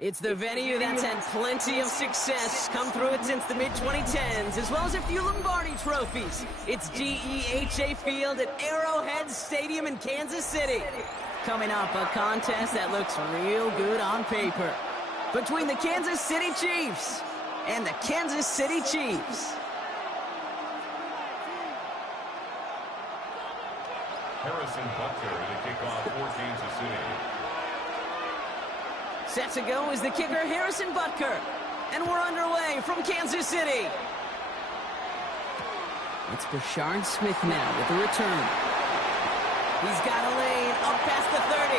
It's the venue that's had plenty of success come through it since the mid-2010s, as well as a few Lombardi trophies. It's GEHA Field at Arrowhead Stadium in Kansas City. Coming up, a contest that looks real good on paper between the Kansas City Chiefs and the Kansas City Chiefs. Harrison Butker to kick off for Kansas City. Set to go is the kicker, Harrison Butker. And we're underway from Kansas City. It's Brashard Smith now with the return. He's got a lane up past the 30.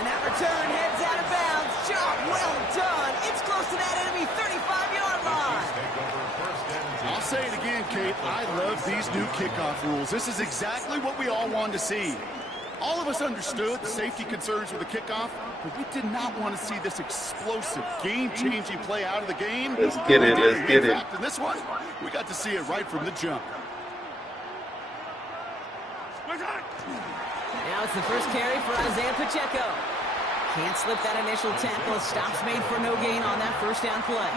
And that return heads out of bounds. Job well done. It's close to that enemy 35-yard line. I'll say it again, Kate. I love these new kickoff rules. This is exactly what we all wanted to see. All of us understood the safety concerns with the kickoff, but we did not want to see this explosive, game-changing play out of the game. Let's get it, let's get it. In this one, we got to see it right from the jump. Now it's the first carry for Isaiah Pacheco. Can't slip that initial tackle. Stops made for no gain on that first down play.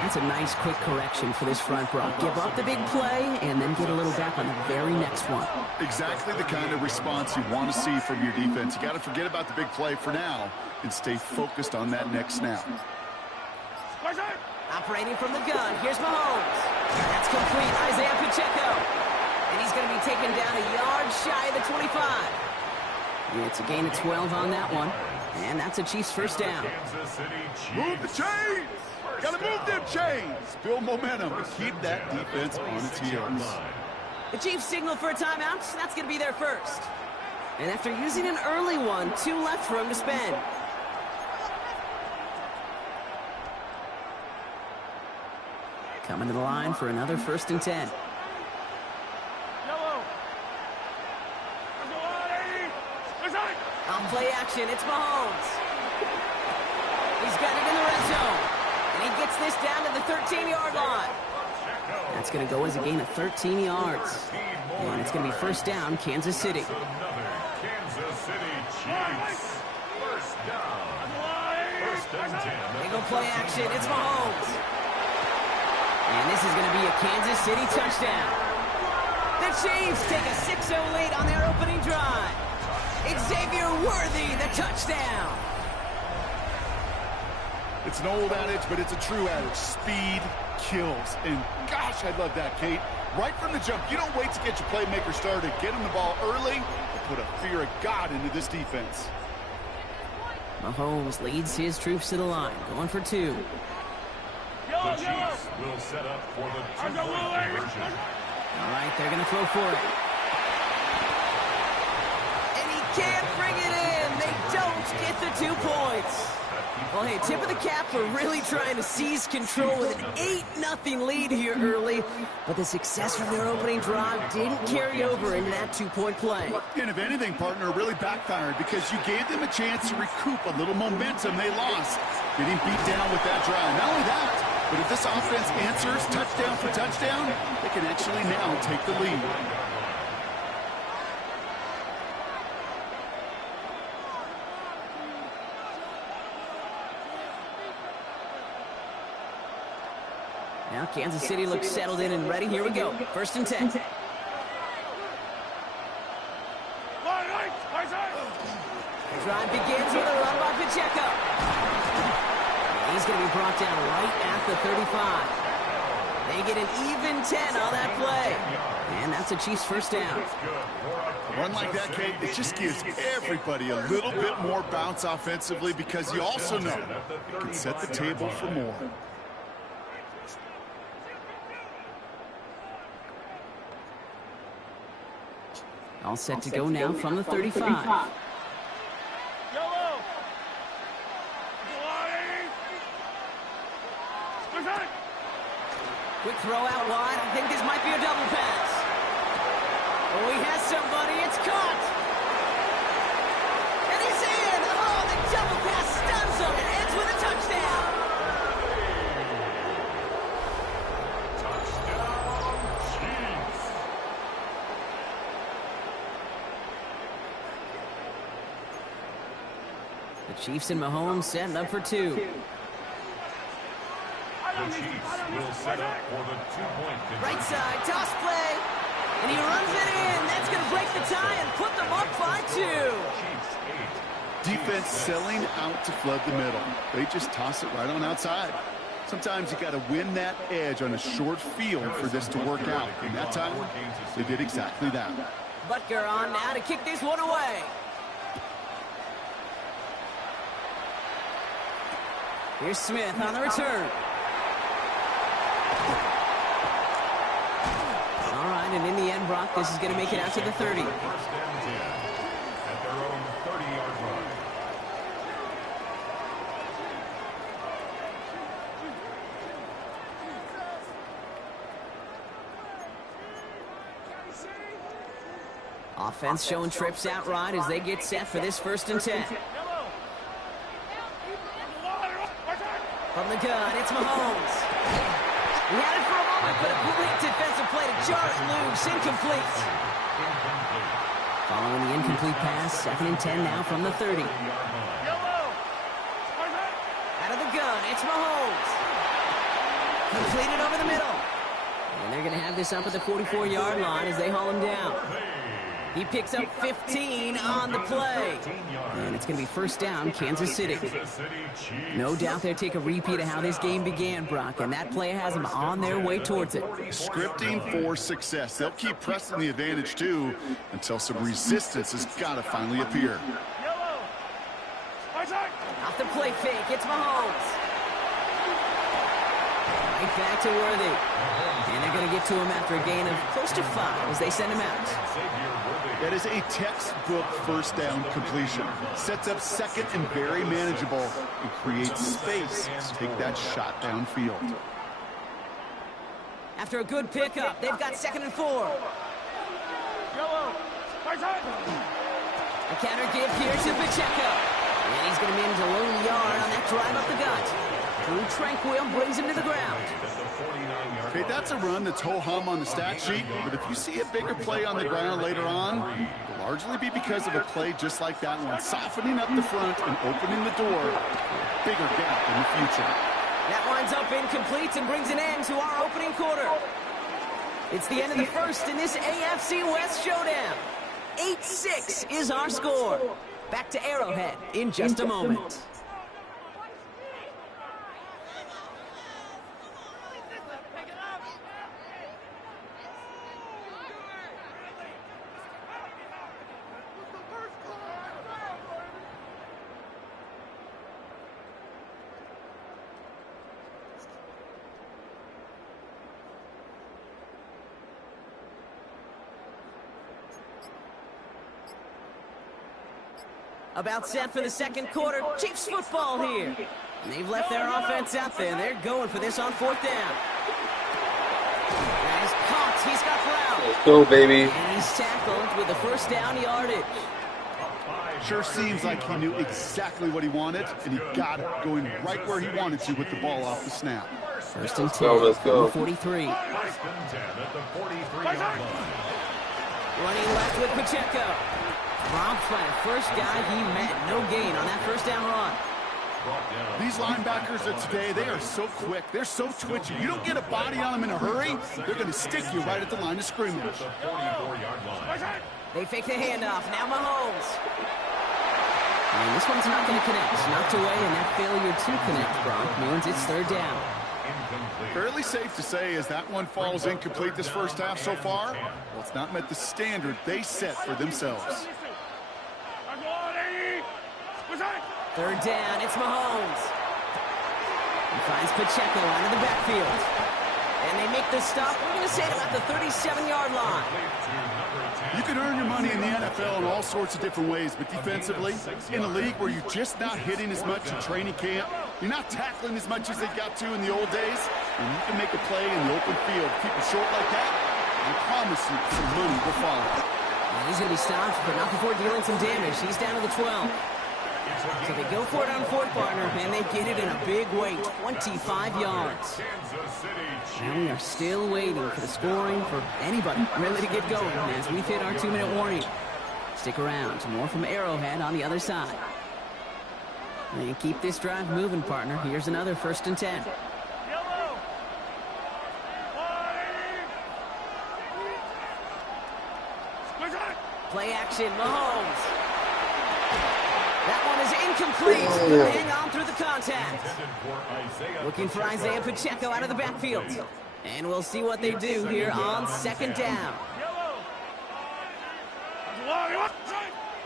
That's a nice quick correction for this front row. Give up the big play and then get a little back on the very next one. Exactly the kind of response you want to see from your defense. You got to forget about the big play for now and stay focused on that next snap. Operating from the gun, here's Mahomes. That's complete, Isaiah Pacheco. And he's going to be taken down a yard shy of the 25. It's a gain of 12 on that one. And that's a Chiefs first down. Move the chains! Gotta move them chains! Build momentum and keep that defense on its heels. The Chiefs signal for a timeout. That's going to be their first. And after using an early one, 2 left for him to spend. Coming to the line for another 1st and 10. On play action, it's Mahomes. He's got it in the red zone. And he gets this down to the 13-yard line. That's going to go as a gain of 13 yards. And it's going to be first down, Kansas City. Kansas City Chiefs. First down. First and 10. They go play action, it's Mahomes. And this is going to be a Kansas City touchdown. The Chiefs take a 6-0 lead on their opening drive. Xavier Worthy, the touchdown. It's an old adage, but it's a true adage. Speed kills. And gosh, I love that, Kate. Right from the jump, you don't wait to get your playmaker started. Get him the ball early and put a fear of God into this defense. Mahomes leads his troops to the line, going for 2. The Chiefs will set up for the 2-point conversion. All right, they're going to throw for it. Can't bring it in. They don't get the 2 points. Well, hey, tip of the cap for really trying to seize control with an 8-0 lead here early. But the success from their opening drive didn't carry over into that 2-point play. And if anything, partner, really backfired because you gave them a chance to recoup a little momentum they lost. Getting beat down with that drive. Not only that, but if this offense answers touchdown for touchdown, they can actually now take the lead. Now Kansas City looks settled in and ready. Here we go. 1st and 10. The drive begins with a run by Pacheco. He's going to be brought down right at the 35. They get an even 10 on that play. And that's a Chiefs first down. A run like that, Kate, it just gives everybody a little bit more bounce offensively because you also know it can set the table for more. All set to go now from the 35. Quick throw out wide. I think this might be a double pass. Oh, he has somebody. It's caught. And he's in. Oh, the double pass stuns him and ends with a touchdown. Chiefs and Mahomes setting up for two. The Chiefs will set up for the two-point conversion. Right side, toss play. And he runs it in. That's going to break the tie and put them up by 2. Defense selling out to flood the middle. They just toss it right on outside. Sometimes you got to win that edge on a short field for this to work out. And that time, they did exactly that. Butker on now to kick this one away. Here's Smith on the return. All right, and in the end, Brock, this is going to make it out to the 30. First and 10 at their own 30-yard line. Offense showing trips out right as they get set for this 1st and 10. From the gun, it's Mahomes. He had it for a moment, but a great defensive play to jar it loose. Incomplete. Following the incomplete pass, 2nd and 10 now from the 30. Out of the gun, it's Mahomes. Completed over the middle. And they're going to have this up at the 44-yard line as they haul him down. He picks up 15 on the play. And it's going to be 1st down, Kansas City. No doubt they'll take a repeat of how this game began, Brock, and that play has them on their way towards it. Scripting for success. They'll keep pressing the advantage, too, until some resistance has got to finally appear. Off the play fake, it's Mahomes. Right back to Worthy. And they're going to get to him after a gain of close to 5 as they send him out. That is a textbook 1st down completion. Sets up 2nd and very manageable and creates space to take that shot downfield. After a good pickup, they've got 2nd and 4. A counter give here to Pacheco. And he's going to manage a low yard on that drive up the gut. Drew Tranquil brings him to the ground. Okay, that's a run that's ho-hum on the stat sheet, but if you see a bigger play on the ground later on, it'll largely be because of a play just like that one, softening up the front and opening the door for a bigger gap in the future. That winds up incomplete and brings an end to our opening quarter. It's the end of the 1st in this AFC West showdown. 8-6 is our score. Back to Arrowhead in just a moment. About set for the 2nd quarter. Chiefs football here. And they've left their offense out there. They're going for this on 4th down. That is caught. He's got ground. Let's go, baby. And he's tackled with the 1st down yardage. Sure seems like he knew exactly what he wanted, and he got it going right where he wanted to with the ball off the snap. 1st and 10 let's go. 43. 1st and 10 at the 43-yard line. Running left with Pacheco. Robbed by the 1st guy he met. No gain on that 1st down run. These linebackers of today, they are so quick. They're so twitchy. You don't get a body on them in a hurry, they're going to stick you right at the line of scrimmage. They fake the handoff. Now Mahomes. And this one's not going to connect. Knocked away, and that failure to connect, Brock, means it's 3rd down. Fairly safe to say as that one falls incomplete this 1st half so far, well, it's not met the standard they set for themselves. 3rd down, it's Mahomes. He finds Pacheco out of the backfield. And they make the stop, we're going to say, about the 37-yard line. You can earn your money in the NFL in all sorts of different ways, but defensively, in a league where you're just not hitting as much in training camp, you're not tackling as much as they got to in the old days, and you can make a play in the open field, keep it short like that, I promise you some money will follow. And he's going to be stopped, but not before dealing some damage. He's down to the 12. So they go for it on 4th, partner, and they get it in a big way, 25 yards. And we are still waiting for the scoring for anybody really to get going as we've hit our 2-minute warning. Stick around. More from Arrowhead on the other side. And keep this drive moving, partner. Here's another 1st and 10. Play action, Mahomes. That one is incomplete. Hang on through the contact. Looking for Isaiah Pacheco out of the backfield. And we'll see what they do here on 2nd down.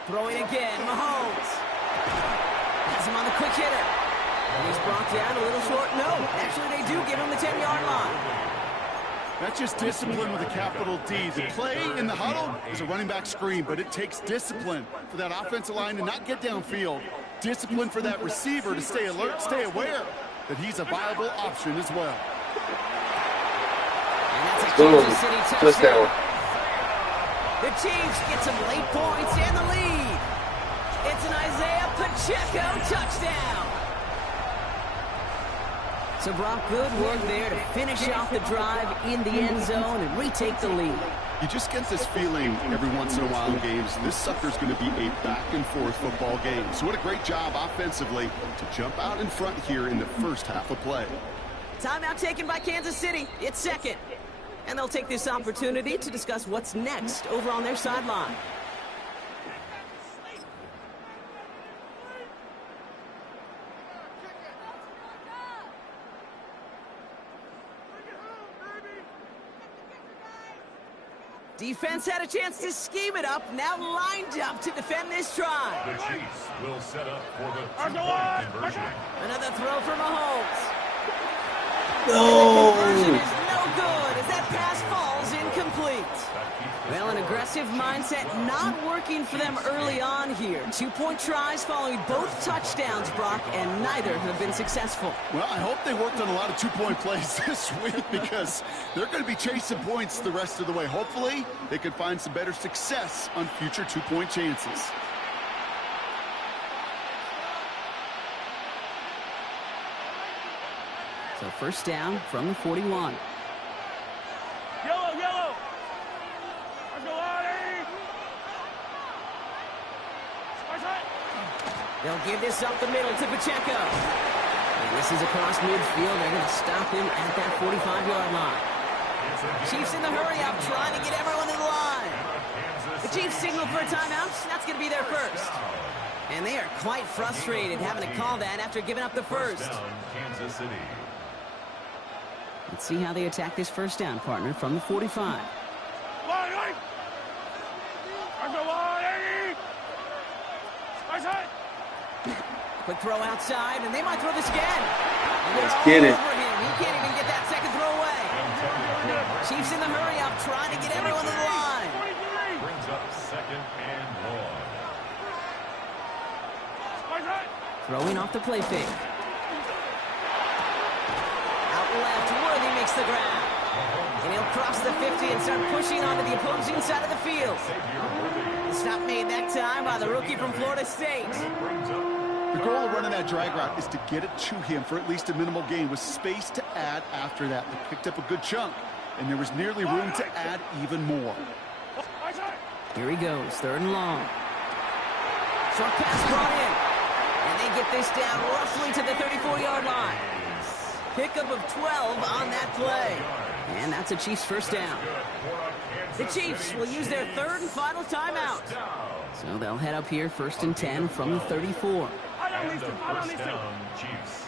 Throwing again, Mahomes. Has him on the quick hitter. And he's brought down a little short. No, actually they do give him the 10-yard line. That's just discipline with a capital D. The play in the huddle is a running back screen, but it takes discipline for that offensive line to not get downfield. Discipline for that receiver to stay alert, stay aware that he's a viable option as well. And that's a Kansas City touchdown. The Chiefs get some late points and the lead. It's an Isaiah Pacheco touchdown. So, Brock, good work there to finish off the drive in the end zone and retake the lead. You just get this feeling every once in a while in games. This sucker's going to be a back-and-forth football game. So what a great job offensively to jump out in front here in the first half of play. Timeout taken by Kansas City. It's 2nd. And they'll take this opportunity to discuss what's next over on their sideline. Defense had a chance to scheme it up, now lined up to defend this drive. The Chiefs will set up for the 2-point conversion. Another throw for Mahomes. No! And the conversion is no good as that pass falls incomplete. Well, an aggressive mindset not working for them early on here. 2-point tries following both touchdowns, Brock, and neither have been successful. Well, I hope they worked on a lot of 2-point plays this week because they're going to be chasing points the rest of the way. Hopefully, they can find some better success on future 2-point chances. So 1st down from the 41. Yellow! They'll give this up the middle to Pacheco. And this is across midfield. They're going to stop him at that 45-yard line. Chiefs in the hurry-up, trying to get everyone to the line. The Chiefs signal for a timeout. That's going to be their first. And they are quite frustrated having to call that after giving up the first. Kansas City. Let's see how they attack this 1st down, partner, from the 45. Quick throw outside, and they might throw this again. Let's get it. Over him. He can't even get that 2nd throw away. Chiefs in the hurry-up, trying to get everyone to the line. Brings up 2nd and long. Throwing off the play fake. Out left, Worthy makes the grab. And he'll cross the 50 and start pushing onto the opposing side of the field. It's not made that time by the rookie from Florida State. The goal of running that drag route is to get it to him for at least a minimal gain with space to add after that. They picked up a good chunk, and there was nearly room to add even more. Here he goes, 3rd and long. Short pass brought in. And they get this down roughly to the 34-yard line. Pickup of 12 on that play. And that's a Chiefs 1st down. The Chiefs will use their 3rd and final timeout. So they'll head up here 1st and 10 from the 34. And the 1st down, Chiefs.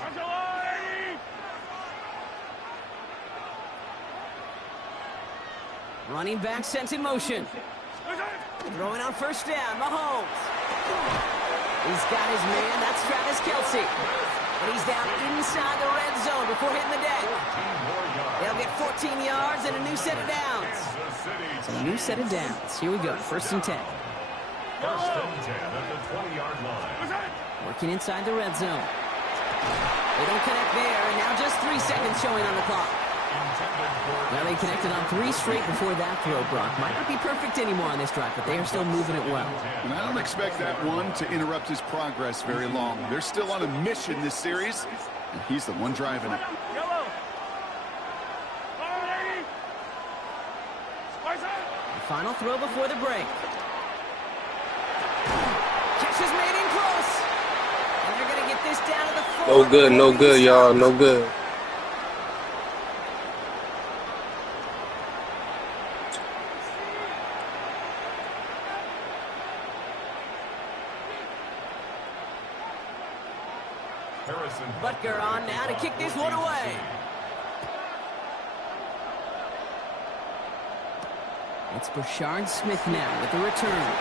Running back sent in motion. Throwing on 1st down, Mahomes. He's got his man, that's Travis Kelce. And he's down inside the red zone before hitting the deck. They'll get 14 yards and a new set of downs. So a new set of downs. Here we go, 1st and 10. 1st and 10 at the 20-yard line. Working inside the red zone. They don't connect there, and now just 3 seconds showing on the clock. Well, they connected on 3 straight before that throw, Brock. Might not be perfect anymore on this drive, but they are still moving it well. And I don't expect that one to interrupt his progress very long. They're still on a mission this series, and he's the one driving it. The final throw before the break. Catch is made in close. And they're going to get get this down to the floor. No good, no good, y'all. No good. Butker on now to kick this one away. It's Brashard Smith now with the return.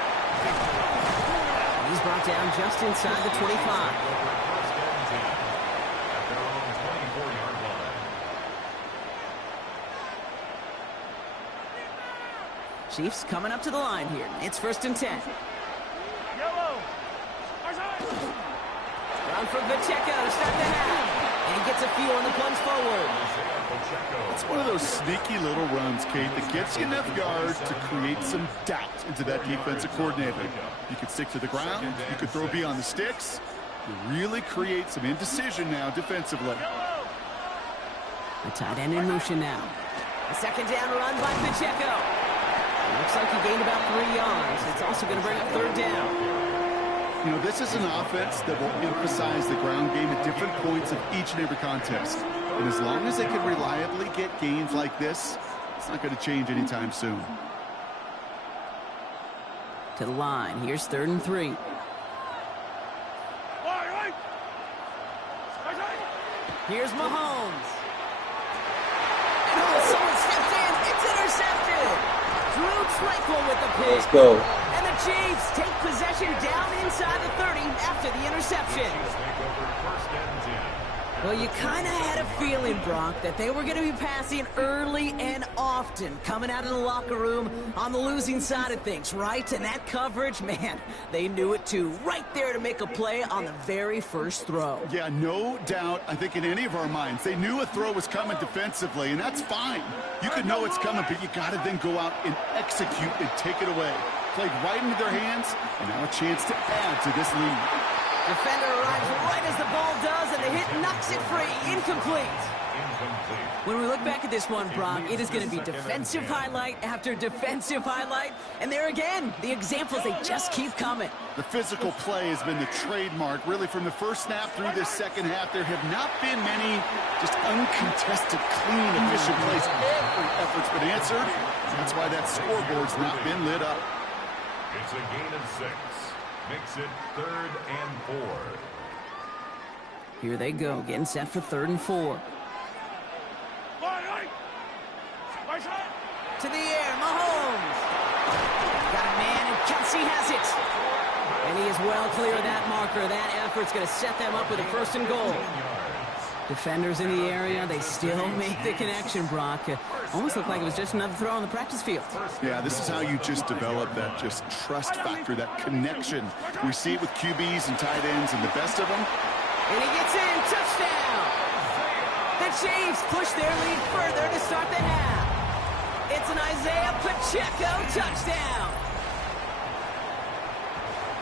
He's brought down just inside the 25. Chiefs coming up to the line here. It's 1st and 10. Run from Pacheco to start the half. And he gets a few on the plunge forward. It's one of those sneaky little runs, Kate, that gets you enough yards to create some doubt into that defensive coordinator. You could stick to the ground. You could throw beyond the sticks. You really create some indecision now defensively. The tight end in motion now. A 2nd down run by Pacheco. It looks like he gained about 3 yards. It's also going to bring up 3rd down. You know, this is an offense that will emphasize the ground game at different points of each and every contest. And as long as they can reliably get gains like this, it's not going to change anytime soon. To the line. Here's 3rd and 3. Here's Mahomes. Oh, someone stepped in. It's intercepted. Drew Tranquil with the pick. Let's go. And the Chiefs take possession down inside the 30 after the interception. Well, you kind of had a feeling, Brock, that they were going to be passing early and often, coming out of the locker room on the losing side of things, right? And that coverage, man, they knew it too. Right there to make a play on the very first throw. Yeah, no doubt. I think in any of our minds, they knew a throw was coming defensively, and that's fine. You could know it's coming, but you got to then go out and execute and take it away. Played right into their hands, and now a chance to add to this lead. Defender arrives right as the ball does, and the hit knocks it free. Incomplete. When we look back at this one, Brock, it is going to be defensive highlight after defensive highlight. And there again, the examples, they just keep coming. The physical play has been the trademark. Really, from the first snap through this second half, there have not been many just uncontested, clean, efficient plays. Every effort's been answered. That's why that scoreboard's not been lit up. It's a gain of 6. Makes it 3rd and 4. Here they go, getting set for 3rd and 4. To the air, Mahomes. Got a man, and Kelsey has it. And he is well clear of that marker. That effort's going to set them up with a 1st and goal. Defenders in the area, they still make the connection, Brock. Almost looked like it was just another throw on the practice field. Yeah, this is how you just develop that just trust factor, that connection. We see it with QBs and tight ends and the best of them. And he gets in, touchdown! The Chiefs push their lead further to start the half. It's an Isaiah Pacheco touchdown.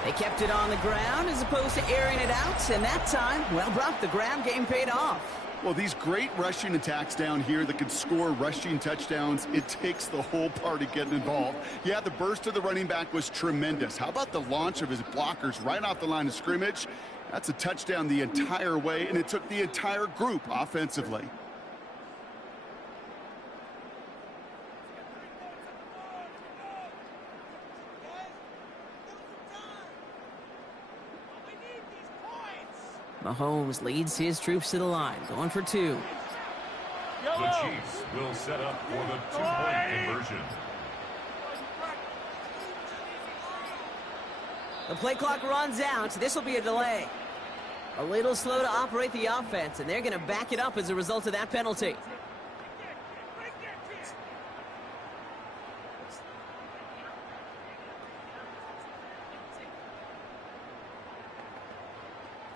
They kept it on the ground as opposed to airing it out, and that time, well, Brock, the ground game paid off. Well, these great rushing attacks down here that can score rushing touchdowns, it takes the whole party getting involved. Yeah, the burst of the running back was tremendous. How about the launch of his blockers right off the line of scrimmage? That's a touchdown the entire way, and it took the entire group offensively. Mahomes leads his troops to the line, going for 2. The Chiefs will set up for the 2-point conversion. The play clock runs out, so this will be a delay. A little slow to operate the offense, and they're going to back it up as a result of that penalty.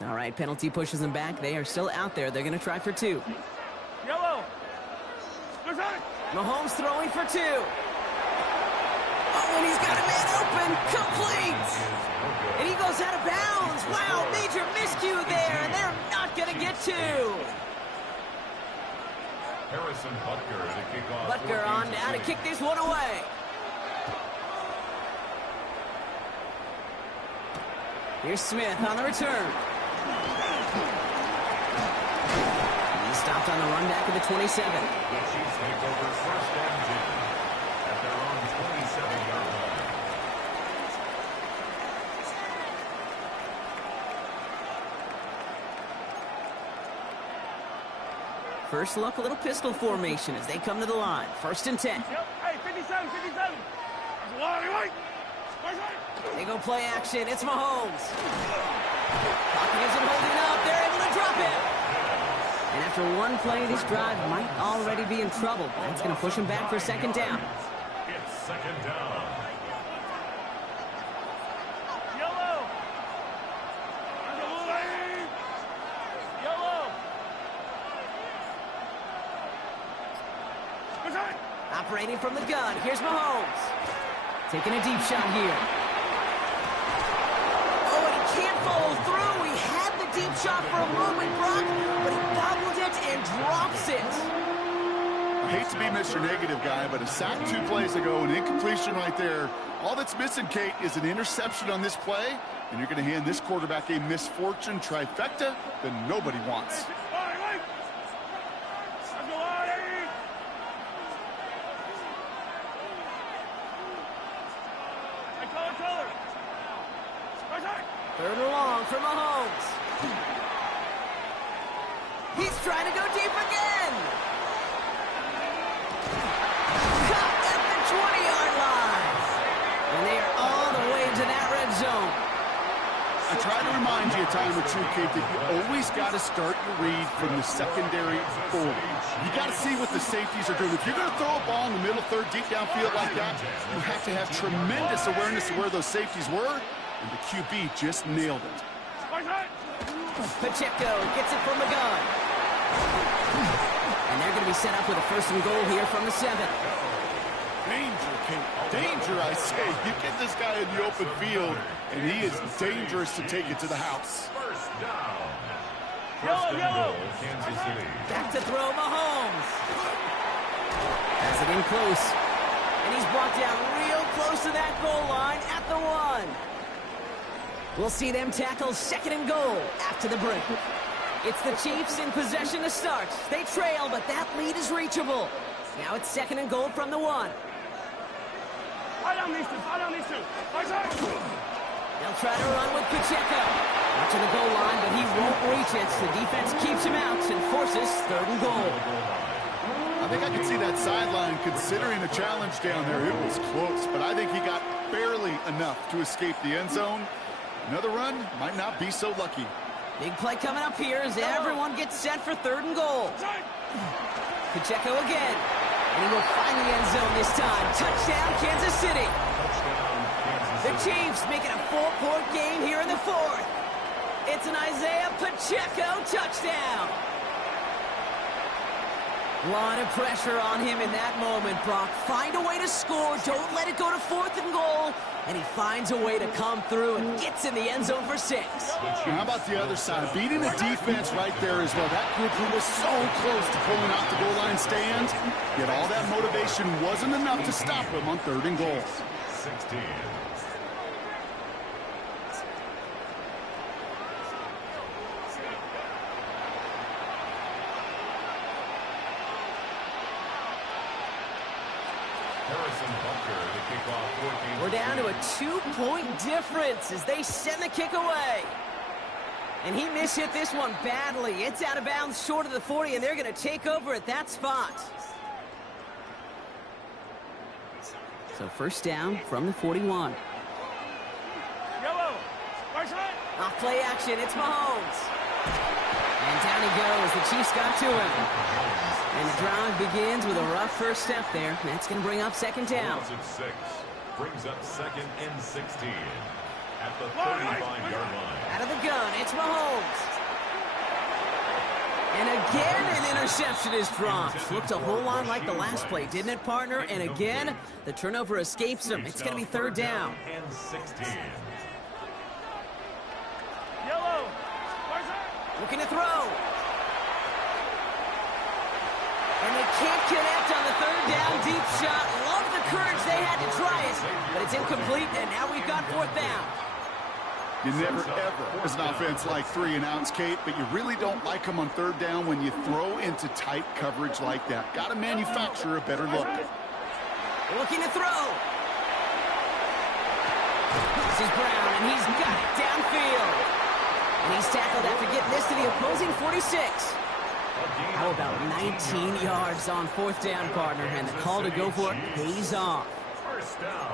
All right, penalty pushes them back. They are still out there. They're going to try for 2. Mahomes throwing for 2. Oh, and he's got a man open. Complete. And he goes out of bounds. Wow, major miscue there, and they're not going to get 2. Harrison Butker to kick off. Butker on now to kick this one away. Here's Smith on the return. stopped on the run back of the 27. The Chiefs take over 1st and 10 at their own 27-yard line. First look, a little pistol formation as they come to the line. 1st and 10. Yep. Hey, 57, 57. They go play action. It's Mahomes. Pocket isn't holding up. They're able to drop it. And after one play, this drive might already be in trouble. That's going to push him back for 2nd down. It's 2nd down. Yellow. Yellow. Operating from the gun. Here's Mahomes. Taking a deep shot here. Oh, and he can't follow through. He had the deep shot for a moment, Brock, but he bobbled it and drops it. I hate to be Mr. Negative guy, but a sack 2 plays ago, an incompletion right there. All that's missing, Kate, is an interception on this play, and you're going to hand this quarterback a misfortune trifecta that nobody wants. Third and long for Mahomes. He's trying to go deep again. Caught at the 20-yard line. And they are all the way into that red zone. I try to remind you a time or two, Kate, that you always got to start your read from the secondary forward. You got to see what the safeties are doing. If you're going to throw a ball in the middle third, deep downfield like that, you have to have tremendous awareness of where those safeties were, and the QB just nailed it. Pacheco gets it from the gun. And they're going to be set up with a 1st and goal here from the 7. Danger, Kate. Danger, I say. You get this guy in the open field, and he is dangerous to take it to the house. 1st down. 1st and goal, Kansas City. Back to throw, Mahomes. Pass it in close. And he's brought down real close to that goal line at the 1. We'll see them tackle 2nd and goal after the break. It's the Chiefs in possession to start. They trail, but that lead is reachable. Now it's 2nd and goal from the 1. They'll try to run with Pacheco. Out to the goal line, but he won't reach it. The defense keeps him out and forces 3rd and goal. I think I can see that sideline considering a challenge down there. It was close, but I think he got barely enough to escape the end zone. Another run might not be so lucky. Big play coming up here as everyone gets set for 3rd and goal. Pacheco again. And he will find the end zone this time. Touchdown, Kansas City. The Chiefs making a 4-point game here in the 4th. It's an Isaiah Pacheco touchdown. A lot of pressure on him in that moment, Brock. Find a way to score. Don't let it go to 4th and goal. And he finds a way to come through and gets in the end zone for 6. How about the other side? Beating the defense right there as well. That group who was so close to pulling out the goal line stand, yet all that motivation wasn't enough to stop him on 3rd and goal. 16. We're down to a 2-point difference as they send the kick away. And he mishit this one badly. It's out of bounds short of the 40, and they're going to take over at that spot. So 1st down from the 41. Off play action, it's Mahomes. And down he goes. The Chiefs got to him. And the drive begins with a rough 1st step there. That's going to bring up 2nd down. Brings up 2nd and 16 at the 35-yard line. Out of the gun, it's Mahomes. And again, an interception is dropped. Looked a whole lot like the last play, didn't it, partner? And again, the turnover escapes him. It's going to be 3rd down. And 16. Looking to throw. And they can't connect on the 3rd down deep shot. Love the courage they had to try it, but it's incomplete, and now we've got 4th down. You never, ever, as an offense, like 3 and outs, Kate, but you really don't like them on 3rd down when you throw into tight coverage like that. Got to manufacture a better look. Looking to throw. This is Brown, and he's got it downfield. And he's tackled after getting this to the opposing 46. How about 19 yards on 4th down, partner, and the call to go for it pays off.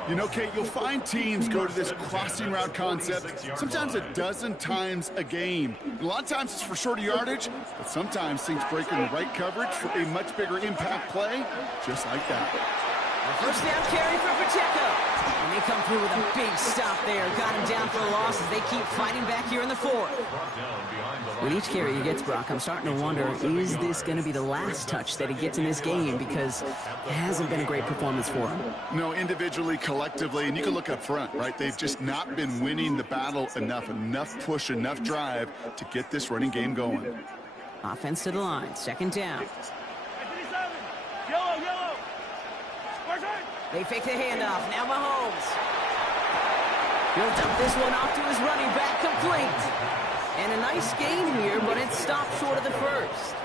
You know, Kate, you'll find teams go to this crossing route concept sometimes a dozen times a game. A lot of times it's for shorter yardage, but sometimes things break in the right coverage for a much bigger impact play, just like that. A 1st down carry for Pacheco. And they come through with a big stop there. Got him down for a loss as they keep fighting back here in the 4th. With each carry he gets, Brock, I'm starting to wonder, is this going to be the last touch that he gets in this game? Because it hasn't been a great performance for him. No, individually, collectively, and you can look up front, right? They've just not been winning the battle enough push, enough drive to get this running game going. Offense to the line, 2nd down. Yellow. They fake the handoff. Now Mahomes. He'll dump this one off to his running back, complete. And a nice gain here, but it stopped short of the 1st.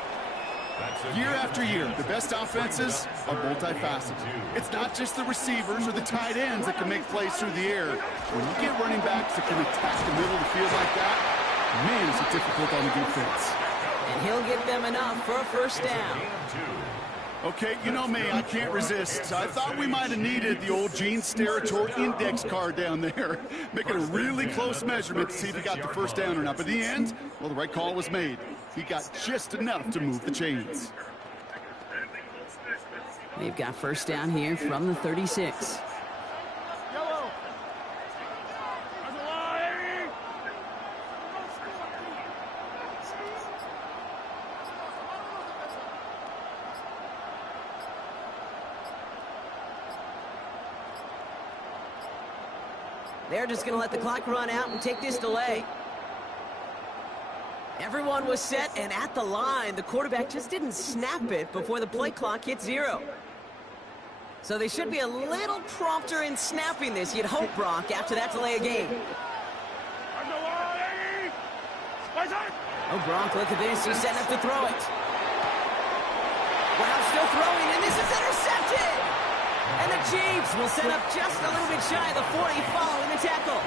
Year after year, the best offenses are multifaceted. It's not just the receivers or the tight ends that can make plays through the air. When you get running backs that can attack the middle of the field like that, man, is it difficult on the defense. And he'll get them enough for a 1st down. Okay, you know me, I can't resist. I thought we might have needed the old Gene Steratore index card down there, making a really close measurement to see if he got the 1st down or not. But in the end, well, the right call was made. He got just enough to move the chains. They've got 1st down here from the 36. Yellow. They're just going to let the clock run out and take this delay. Everyone was set and at the line. The quarterback just didn't snap it before the play clock hit 0. So they should be a little prompter in snapping this, you'd hope, Brock, after that delay of game. Oh, Brock, look at this. He's setting up to throw it. Wow, still throwing, and this is intercepted! And the Chiefs will set up just a little bit shy of the 40 following the tackle.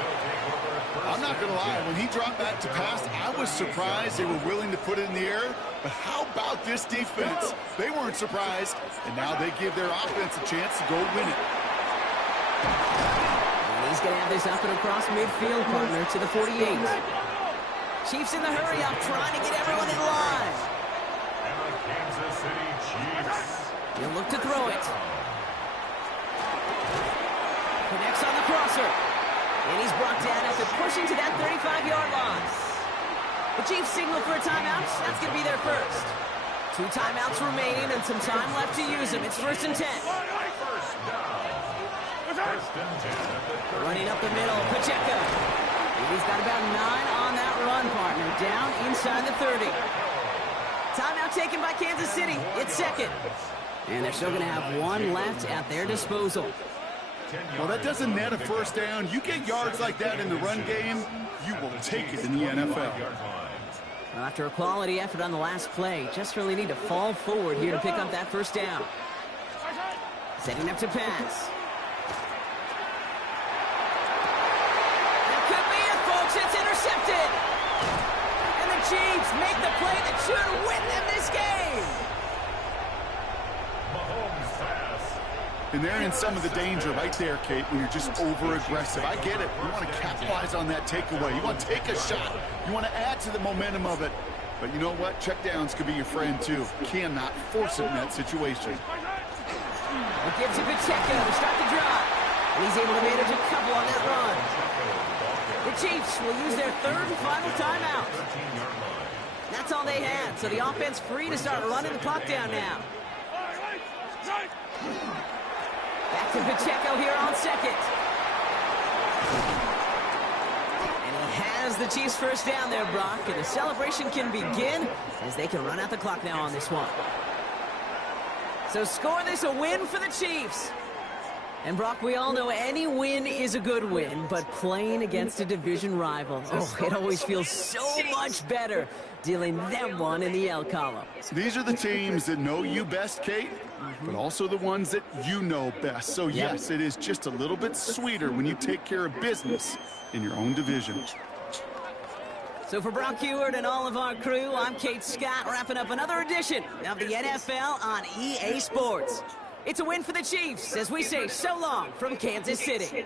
I'm not going to lie. When he dropped back to pass, I was surprised they were willing to put it in the air. But how about this defense? They weren't surprised, and now they give their offense a chance to go win it. And he's going to have this up and across midfield, partner, to the 48. Chiefs in the hurry up, trying to get everyone in line. And the Kansas City Chiefs. He'll look to throw it. Connects on the crosser. And he's brought down after pushing to that 35-yard line. The Chiefs signal for a timeout. That's going to be their first. 2 timeouts remaining and some time left to use them. It's 1st and 10. First down. 1st and 10. Running up the middle, Pacheco. He's got about 9 on that run, partner. Down inside the 30. Timeout taken by Kansas City. It's 2nd. And they're still going to have 1 left at their disposal. Well, that doesn't net a 1st down. You get yards like that in the run game, you will take it in the NFL. Well, after a quality effort on the last play, just really need to fall forward here to pick up that 1st down. Setting up to pass. That could be it, folks. It's intercepted. And the Chiefs make the play that should win them this game. Mahomes pass. And they're in some of the danger right there, Kate, when you're just over-aggressive. I get it. You want to capitalize on that takeaway. You want to take a shot. You want to add to the momentum of it. But you know what? Checkdowns could be your friend, too. You cannot force it in that situation. It gives to Pacheco to start the drive. And he's able to manage a couple on that run. The Chiefs will use their 3rd and final timeout. That's all they had. So the offense free to start running the clock down now. Back to Pacheco here on 2nd. And he has the Chiefs 1st down there, Brock. And the celebration can begin as they can run out the clock now on this one. So score this a win for the Chiefs. And Brock, we all know any win is a good win, but playing against a division rival, oh, it always feels so much better dealing them one in the L column. These are the teams that know you best, Kate, but also the ones that you know best. So, yes, it is just a little bit sweeter when you take care of business in your own division. So for Brock Heward and all of our crew, I'm Kate Scott, wrapping up another edition of the NFL on EA Sports. It's a win for the Chiefs, as we say so long from Kansas City.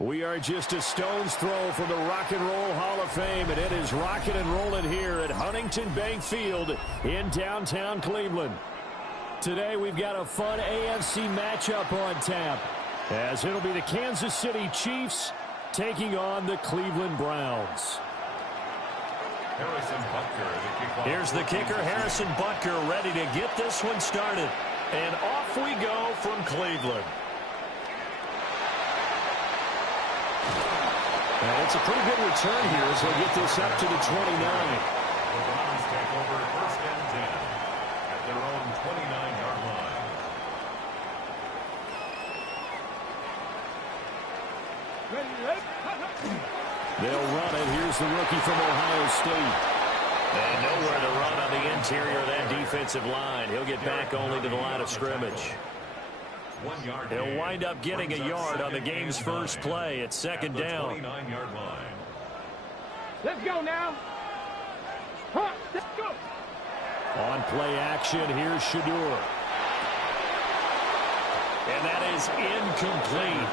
We are just a stone's throw from the Rock and Roll Hall of Fame, and it is rocking and rolling here at Huntington Bank Field in downtown Cleveland. Today we've got a fun AFC matchup on tap, as it'll be the Kansas City Chiefs taking on the Cleveland Browns. Here's the kicker, Harrison Butker, ready to get this one started. And off we go from Cleveland. And it's a pretty good return here as they get this up to the 29. The Browns take over first and 10 at their own 29-yard line. They'll run it. Here's the rookie from Ohio State. And nowhere to run on the interior of that defensive line. He'll get back only to the line of scrimmage. He'll wind up getting a yard on the game's first play. It's second down. Let's go now. Let's go. On play action, here's Shadur. And that is incomplete.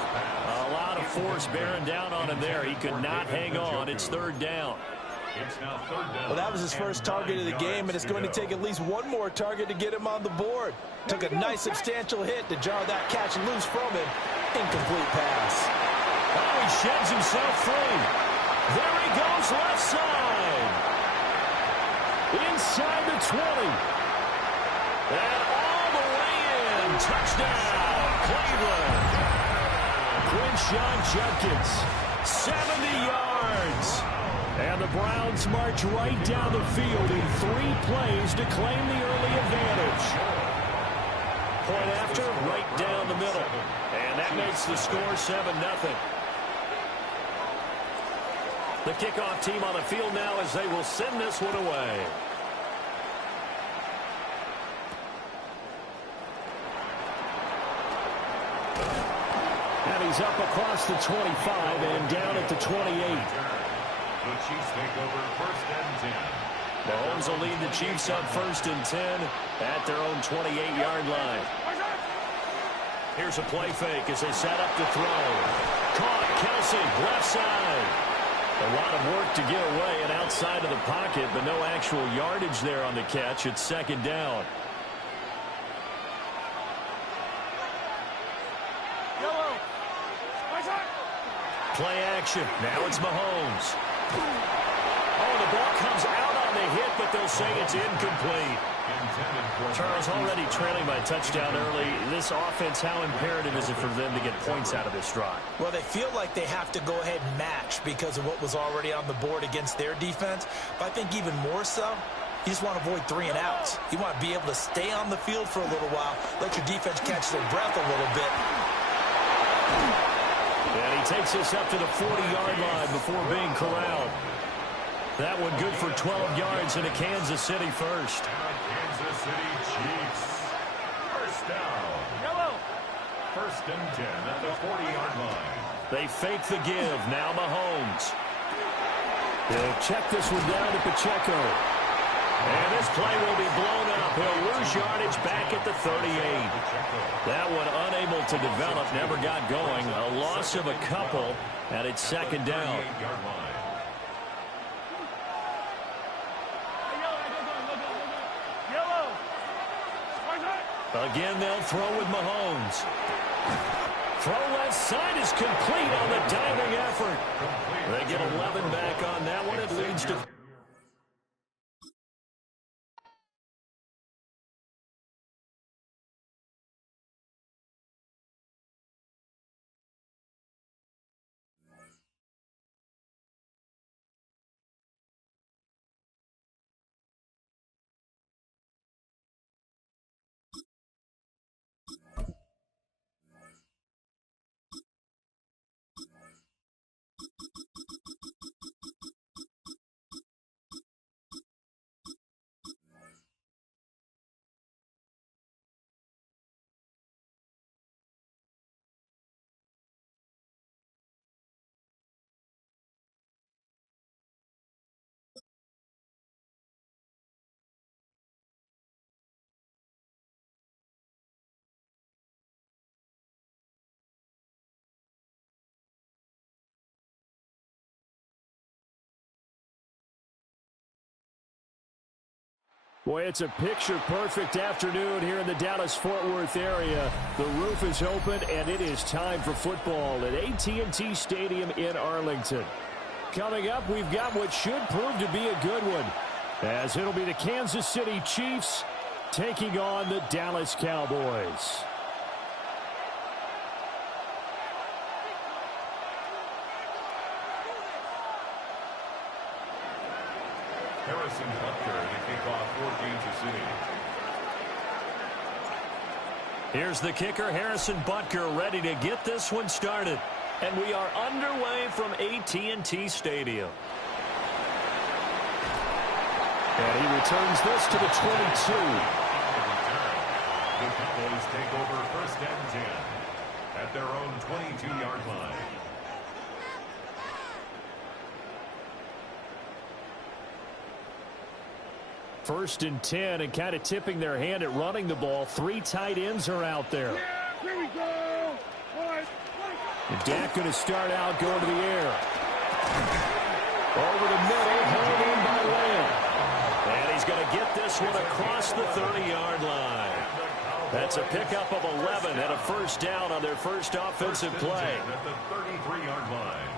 A lot of force bearing down on him there. He could not hang on. It's third down. Well, that was his first target of the game, and it's going to take at least one more target to get him on the board. Took a nice substantial hit to jar that catch loose from him. Incomplete pass. Oh, he sheds himself free. There he goes left side. Inside the 20. And all the way in. Touchdown, Cleveland. Quinshawn Judkins, 70 yards. And the Browns march right down the field in 3 plays to claim the early advantage. Point after, right down the middle. And that makes the score 7-0. The kickoff team on the field now as they will send this one away. And he's up across the 25 and down at the 28. The Chiefs take over first and 10. Mahomes will lead the Chiefs up first and 10 at their own 28-yard line. Here's a play fake as they set up to throw. Caught, Kelsey, left side. A lot of work to get away and outside of the pocket, but no actual yardage there on the catch. It's second down. Play action. Now it's Mahomes. Oh, the ball comes out on the hit, but they'll say it's incomplete. Charles, already trailing by a touchdown early. This offense, how imperative is it for them to get points out of this drive? Well, they feel like they have to go ahead and match because of what was already on the board against their defense. But I think even more so, you just want to avoid 3 and outs. You want to be able to stay on the field for a little while, let your defense catch their breath a little bit. And he takes us up to the 40-yard line before being corralled. That one good for 12 yards into Kansas City first. Kansas City Chiefs. First down. Yellow. First and 10 at the 40-yard line. They fake the give. Now Mahomes. They'll check this one down to Pacheco. And this play will be blown up. He'll lose yardage back at the 38. That one unable to develop, never got going. A loss of a couple, and it's second down. Again, they'll throw with Mahomes. Throw left side is complete on the diving effort. They get 11 back on that one. It leads to... Boy, it's a picture-perfect afternoon here in the Dallas-Fort Worth area. The roof is open, and it is time for football at AT&T Stadium in Arlington. Coming up, we've got what should prove to be a good one, as it'll be the Kansas City Chiefs taking on the Dallas Cowboys. Harrison Butker to kick off for Kansas City. Here's the kicker, Harrison Butker, ready to get this one started. And we are underway from AT&T Stadium. And he returns this to the 22. The Cowboys take over first and 10 at their own 22-yard line. First and 10, and kind of tipping their hand at running the ball. 3 tight ends are out there. Yeah, here we go. And Dak going to start out going to the air. Over the middle, held in by Lamb. And he's going to get this one across the 30-yard line. That's a pickup of 11 and a first down on their first offensive play. At the 33-yard line.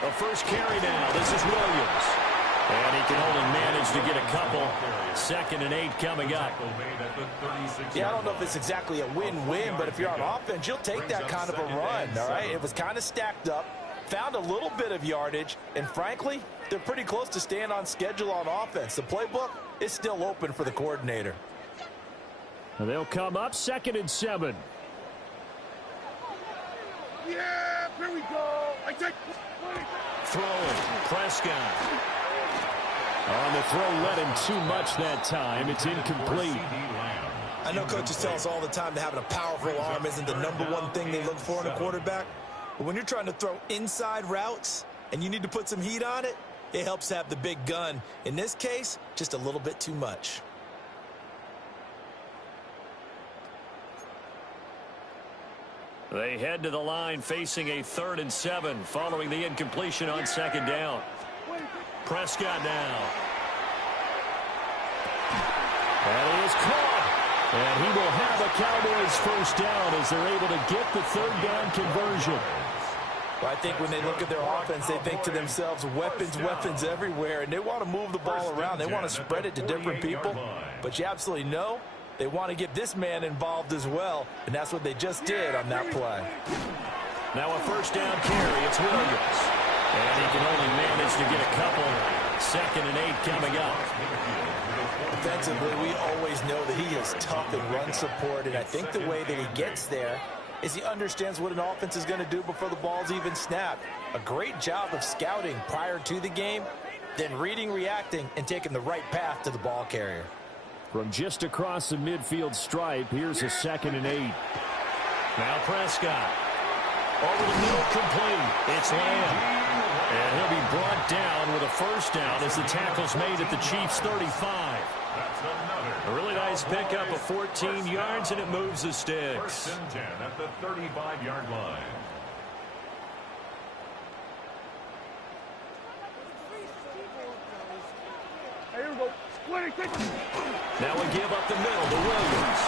A first carry now. This is Williams. And he can only manage to get a couple. 2nd and 8 coming up. Yeah, I don't know if it's exactly a win-win, but if you're on offense, you'll take that kind of a run, all right? It was kind of stacked up, found a little bit of yardage, and frankly, they're pretty close to staying on schedule on offense. The playbook is still open for the coordinator. And they'll come up 2nd and 7. Yeah, here we go. I take... Throwing, Prescott. On the throw, let him too much that time. It's incomplete. I know coaches tell us all the time that having a powerful arm isn't the #1 thing they look for in a quarterback. But when you're trying to throw inside routes and you need to put some heat on it, it helps have the big gun. In this case, just a little bit too much. They head to the line facing a 3rd and 7 following the incompletion on 2nd down. Prescott now. And he is caught. And he will have a Cowboys first down as they're able to get the third down conversion. Well, I think when they look at their offense, they think to themselves, weapons, weapons everywhere, and they want to move the ball around. They want to spread it to different people, but you absolutely know they want to get this man involved as well, and that's what they just did on that play. Now a first down carry, it's Williams. And he can only manage to get a couple. 2nd and 8 coming up. Defensively, we always know that he is tough in run support, and I think the way that he gets there is he understands what an offense is going to do before the ball's even snapped. A great job of scouting prior to the game, then reading, reacting, and taking the right path to the ball carrier. From just across the midfield stripe, here's a 2nd and 8. Now Prescott. Over the middle, complete. It's Lamb. And he'll be brought down with a first down as the tackle's made at the Chiefs' 35. A really nice pickup of 14 yards, and it moves the sticks. 1st and 10 at the 35-yard line. Here we go. Now we give up the middle to Williams.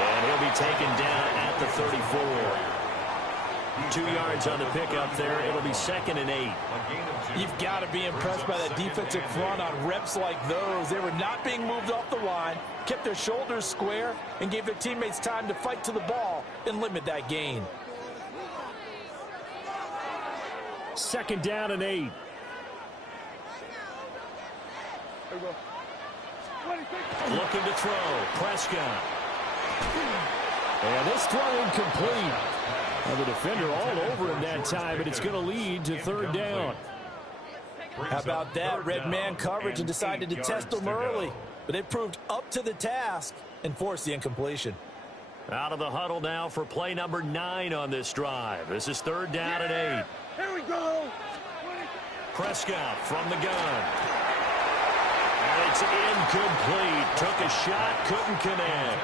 And he'll be taken down at the 34. 2 yards on the pickup there. It'll be 2nd and 8. You've got to be impressed by that defensive front on reps like those. They were not being moved off the line, kept their shoulders square, and gave their teammates time to fight to the ball and limit that gain. 2nd down and 8. Looking to throw. Prescott. And this throw incomplete. The defender all over him that time, but it's going to lead to 3rd down. How about that? Red man coverage and decided to test them early. But they proved up to the task and forced the incompletion. Out of the huddle now for play number 9 on this drive. This is 3rd down and 8. Here we go. Prescott from the gun. And it's incomplete. Took a shot, couldn't connect.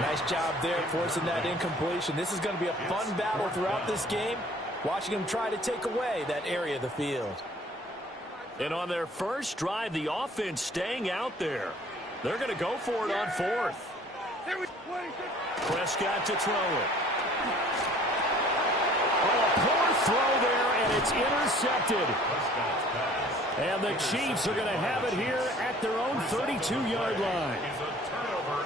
Nice job there forcing that incompletion. This is going to be a fun battle throughout this game, watching him try to take away that area of the field. And on their first drive, the offense staying out there. They're going to go for it on 4th. Prescott to throw it. Oh, a poor throw there, and it's intercepted. And the Chiefs are going to have it here at their own 32-yard line.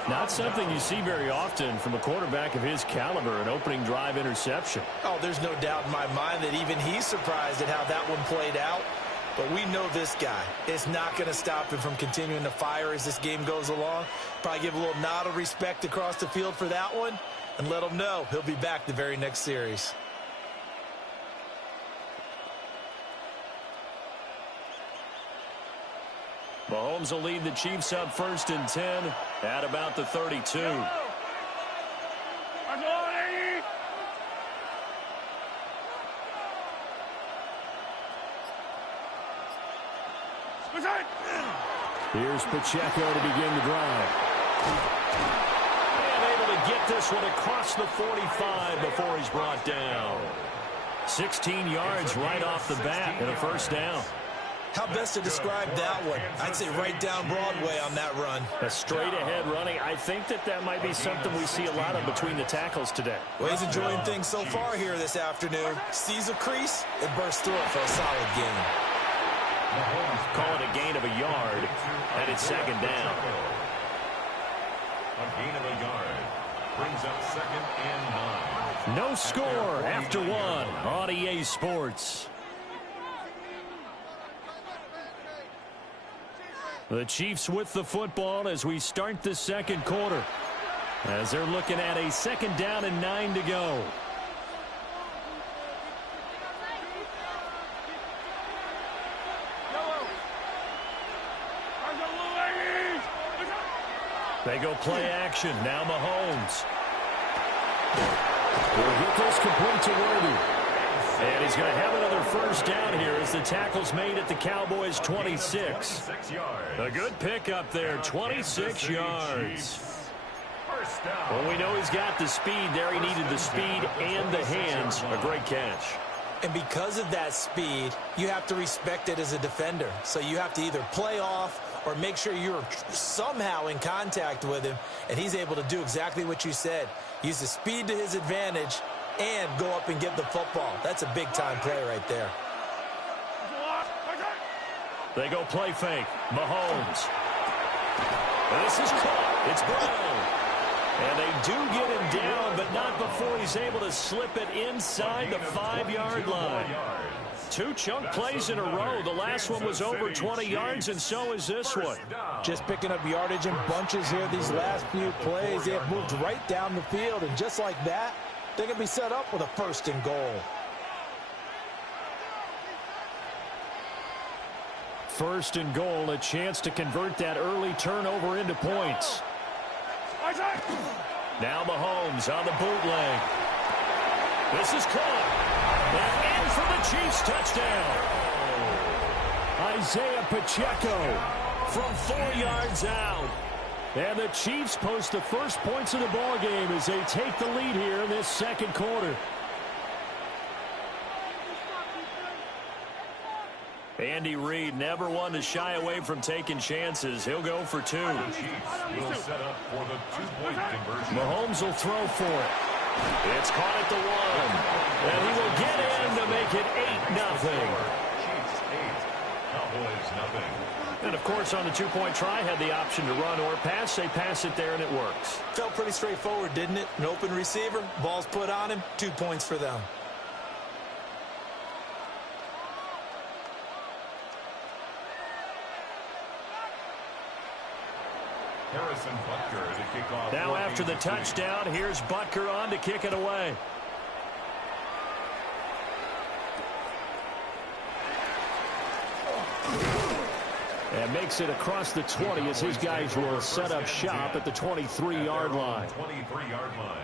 Not something you see very often from a quarterback of his caliber, an opening drive interception. Oh, there's no doubt in my mind that even he's surprised at how that one played out. But we know this guy is not going to stop him from continuing to fire as this game goes along. Probably give a little nod of respect across the field for that one and let him know he'll be back the very next series. Mahomes will lead the Chiefs up 1st and 10 at about the 32. Here's Pacheco to begin the drive. And able to get this one across the 45 before he's brought down. 16 yards right off the bat and a first down. How best to describe that one? I'd say right down Broadway on that run. A straight-ahead running. I think that might be something we see a lot of between the tackles today. Well, he's enjoying things so far here this afternoon. Sees a crease and bursts through it for a solid gain. Call it a gain of a yard, and it's 2nd down. A gain of a yard brings up 2nd and 9. No score after 1 on EA Sports. The Chiefs with the football as we start the 2nd quarter. As they're looking at a 2nd down and 9 to go. They go play action. Now Mahomes. Will get this complete to Worthy. And he's going to have another first down here as the tackle's made at the Cowboys' 26. A good pickup there, 26 yards. First down. Well, we know he's got the speed there. He needed the speed and the hands. A great catch. And because of that speed, you have to respect it as a defender. So you have to either play off or make sure you're somehow in contact with him, and he's able to do exactly what you said. Use the speed to his advantage and go up and get the football. That's a big-time play right there. They go play fake. Mahomes. This is caught. It's Brown. And they do get him down, but not before he's able to slip it inside the 5-yard line. 2 chunk plays in a row. The last one was over 20 yards, and so is this one. Just picking up yardage in bunches here these last few plays. They have moved right down the field, and just like that, they can be set up with a 1st and goal. 1st and goal, a chance to convert that early turnover into points. Now Mahomes on the bootleg. This is caught. And in for the Chiefs touchdown. Isaiah Pacheco from 4 yards out. And the Chiefs post the first points of the ball game as they take the lead here in this 2nd quarter. Andy Reid never one to shy away from taking chances. He'll go for 2. The Chiefs will set up for the 2-point conversion. Mahomes will throw for it. It's caught at the 1. And he will get in to make it 8-0. Chiefs 8, Cowboys 0. And, of course, on the 2-point try, had the option to run or pass. They pass it there, and it works. Felt pretty straightforward, didn't it? An open receiver, ball's put on him, 2 points for them. Harrison Butker to kick off. Now after the touchdown, here's Butker on to kick it away. And makes it across the 20 as his guys will set up shop at the 23-yard line. 23-yard line.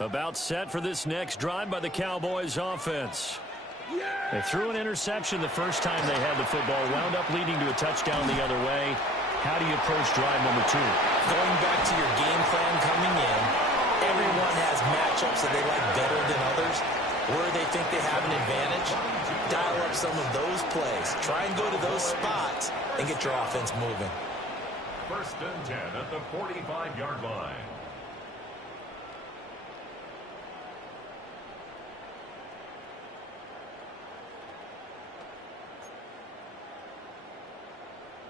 About set for this next drive by the Cowboys offense. They threw an interception the first time they had the football, wound up leading to a touchdown the other way. How do you approach drive number 2? Going back to your game plan coming in, everyone has matchups that they like better than others. Where they think they have an advantage, dial up some of those plays. Try and go to those spots and get your offense moving. 1st and 10 at the 45-yard line.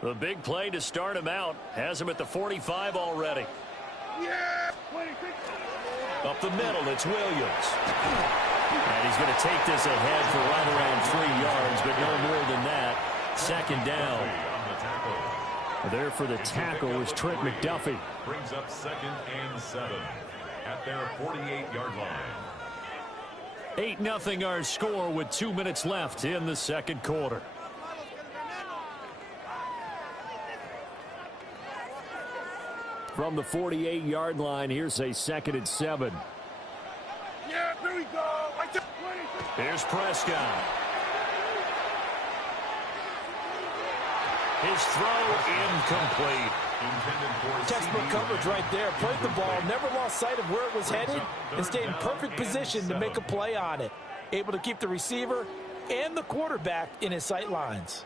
The big play to start him out has him at the 45 already. Up the middle, it's Williams. And he's going to take this ahead for right around 3 yards, but no more than that. 2nd down. There for the tackle is Trent McDuffie. Brings up 2nd and 7 at their 48-yard line. 8-0 our score with 2 minutes left in the 2nd quarter. From the 48-yard line, here's a 2nd and 7. Yeah, here we go. Here's Prescott. His throw incomplete. Textbook coverage right there. Played the ball, never lost sight of where it was headed, and stayed in perfect position to make a play on it. Able to keep the receiver and the quarterback in his sight lines.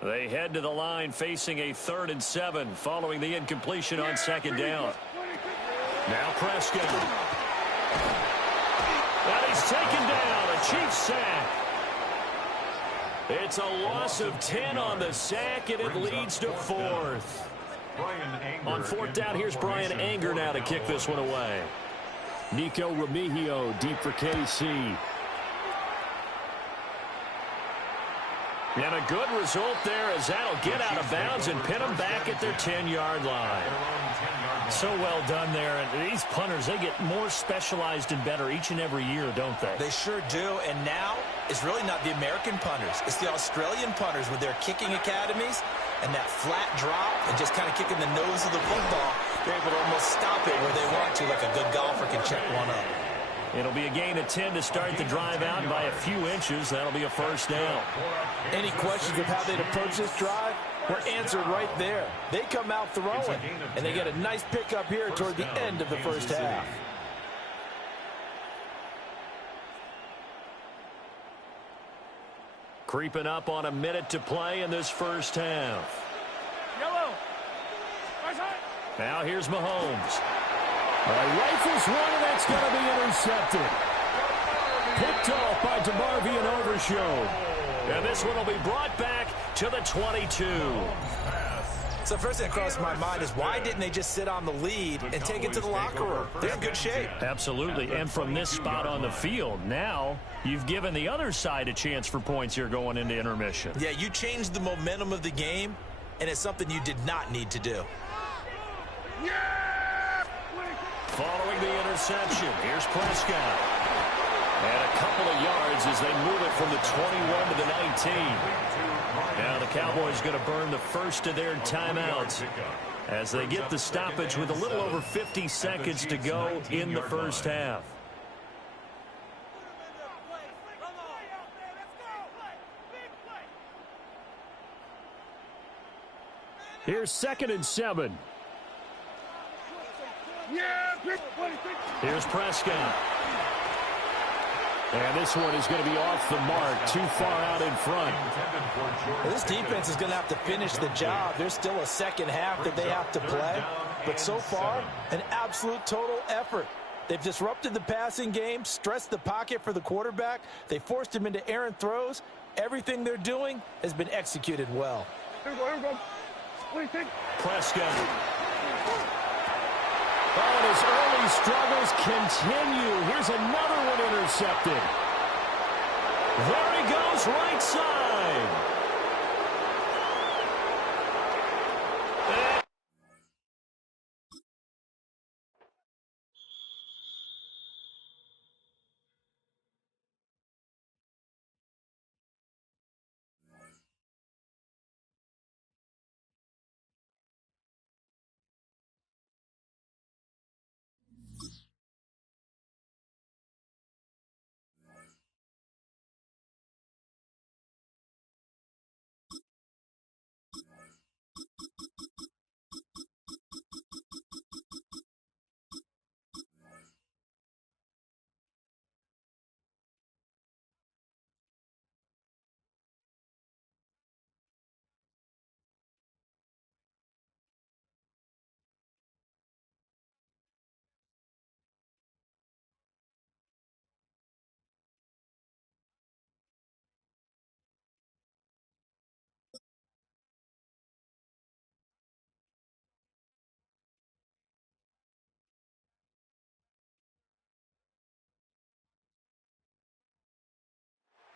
They head to the line facing a 3rd and 7 following the incompletion on 2nd down. Now Prescott. And he's taken down. A Chiefs sack. It's a loss of 10 on the sack, and it leads to 4th. On 4th down, here's Brian Anger now to kick this one away. Nico Remigio deep for KC. And a good result there as that'll get out of bounds and pin them back at their 10-yard line. So well done there. And these punters, they get more specialized and better each and every year, don't they? They sure do. And now it's really not the American punters. It's the Australian punters with their kicking academies. And that flat drop and just kind of kicking the nose of the football, they're able to almost stop it where they want to, like a good golfer can check one up. It'll be a gain of 10 to start the drive out by a few inches. That'll be a first down. Any questions of how they'd approach this drive were answered right there. They come out throwing, and they get a nice pickup here toward the end of the first half. Creeping up on a minute to play in this first half. Yellow. Now here's Mahomes. Rifles one, and that's going to be intercepted. Picked off by DeMarvin and Overshown. And this one will be brought back to the 22. So first thing that crossed my mind is why didn't they just sit on the lead and take it to the locker room? They're in good shape. Absolutely, and from this spot on the field, now you've given the other side a chance for points here going into intermission. Yeah, you changed the momentum of the game, and it's something you did not need to do. Following the interception, here's Prescott. And a couple of yards as they move it from the 21 to the 19. Now the Cowboys going to burn the first of their timeouts as they get the stoppage with a little over 50 seconds to go in the first half. Here's 2nd and 7. Here's Prescott. And this one is going to be off the mark, too far out in front. Well, this defense is going to have to finish the job. There's still a second half that they have to play. But so far, an absolute total effort. They've disrupted the passing game, stressed the pocket for the quarterback. They forced him into errant throws. Everything they're doing has been executed well. Here we go. What do you think? Prescott. Oh, and his early struggles continue. Here's another one intercepted. There he goes, right side.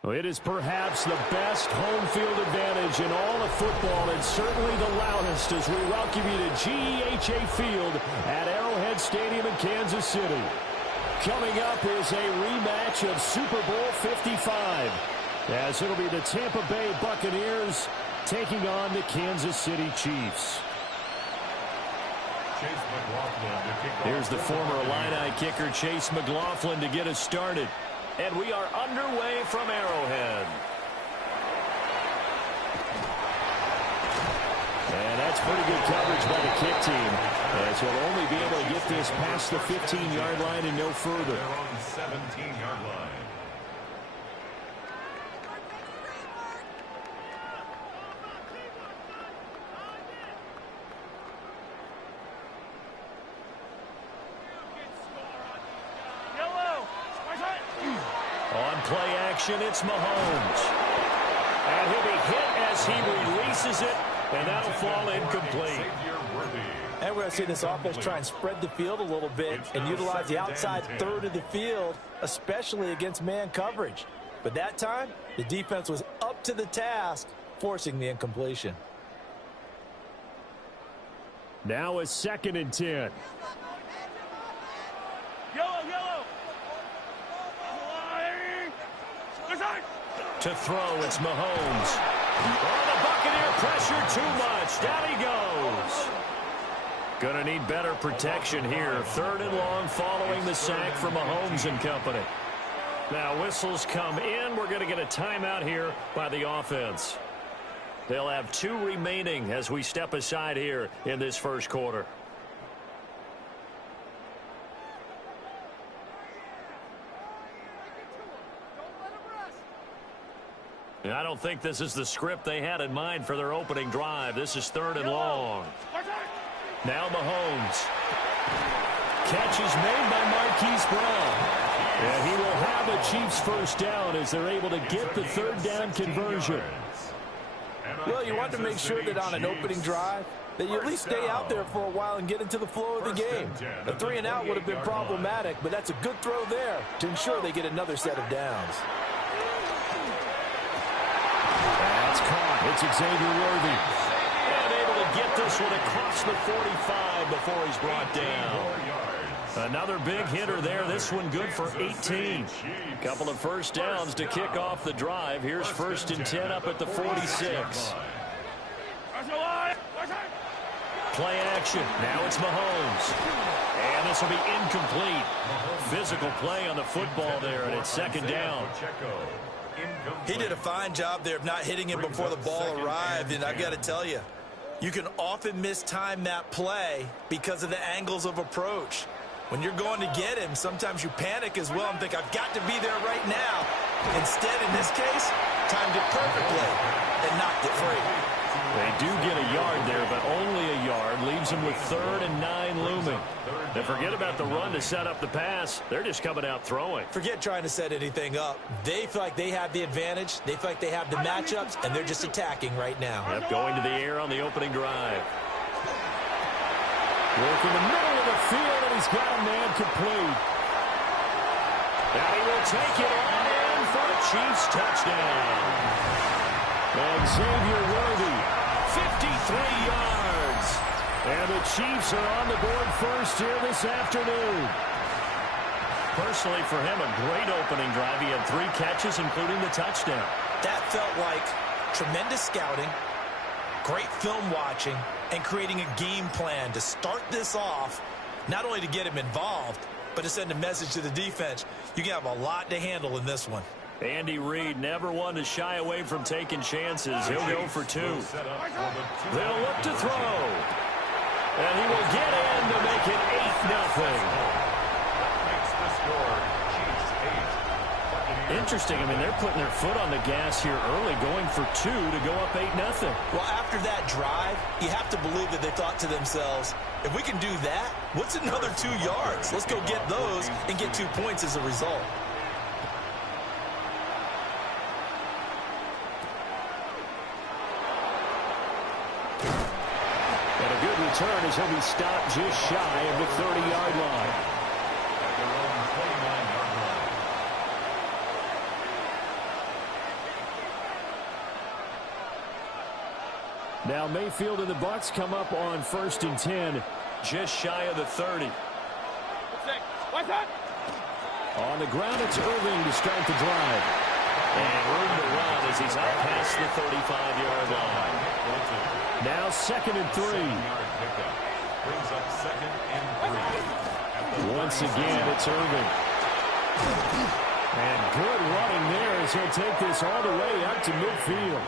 It is perhaps the best home field advantage in all of football, and certainly the loudest as we welcome you to GEHA Field at Arrowhead Stadium in Kansas City. Coming up is a rematch of Super Bowl 55, as it'll be the Tampa Bay Buccaneers taking on the Kansas City Chiefs. Here's the former Illini kicker Chase McLaughlin to get us started. And we are underway from Arrowhead. And that's pretty good coverage by the kick team, as we'll only be able to get this past the 15-yard line and no further. They're on the 17-yard line. On play action, it's Mahomes. And he'll be hit as he releases it, and that'll fall incomplete. And we're going to see this offense try and spread the field a little bit and utilize the outside third of the field, especially against man coverage. But that time, the defense was up to the task, forcing the incompletion. Now it's 2nd and 10. To throw, it's Mahomes. Oh, the Buccaneer pressure too much. Down he goes. Going to need better protection here. 3rd and long following the sack from Mahomes and company. Now whistles come in. We're going to get a timeout here by the offense. They'll have 2 remaining as we step aside here in this first quarter. I don't think this is the script they had in mind for their opening drive. This is 3rd and long. Now Mahomes. Catch is made by Marquise Brown. And he will have a Chiefs first down as they're able to get the 3rd down conversion. Well, you want to make sure that on an opening drive that you at least stay out there for a while and get into the flow of the game. A 3 and out would have been problematic, but that's a good throw there to ensure they get another set of downs. That's caught. It's Xavier Worthy. And able to get this one across the 45 before he's brought down. Another big hitter there. This one good for 18. Couple of first downs to kick off the drive. Here's 1st and 10 up at the 46. Play action. Now it's Mahomes. And this will be incomplete. Physical play on the football there, and it's 2nd down. He did a fine job there of not hitting him before the ball arrived, and I've got to tell you, you can often mistime that play because of the angles of approach. When you're going to get him, sometimes you panic as well and think, I've got to be there right now. Instead, in this case, timed it perfectly and knocked it free. They do get a yard there, but only a yard. Leaves them with 3rd and 9 looming. And forget about the run to set up the pass. They're just coming out throwing. Forget trying to set anything up. They feel like they have the advantage. They feel like they have the matchups, and they're just attacking right now. Yep, going to the air on the opening drive. Work in the middle of the field, and he's got a man complete. And he will take it on in for a Chiefs touchdown. And Xavier Worthy, 53 yards. And the Chiefs are on the board first here this afternoon. Personally, for him, a great opening drive. He had 3 catches, including the touchdown. That felt like tremendous scouting, great film watching, and creating a game plan to start this off, not only to get him involved, but to send a message to the defense. You can have a lot to handle in this one. Andy Reid never one to shy away from taking chances. He'll go for 2. They'll look to throw. And he will get in to make it 8-0. Interesting. I mean, they're putting their foot on the gas here early, going for 2 to go up 8-0. Well, after that drive, you have to believe that they thought to themselves, if we can do that, what's another 2 yards? Let's go get those and get 2 points as a result. And a good return as he'll be stopped just shy of the 30-yard line. At their own 29-yard line. Now Mayfield and the Bucs come up on 1st and 10, just shy of the 30. On the ground, it's Irving to start the drive. And room to run as he's out past the 35-yard line. Now 2nd and 3. Brings up 2nd and 3. Once again, it's Irving. And good running there as he'll take this all the way up to midfield.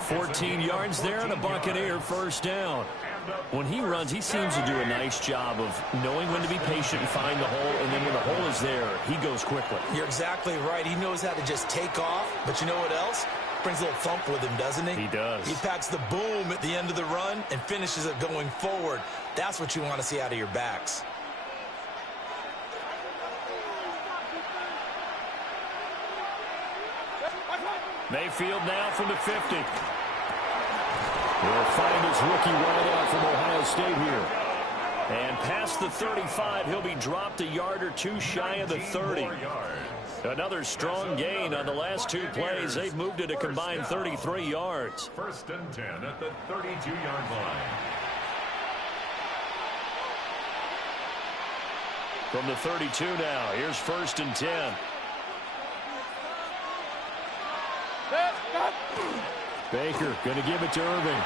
14 yards there and a Buccaneer first down. When he runs, he seems to do a nice job of knowing when to be patient and find the hole, and then when the hole is there, he goes quickly. You're exactly right. He knows how to just take off, but you know what else? Brings a little thump with him, doesn't he? He does. He packs the boom at the end of the run and finishes it going forward. That's what you want to see out of your backs. Mayfield now from the 50. He'll find his rookie wideout from Ohio State here. And past the 35, he'll be dropped a yard or 2 shy of the 30. Another strong gain on the last 2 plays. They've moved it a combined 33 yards. 1st and 10 at the 32-yard line. From the 32 now, here's 1st and 10. Baker going to give it to Irving.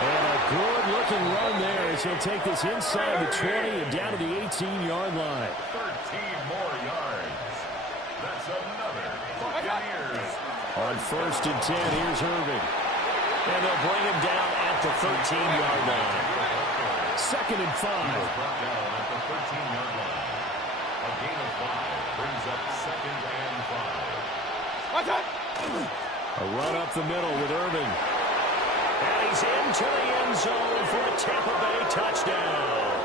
And a good-looking run there as he'll take this inside the 20 and down to the 18-yard line. 13 more yards. That's another Buccaneers. On 1st and 10, here's Irving. And they'll bring him down at the 13-yard line. 2nd and 5. Brought down at the 13-yard line. A gain of 5 brings up 2nd and 5. A run up the middle with Irving. And he's into the end zone for a Tampa Bay touchdown.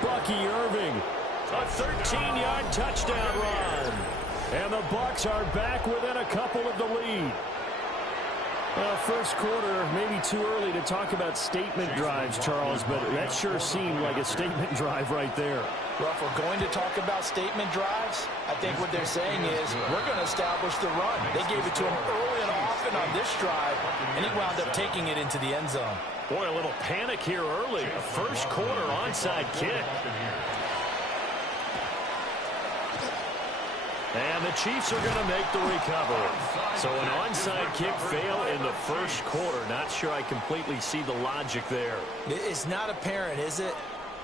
Bucky Irving, a 13-yard touchdown run. And the Bucs are back within a couple of the lead. Well, first quarter, maybe too early to talk about statement drives, Charles, but that sure seemed like a statement drive right there. Well, if we're going to talk about statement drives, I think what they're saying is we're going to establish the run. They gave it to him early and often on this drive, and he wound up taking it into the end zone. Boy, a little panic here early. A first quarter onside kick. And the Chiefs are going to make the recovery. So an onside kick fail in the first quarter. Not sure I completely see the logic there. It's not apparent, is it?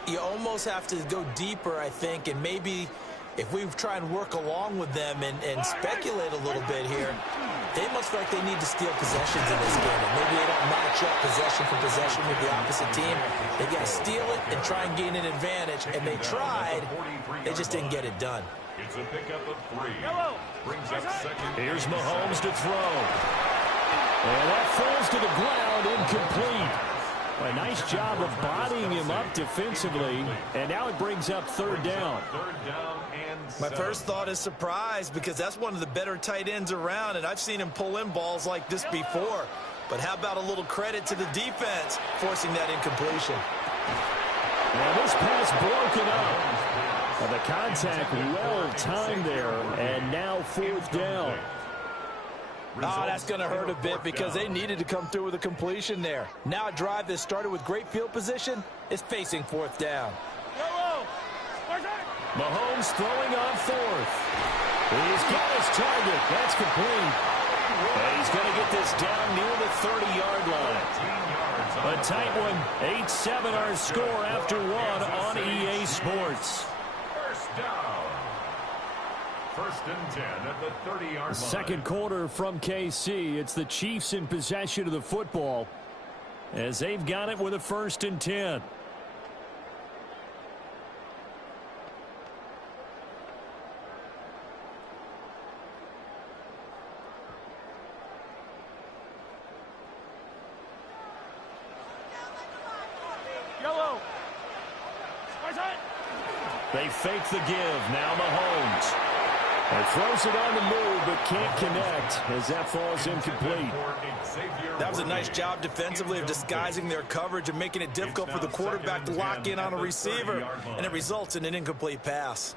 You almost have to go deeper, I think, and maybe if we try and work along with them and speculate a little bit here, they must feel like they need to steal possessions in this game. And maybe they don't match up possession for possession with the opposite team. They got to steal it and try and gain an advantage. And they tried. They just didn't get it done. It's a pickup of 3. Brings up 2nd. Here's Mahomes to throw. And that falls to the ground, incomplete. A nice job of bodying him up defensively. And now it brings up 3rd down. 3rd down and 7. My first thought is surprise because that's one of the better tight ends around, and I've seen him pull in balls like this before. But how about a little credit to the defense forcing that incompletion? Now this pass broken up. The contact well timed there, and now 4th down. Oh, that's going to hurt a bit because they needed to come through with a completion there. Now a drive that started with great field position is facing 4th down. Mahomes throwing on 4th. He's got his target. That's complete. And he's going to get this down near the 30-yard line. A tight one. 8-7 our score after 1 on EA Sports. Down. 1st and 10 at the 30-yard line. Second quarter from KC. It's the Chiefs in possession of the football as they've got it with a 1st and 10. They fake the give. Now Mahomes. And throws it on the move, but can't connect as that falls incomplete. That was a nice job defensively of disguising their coverage and making it difficult for the quarterback to lock in on a receiver, and it results in an incomplete pass.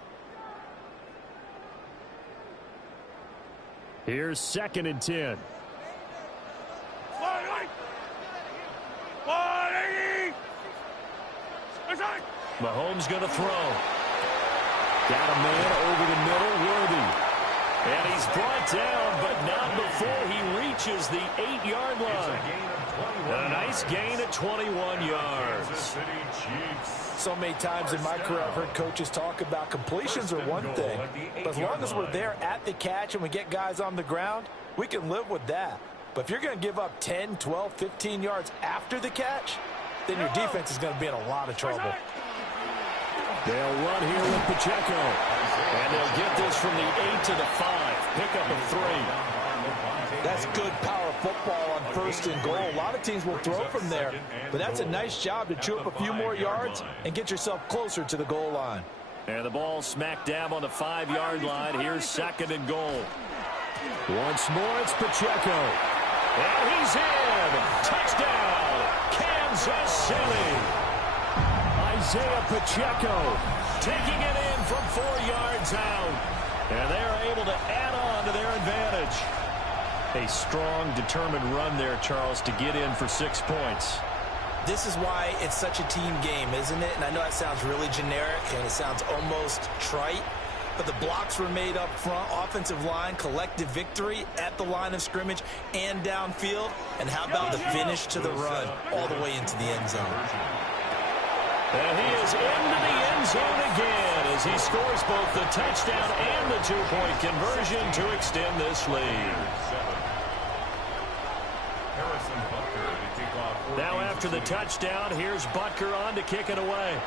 Here's 2nd and 10. Mahomes going to throw. Got a man over the middle, Worthy. And he's brought down, but not before he reaches the 8-yard line. A nice gain at 21 yards. So many times in my career, I've heard coaches talk about completions are one thing, but as long as we're there at the catch and we get guys on the ground, we can live with that. But if you're going to give up 10, 12, 15 yards after the catch, then your defense is going to be in a lot of trouble. They'll run here with Pacheco. And they'll get this from the 8 to the 5. Pick up a 3. That's good power football on 1st and goal. A lot of teams will throw from there, but that's a nice job to chew up a few more yards and get yourself closer to the goal line. And the ball smack dab on the 5-yard line. Here's 2nd and goal. Once more, it's Pacheco. And he's in. Touchdown, Kansas City. Isaiah Pacheco taking it in from 4 yards out. And they're able to add on to their advantage. A strong, determined run there, Charles, to get in for 6 points. This is why it's such a team game, isn't it? And I know that sounds really generic and it sounds almost trite, but the blocks were made up front. Offensive line, collective victory at the line of scrimmage and downfield. And how about the finish to the run all the way into the end zone? And he is into the end zone again as he scores both the touchdown and the two-point conversion to extend this lead. Now after the touchdown, here's Butker on to kick it away.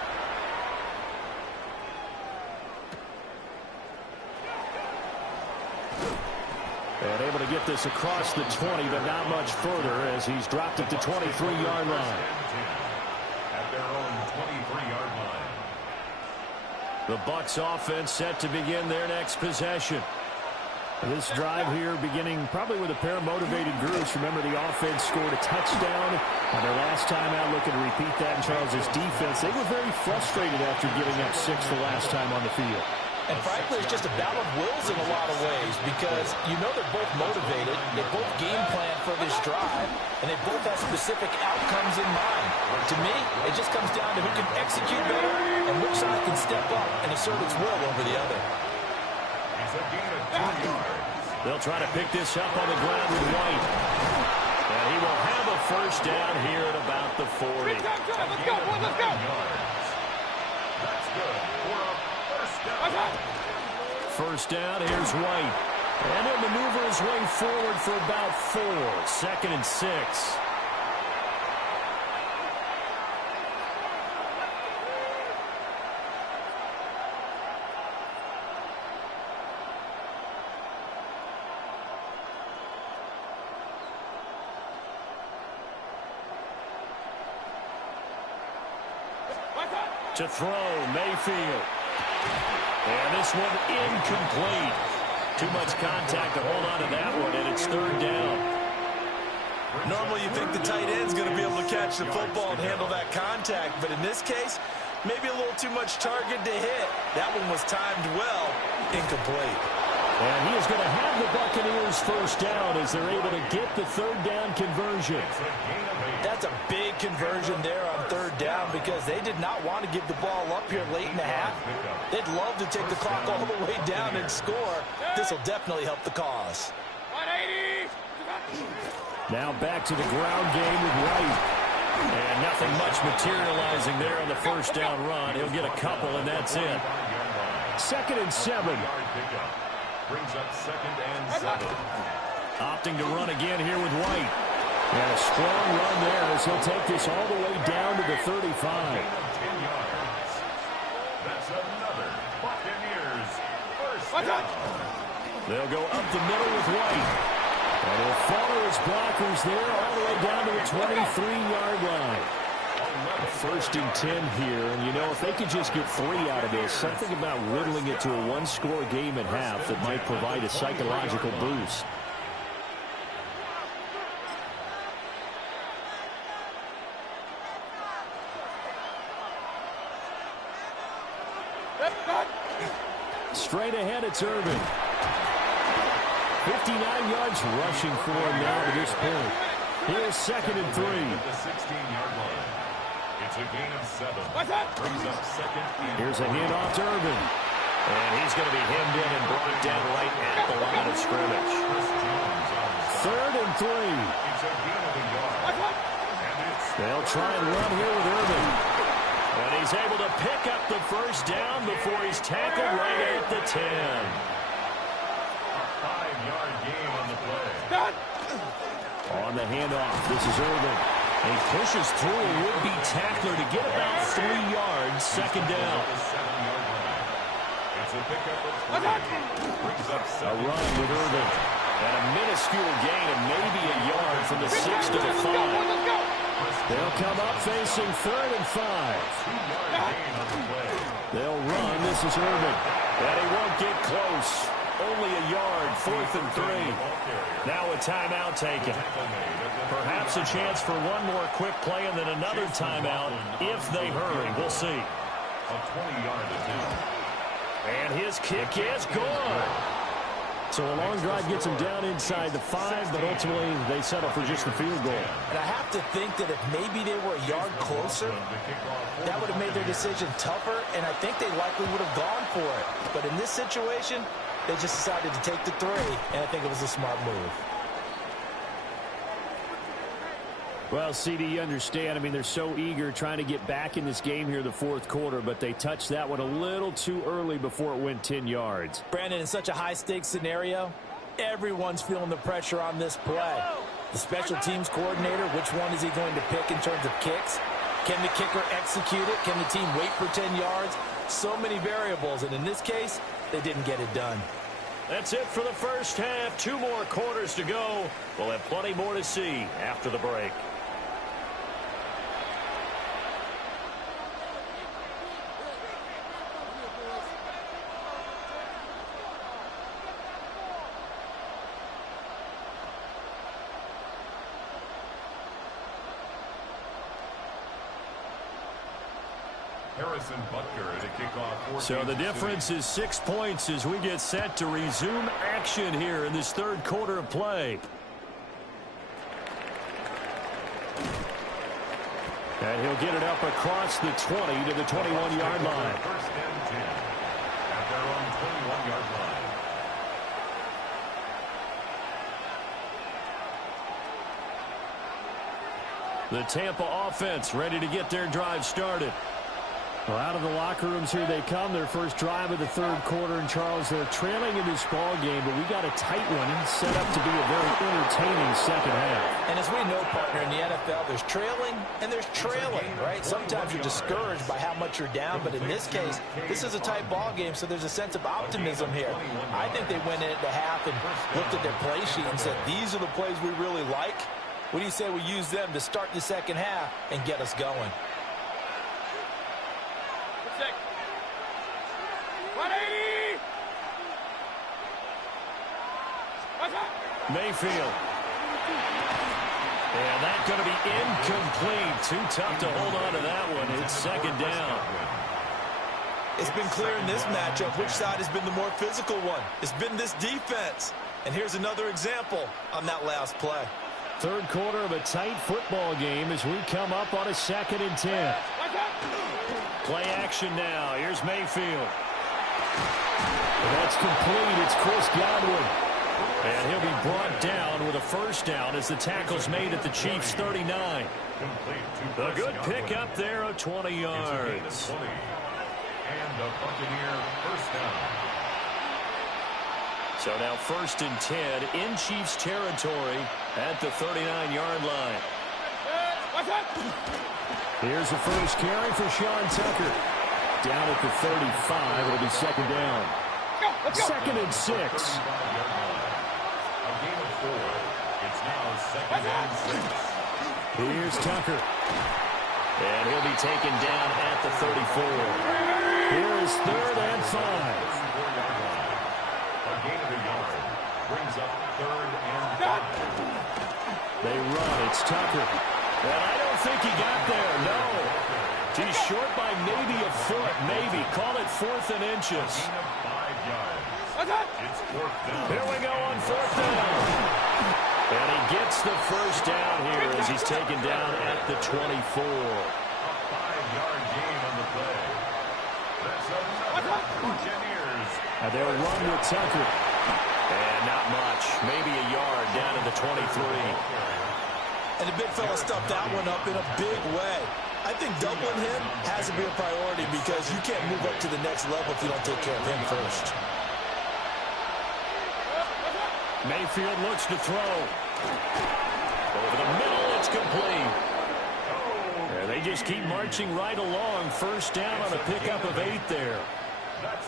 And able to get this across the 20, but not much further as he's dropped it to 23-yard line. At their own 23-yard line. The Bucs offense set to begin their next possession. This drive here beginning probably with a pair of motivated groups. Remember, the offense scored a touchdown on their last time out, looking to repeat that in Charles's defense. They were very frustrated after giving up 6 the last time on the field. And frankly, it's just a battle of wills in a lot of ways because you know they're both motivated, they both game plan for this drive, and they both have specific outcomes in mind. To me, it just comes down to who can execute better and which side can step up and assert its will over the other. It's a gain of 2 yards. They'll try to pick this up on the ground with White. And he will have a first down here at about the 40. Let's go, boys, let's go. That's good for a first down. First down, here's White. And he'll maneuver his way forward for about 4. 2nd and 6. To throw, Mayfield. And this one incomplete. Too much contact to hold on to that one, and it's 3rd down. Normally you think the tight end's going to be able to catch the football and handle that contact, but in this case, maybe a little too much target to hit. That one was timed well, incomplete. And he is going to have the Buccaneers first down as they're able to get the 3rd down conversion. That's a big conversion there on 3rd down because they did not want to give the ball up here late in the half. They'd love to take the clock all the way down and score. This will definitely help the cause. 180. Now back to the ground game with White. And nothing much materializing there on the first down run. He'll get a couple, and that's it. 2nd and 7. Brings up 2nd and 7. Opting to run again here with White. And a strong run there as he'll take this all the way down to the 35. 10 yards. That's another Buccaneers first down. They'll go up the middle with White. And he'll follow his blockers there all the way down to the 23-yard line. 1st and 10 here, and you know, if they could just get 3 out of this, something about whittling it to a 1-score game at half that might provide a psychological boost. Straight ahead, it's Irvin. 59 yards rushing for him now to this point. Here's 2nd and 3. The 16-yard line. It's a gain of 7. Brings up 2nd and Here's a handoff to Irvin. And he's going to be hemmed in and brought down right at the line of scrimmage. 3rd and 3. It's a gain of a yard. They'll try and run here with Irvin. And he's able to pick up the first down before he's tackled right at the 10. A 5-yard gain on the play. On the handoff, this is Irvin. And he pushes through a would-be tackler to get about 3 yards, 2nd down. It's a pickup of 3. Brings up 7. A run with Irvin. And a minuscule gain of maybe a yard from the 6 to the 5. They'll come up facing 3rd and 5. 2-yard gain on the play. They'll run. This is Irvin. And he won't get close. Only a yard, 4th and 3. Now a timeout taken. Perhaps a chance for one more quick play and then another timeout if they hurry. We'll see. A 20-yard attempt. And his kick is good. So a long drive gets them down inside the 5, but ultimately they settle for just the field goal. And I have to think that if maybe they were a yard closer, that would have made their decision tougher, and I think they likely would have gone for it. But in this situation, they just decided to take the 3, and I think it was a smart move. Well, CD, you understand. I mean, they're so eager trying to get back in this game here in the 4th quarter, but they touched that one a little too early before it went 10 yards. Brandon, in such a high-stakes scenario, everyone's feeling the pressure on this play. The special teams coordinator, which one is he going to pick in terms of kicks? Can the kicker execute it? Can the team wait for 10 yards? So many variables, and in this case, they didn't get it done. That's it for the first half. 2 more quarters to go. We'll have plenty more to see after the break. So the difference is 6 points as we get set to resume action here in this 3rd quarter of play. And he'll get it up across the 20 to the 21-yard line. First and 10 at their own 21-yard line. The Tampa offense ready to get their drive started. Well, out of the locker rooms here they come. Their first drive of the 3rd quarter. And, Charles, they're trailing in this ball game, but we got a tight one set up to be a very entertaining second half. And as we know, partner, in the NFL, there's trailing and there's trailing, right? Sometimes you're discouraged by how much you're down, but in this case, this is a tight ball game, so there's a sense of optimism here. I think they went in at the half and looked at their play sheet and said, these are the plays we really like. What do you say we use them to start the second half and get us going? 180! Mayfield. And that's going to be incomplete. Too tough to hold on to that one. It's 2nd down. It's been clear in this matchup which side has been the more physical one. It's been this defense. And here's another example on that last play. 3rd quarter of a tight football game as we come up on a 2nd and 10. Play action now. Here's Mayfield. And that's complete. It's Chris Godwin. And he'll be brought down with a first down as the tackle's made at the Chiefs' 39. A good pick up there of 20 yards. And the Buccaneer first down. So now 1st and 10 in Chiefs territory at the 39-yard line. Here's the first carry for Sean Tucker. Down at the 35, it'll be 2nd down. 2nd and 6. A game of 4. It's now 2nd and 6. Here's Tucker. And he'll be taken down at the 34. Here is 3rd and 5. A gain of a yard brings up 3rd and 5. They run. It's Tucker. And I don't think he got there. No. He's short by maybe a foot. Maybe. Call it 4th and inches. Gain of 5 yards. It's 4th down. Here we go on 4th down. And he gets the first down here as he's taken down at the 24. A 5-yard gain on the play. That's another Buccaneers. And they'll run with Tucker. And not much. Maybe a yard down to the 23. And the big fella stuffed that one up in a big way. I think doubling him has to be a priority because you can't move up to the next level if you don't take care of him first. Mayfield looks to throw. Over the middle, it's complete. And they just keep marching right along. First down on a pickup of 8 there.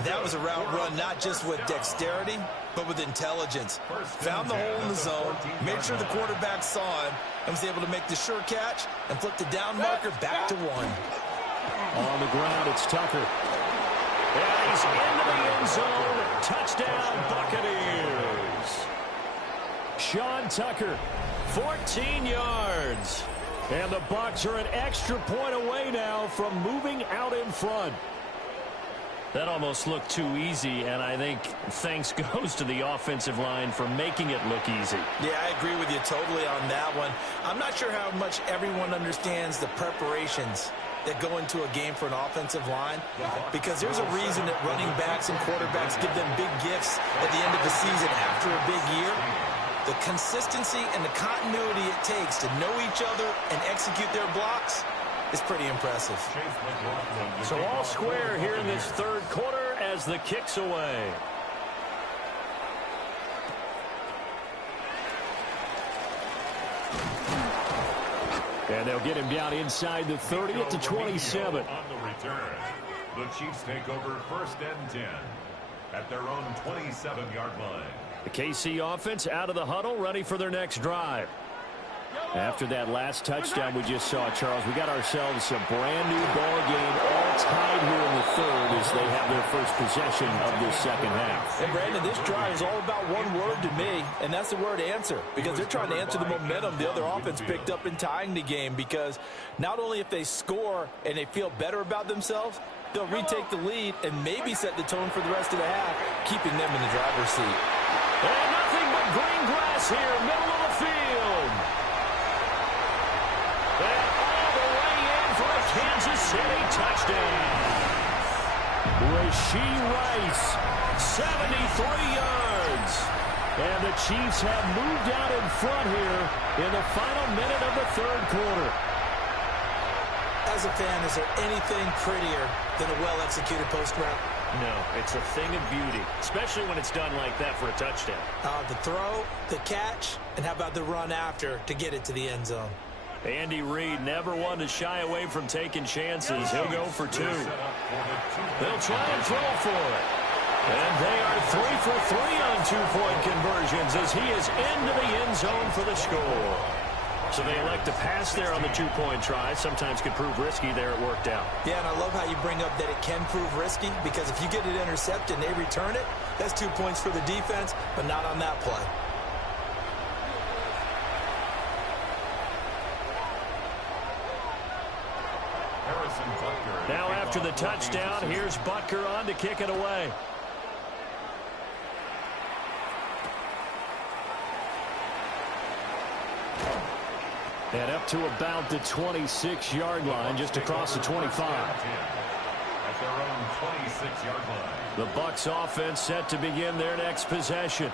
That was a route run not just with dexterity, but with intelligence. Found the hole in the zone, made sure the quarterback saw him, and was able to make the sure catch and flip the down marker back to 1. On the ground, it's Tucker. And he's into the end zone. Touchdown, Buccaneers. Sean Tucker, 14 yards. And the Bucs are an extra point away now from moving out in front. That almost looked too easy, and I think thanks goes to the offensive line for making it look easy. Yeah, I agree with you totally on that one. I'm not sure how much everyone understands the preparations that go into a game for an offensive line, because there's a reason that running backs and quarterbacks give them big gifts at the end of the season after a big year. The consistency and the continuity it takes to know each other and execute their blocks is pretty impressive. So all square here in this third quarter as the kick's away. And they'll get him down inside the 30 at the 27. On the return, the Chiefs take over 1st and 10 at their own 27-yard line. The KC offense out of the huddle, ready for their next drive. After that last touchdown we just saw, Charles, we got ourselves a brand-new ball game, all tied here in the third as they have their first possession of this second half. And, Brandon, this drive is all about one word to me, and that's the word answer, because they're trying to answer the momentum the other offense picked up in tying the game, because not only if they score and they feel better about themselves, they'll retake the lead and maybe set the tone for the rest of the half, keeping them in the driver's seat. And nothing but green grass here, middle of the field. And all the way in for a Kansas City touchdown. Rashee Rice, 73 yards. And the Chiefs have moved out in front here in the final minute of the third quarter. As a fan, is there anything prettier than a well-executed post route? No, it's a thing of beauty, especially when it's done like that for a touchdown. The throw, the catch, and how about the run after to get it to the end zone? Andy Reid never one to shy away from taking chances. He'll go for two. They'll try and throw for it. And they are 3 for 3 on two-point conversions as he is into the end zone for the score. So they elect to pass there on the two-point try. Sometimes could prove risky there. It worked out. Yeah, and I love how you bring up that it can prove risky, because if you get it intercepted and they return it, that's 2 points for the defense, but not on that play. Now after the touchdown, here's Butker on to kick it away. And up to about the 26-yard line, just across the 25. At their own 26-yard line. The Bucs offense set to begin their next possession.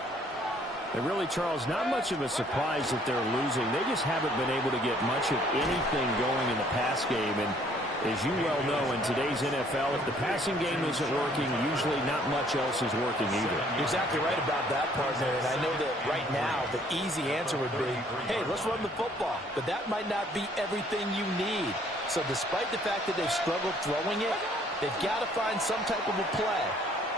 And really, Charles, not much of a surprise that they're losing. They just haven't been able to get much of anything going in the pass game. And as you well know, in today's NFL, if the passing game isn't working, usually not much else is working either. You're exactly right about that, partner. And I know that right now the easy answer would be, hey, let's run the football. But that might not be everything you need. So despite the fact that they've struggled throwing it, they've got to find some type of a play,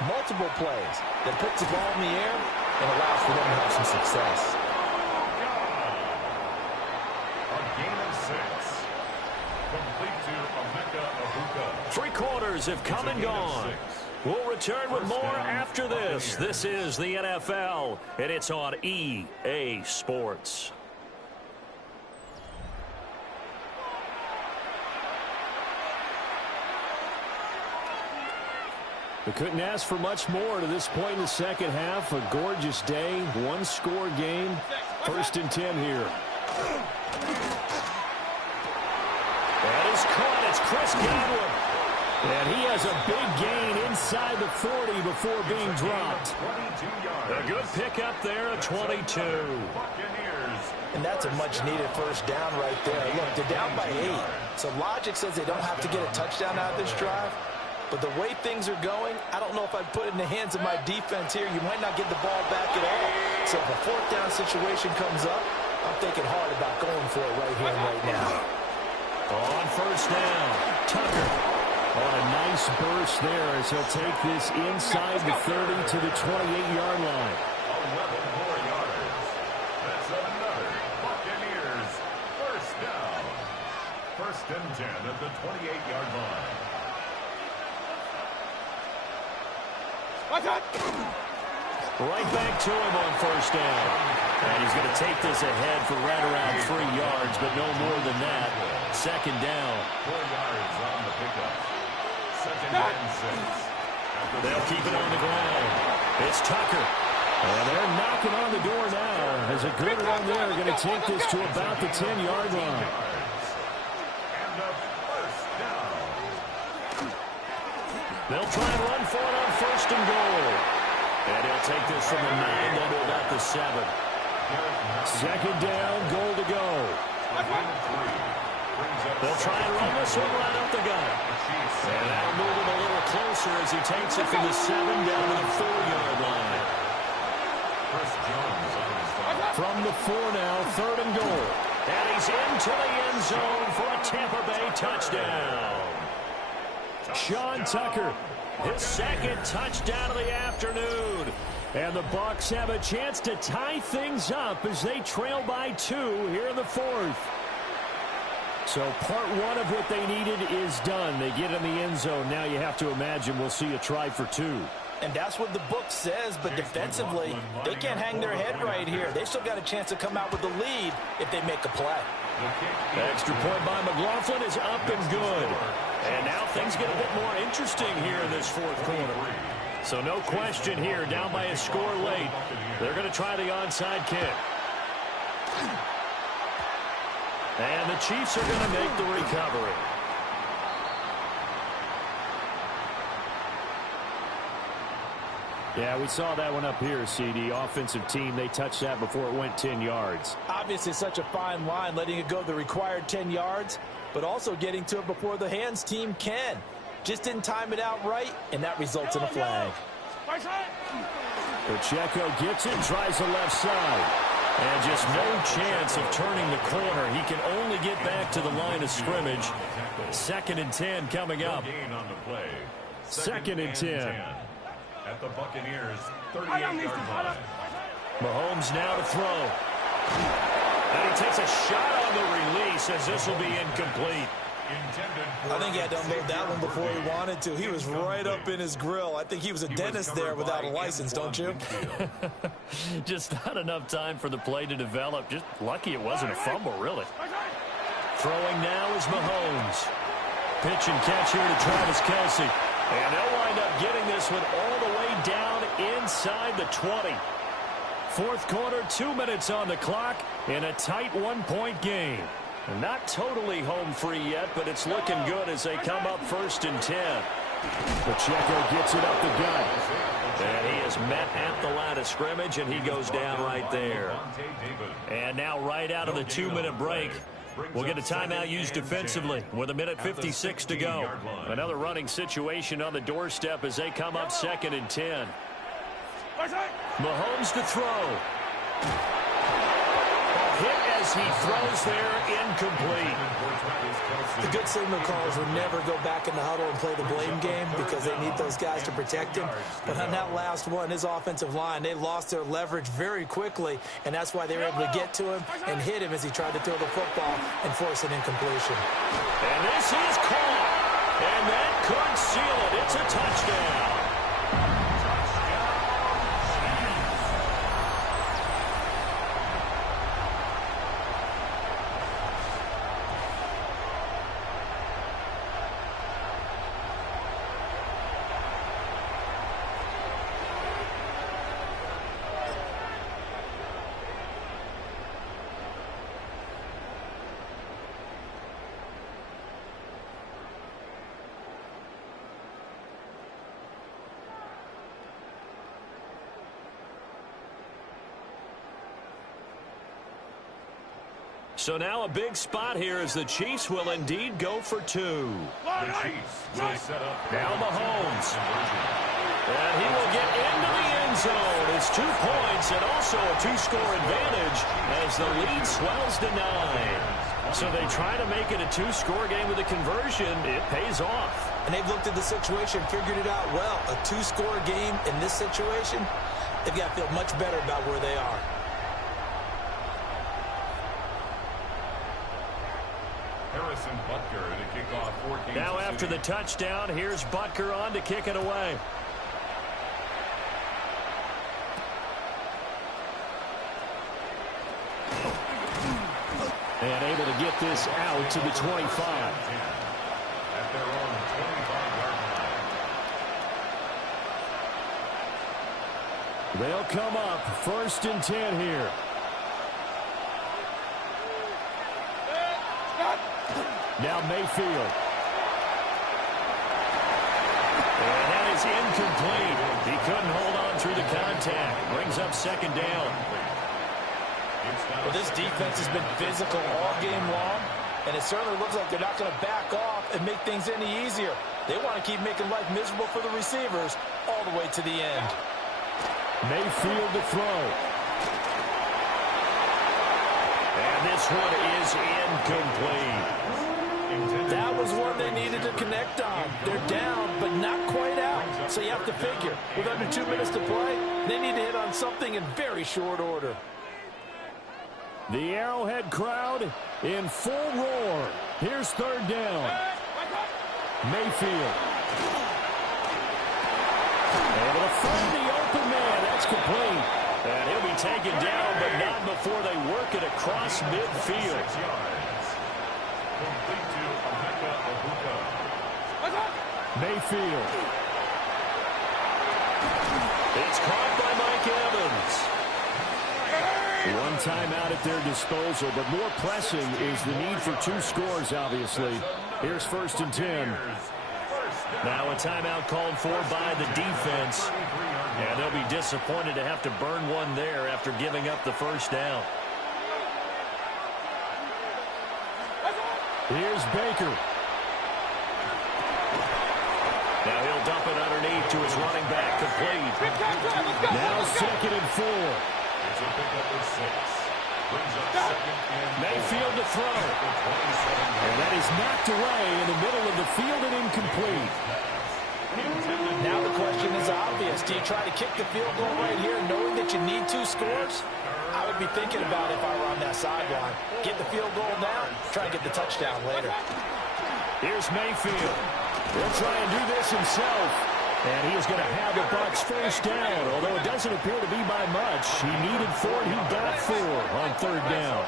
multiple plays, that puts the ball in the air and allows for them to have some success. A gain of 6. Complete to Emeka Egbuka. 3 quarters have come and gone. We'll return with more after this. This is the NFL, and it's on EA Sports. We couldn't ask for much more to this point in the second half. A gorgeous day, one-score game. 1st and 10 here. That is caught. It's Chris Godwin. And he has a big gain inside the 40 before being dropped. A good pickup there at 22. And that's a much-needed first down right there. Look, they're down by 8. So logic says they don't have to get a touchdown out of this drive. But the way things are going, I don't know if I'd put it in the hands of my defense here. You might not get the ball back at all. So if a 4th down situation comes up, I'm thinking hard about going for it right here and right now. On 1st down, Tucker on a nice burst there as he'll take this inside the 30 to the 28-yard line. 11 more yards. That's another Buccaneers 1st down. 1st and 10 at the 28-yard line. Right back to him on 1st down. And he's going to take this ahead for right around 3 yards, but no more than that. 2nd down. 4 yards on the pickup. 2nd and 6. They'll keep it on the ground. It's Tucker. And they're knocking on the door now as a good run there. Going to take this to about the 10-yard line. And a first down. They'll try and run for it on first and goal. And he'll take this from the 9 down to about the 7. Second down, goal to go. They'll try and run this one right up the gut. And that'll move him a little closer as he takes it from the 7 down to the 4-yard line. From the 4 now, third and goal. And he's into the end zone for a Tampa Bay touchdown. Sean Tucker, his second touchdown of the afternoon. And the Bucs have a chance to tie things up as they trail by 2 here in the 4th. So part 1 of what they needed is done. They get in the end zone. Now you have to imagine we'll see a try for 2. And that's what the book says, but defensively, they can't hang their head right here. They still got a chance to come out with the lead if they make a play. Extra point by McLaughlin is up and good. And now things get a bit more interesting here in this 4th quarter. So no question here, down by a score late. They're going to try the onside kick. And the Chiefs are going to make the recovery. Yeah, we saw that one up here, CD. Offensive team, they touched that before it went 10 yards. Obviously, such a fine line, letting it go the required 10 yards, but also getting to it before the hands team can. Just didn't time it out right, and that results in a flag. Pacheco gets it, tries the left side. And just no chance of turning the corner. He can only get back to the line of scrimmage. 2nd and 10 coming up. Second and 10. At the Buccaneers, 38-yard line. Mahomes now to throw. And he takes a shot on the release as this will be incomplete. I think he had to unload that one before he wanted to. He was right up in his grill. I think he was a dentist there without a license, don't you? Just not enough time for the play to develop. Just lucky it wasn't a fumble, really. Throwing now is Mahomes. Pitch and catch here to Travis Kelce. And they'll wind up getting this one all the way down inside the 20. 4th quarter, 2 minutes on the clock in a tight 1-point game. Not totally home free yet, but it's looking good as they come up 1st and 10. Pacheco gets it up the gut. And he is met at the line of scrimmage, and he goes down right there. And now right out of the 2-minute break, we'll get a timeout used defensively with 1:56 to go. Another running situation on the doorstep as they come up 2nd and 10. Mahomes to throw. Hit as he throws there, incomplete. The good signal callers will never go back in the huddle and play the blame game because they need those guys to protect him. But on that last one, his offensive line, they lost their leverage very quickly, and that's why they were able to get to him and hit him as he tried to throw the football and force an incompletion. And this is caught, and that could seal it. It's a touchdown. So now a big spot here as the Chiefs will indeed go for 2. The Chiefs will set up. Now Mahomes. And he will get into the end zone. It's 2 points and also a 2-score advantage as the lead swells to 9. So they try to make it a 2-score game with a conversion. It pays off. And they've looked at the situation, figured it out well. A 2-score game in this situation, they've got to feel much better about where they are. Butker to kick off for Kansas now after City. the touchdown, here's Butker on to kick it away. And able to get this out to the 25. At their own 25-yard line. They'll come up 1st and 10 here. Now Mayfield. And that is incomplete. He couldn't hold on through the contact. Brings up 2nd down. Well, this defense has been physical all game long, and it certainly looks like they're not going to back off and make things any easier. They want to keep making life miserable for the receivers all the way to the end. Mayfield to throw. And this one is incomplete. That was one they needed to connect on. They're down, but not quite out. So you have to figure, with under 2 minutes to play, they need to hit on something in very short order. The Arrowhead crowd in full roar. Here's 3rd down. Mayfield. Able to find the open man. That's complete. And he'll be taken down, but not before they work it across midfield. Mayfield. It's caught by Mike Evans. One timeout at their disposal, but more pressing is the need for 2 scores, obviously. Here's 1st and 10. Now a timeout called for by the defense. And they'll be disappointed to have to burn one there after giving up the 1st down. Here's Baker. Now he'll dump it underneath to his running back, complete. Now 2nd and 4. It's a pickup of 6. Brings up 2nd and 4. Mayfield to throw. And that is knocked away in the middle of the field and incomplete. Now the question is obvious. Do you try to kick the field goal right here knowing that you need 2 scores? I would be thinking about it if I were on that sideline. Get the field goal now, try and get the touchdown later. Here's Mayfield. He'll try and do this himself. And he is going to have the Bucs 1st down, although it doesn't appear to be by much. He needed 4, and he got 4 on 3rd down.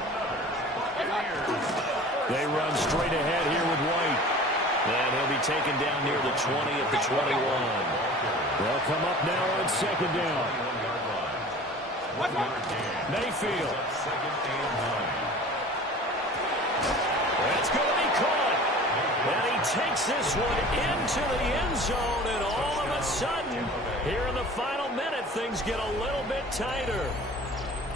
They run straight ahead here with White. And he'll be taken down near the 20 at the 21. They'll come up now on 2nd down. Mayfield. That's going to be caught. And he takes this one into the end zone, and all of a sudden, here in the final minute, things get a little bit tighter.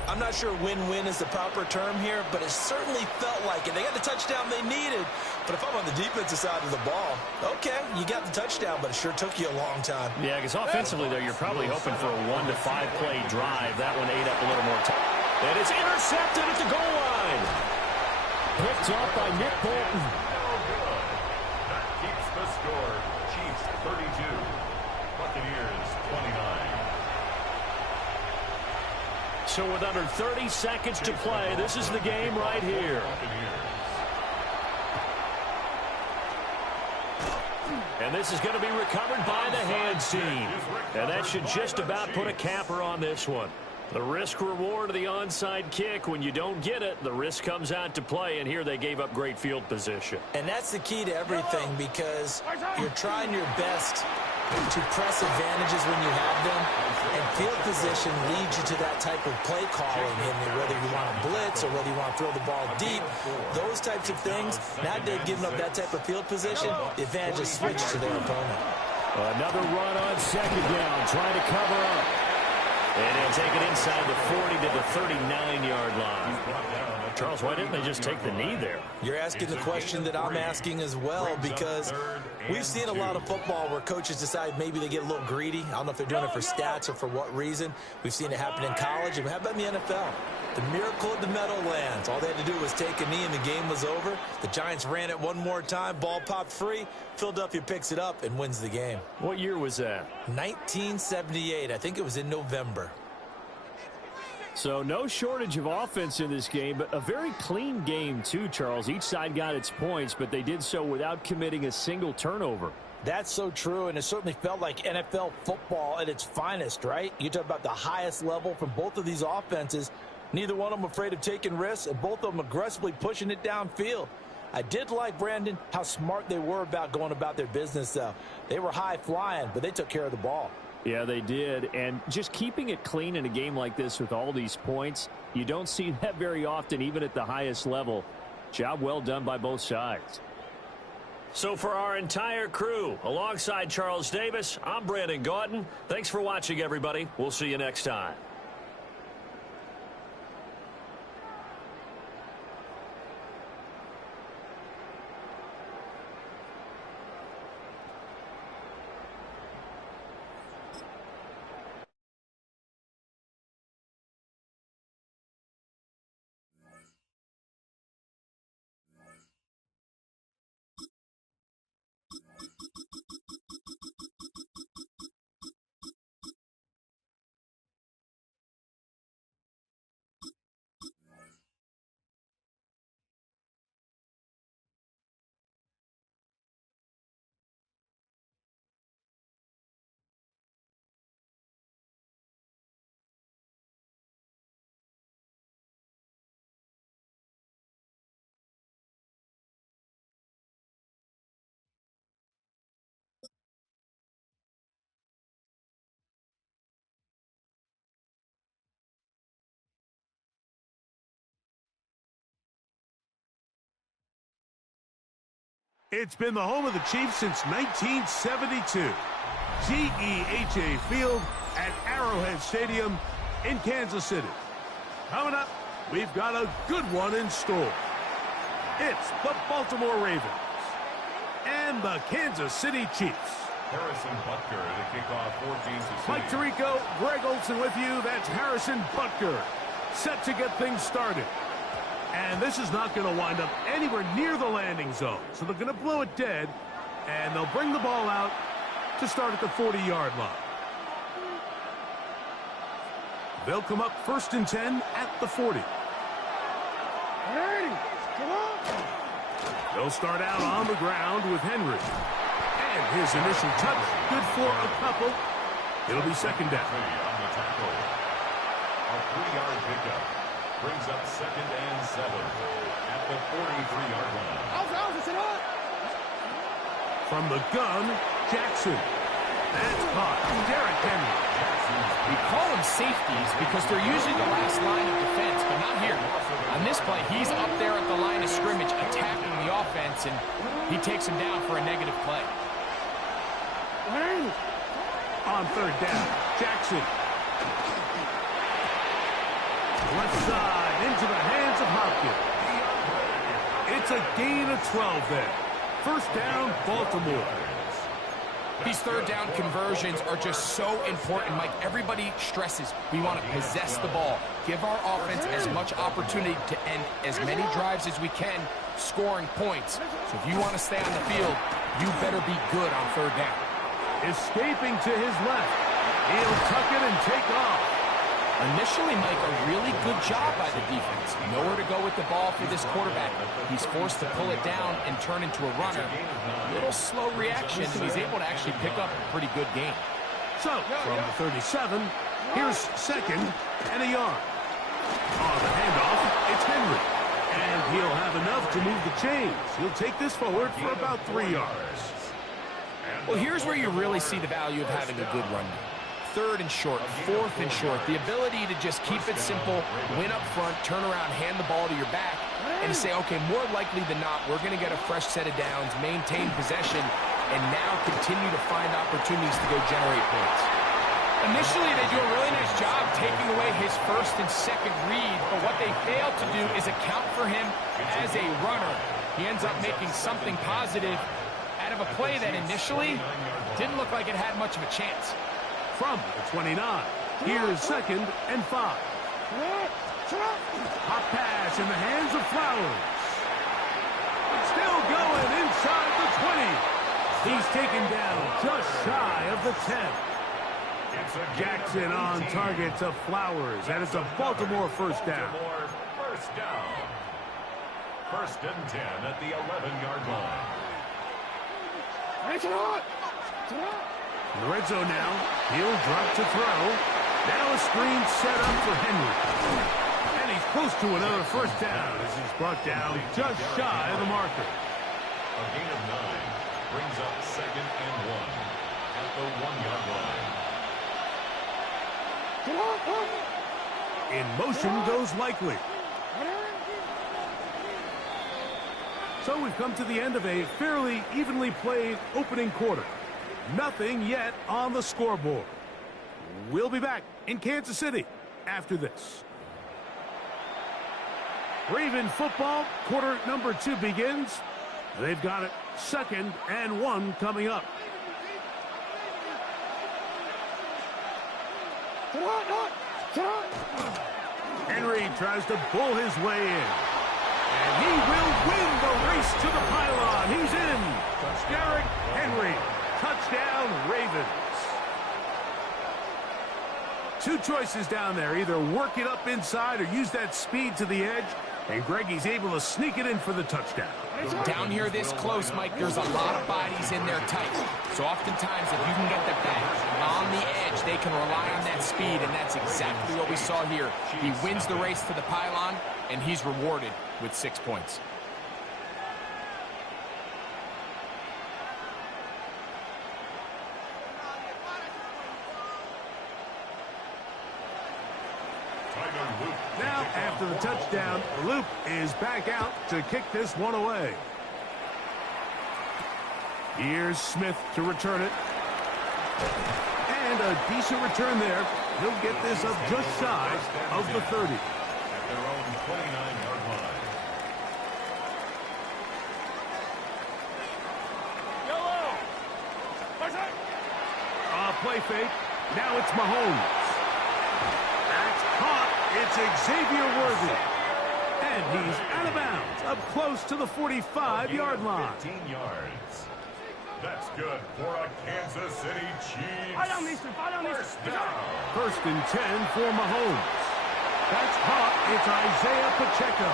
I'm not sure win-win is the proper term here, but it certainly felt like it. They got the touchdown they needed, but if I'm on the defensive side of the ball, okay, you got the touchdown, but it sure took you a long time. Yeah, because offensively, though, you're probably hoping for a 1 to 5 play drive. That one ate up a little more time. And it's intercepted at the goal line. Picked up by Nick Bolton. That keeps the score. Chiefs 32. Buccaneers 29. So with under 30 seconds to play, this is the game right here. And this is going to be recovered by the hands team. And that should just about put a capper on this one. The risk-reward of the onside kick, when you don't get it, the risk comes out to play, and here they gave up great field position. And that's the key to everything, because you're trying your best to press advantages when you have them, and field position leads you to that type of play calling, and whether you want to blitz or whether you want to throw the ball deep, those types of things. Now they've given up that type of field position, the advantage is switched to their opponent. Another run on 2nd down, trying to cover up. And he'll take it inside the 40 to the 39-yard line. Charles, why didn't they just take the knee there? You're asking the question that I'm asking as well, because we've seen a lot of football where coaches decide maybe they get a little greedy. I don't know if they're doing it for stats or for what reason. We've seen it happen in college, and how about in the NFL? The miracle of the Meadowlands. All they had to do was take a knee, and the game was over. The Giants ran it one more time. Ball popped free. Philadelphia picks it up and wins the game. What year was that? 1978. I think it was in November. So no shortage of offense in this game, but a very clean game too, Charles. Each side got its points, but they did so without committing a single turnover. That's so true, and it certainly felt like NFL football at its finest, right? You talk about the highest level from both of these offenses. Neither one of them afraid of taking risks, and both of them aggressively pushing it downfield. I did like, Brandon, how smart they were about going about their business, though. They were high-flying, but they took care of the ball. Yeah, they did. And just keeping it clean in a game like this with all these points, you don't see that very often, even at the highest level. Job well done by both sides. So for our entire crew, alongside Charles Davis, I'm Brandon Gaudin. Thanks for watching, everybody. We'll see you next time. It's been the home of the Chiefs since 1972. GEHA Field at Arrowhead Stadium in Kansas City. Coming up, we've got a good one in store. It's the Baltimore Ravens and the Kansas City Chiefs. Harrison Butker to kick off 14-6. Mike Tirico, Greg Olson with you. That's Harrison Butker set to get things started. And this is not going to wind up anywhere near the landing zone. So they're going to blow it dead, and they'll bring the ball out to start at the 40-yard line. They'll come up 1st and 10 at the 40. They'll start out on the ground with Henry. And his initial touch, good for a couple. It'll be 2nd down. On the tackle. A 3-yard pickup. Brings up 2nd and 7 at the 43-yard line. From the gun, Jackson. That's caught. Derrick Henry. We call them safeties because they're usually the last line of defense, but not here. On this play, he's up there at the line of scrimmage attacking the offense, and he takes him down for a negative play. On 3rd down, Jackson. Left side into the hands of Hopkins. It's a gain of 12 there. 1st down, Baltimore. These 3rd down conversions are just so important, Mike. Everybody stresses we want to possess the ball. Give our offense as much opportunity to end as many drives as we can, scoring points. So if you want to stay on the field, you better be good on 3rd down. Escaping to his left. He'll tuck it and take off. Initially, Mike, a really good job by the defense. Nowhere to go with the ball for this quarterback. He's forced to pull it down and turn into a runner. A little slow reaction, and he's able to actually pick up a pretty good game. So, from the 37, here's 2nd and a yard. On the handoff, it's Henry. And he'll have enough to move the chains. He'll take this forward for about 3 yards. Well, here's where you really see the value of having a good run. 3rd and short, 4th and short, the ability to just keep it simple, win up front, turn around, hand the ball to your back, and to say, okay, more likely than not, we're going to get a fresh set of downs, maintain possession, and now continue to find opportunities to go generate points. Initially, they do a really nice job taking away his 1st and 2nd read, but what they fail to do is account for him as a runner. He ends up making something positive out of a play that initially didn't look like it had much of a chance. From the 29, here's 2nd and 5. Hot pass in the hands of Flowers. Still going inside the 20. He's taken down just shy of the 10. Jackson on target to Flowers, and it's a Baltimore 1st down. 1st and 10 at the 11-yard line. In the red zone now, he'll drop to throw. Now a screen set up for Henry. And he's close to another 1st down as he's brought down just shy of the marker. A gain of 9 brings up 2nd and 1 at the 1-yard line. In motion goes Likely. So we've come to the end of a fairly evenly played opening quarter. Nothing yet on the scoreboard. We'll be back in Kansas City after this. Raven football, quarter number 2 begins. They've got it 2nd and 1 coming up. Henry tries to bull his way in. And he will win the race to the pylon. He's in. Derrick Henry. Touchdown, Ravens. 2 choices down there. Either work it up inside or use that speed to the edge. And Greggy's able to sneak it in for the touchdown. Down here this close, Mike, there's a lot of bodies in there tight. So oftentimes, if you can get the back on the edge, they can rely on that speed, and that's exactly what we saw here. He wins the race to the pylon, and he's rewarded with 6 points. Now, after the touchdown, Luke is back out to kick this one away. Here's Smith to return it. And a decent return there. He'll get this up just shy of the 30. At their own 29-yard line. Play fake. Now it's Mahomes. That's caught. It's Xavier Worthy. And he's out of bounds, up close to the 45-yard line. 15 yards. That's good for a Kansas City Chiefs. First down. 1st and 10 for Mahomes. That's caught. It's Isaiah Pacheco.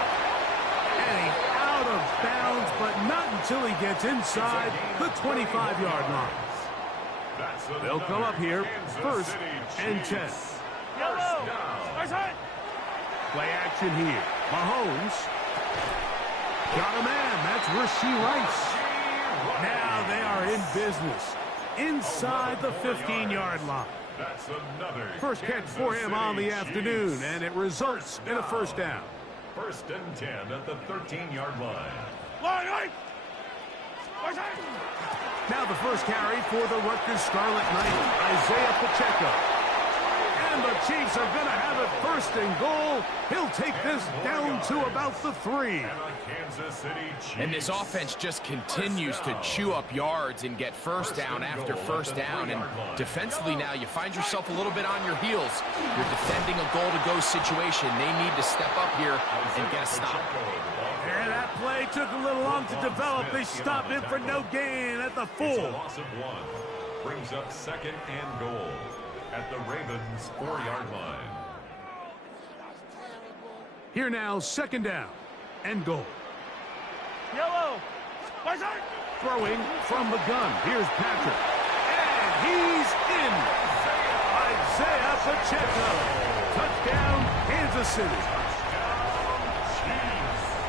And he's out of bounds, but not until he gets inside the 25-yard line. They'll come up here, 1st and 10. Play action here. Mahomes. Got a man. That's Rashee Rice. Now they are in business. Inside the 15-yard line. First catch for him on the afternoon, and it results in a 1st down. 1st and 10 at the 13-yard line. Now the first carry for the Rutgers Scarlet Knight, Isaiah Pacheco. And the Chiefs are going to have it 1st and goal. He'll take this down to about the 3. And this offense just continues to chew up yards and get 1st down after 1st down. And defensively now, you find yourself a little bit on your heels. You're defending a goal-to-go situation. They need to step up here and get a stop. And that play took a little long to develop. They stopped it for no gain at the 4. It's a loss of 1. Brings up 2nd and goal at the Ravens' 4-yard line. Here now, 2nd down and goal. Throwing from the gun. Here's Patrick. And he's in. Isaiah Pacheco. Touchdown, Kansas City.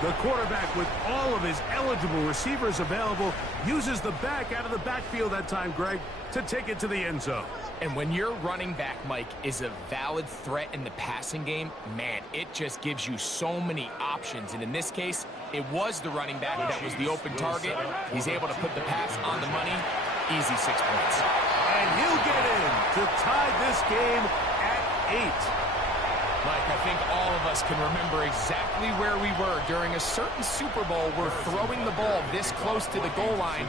The quarterback, with all of his eligible receivers available, uses the back out of the backfield that time, Greg, to take it to the end zone. And when your running back, Mike, is a valid threat in the passing game, man, it just gives you so many options. And in this case, it was the running back that was the open target. He's able to put the pass on the money. Easy 6 points. And he'll get in to tie this game at 8. Mike, I think all of us can remember exactly where we were during a certain Super Bowl where throwing the ball this close to the goal line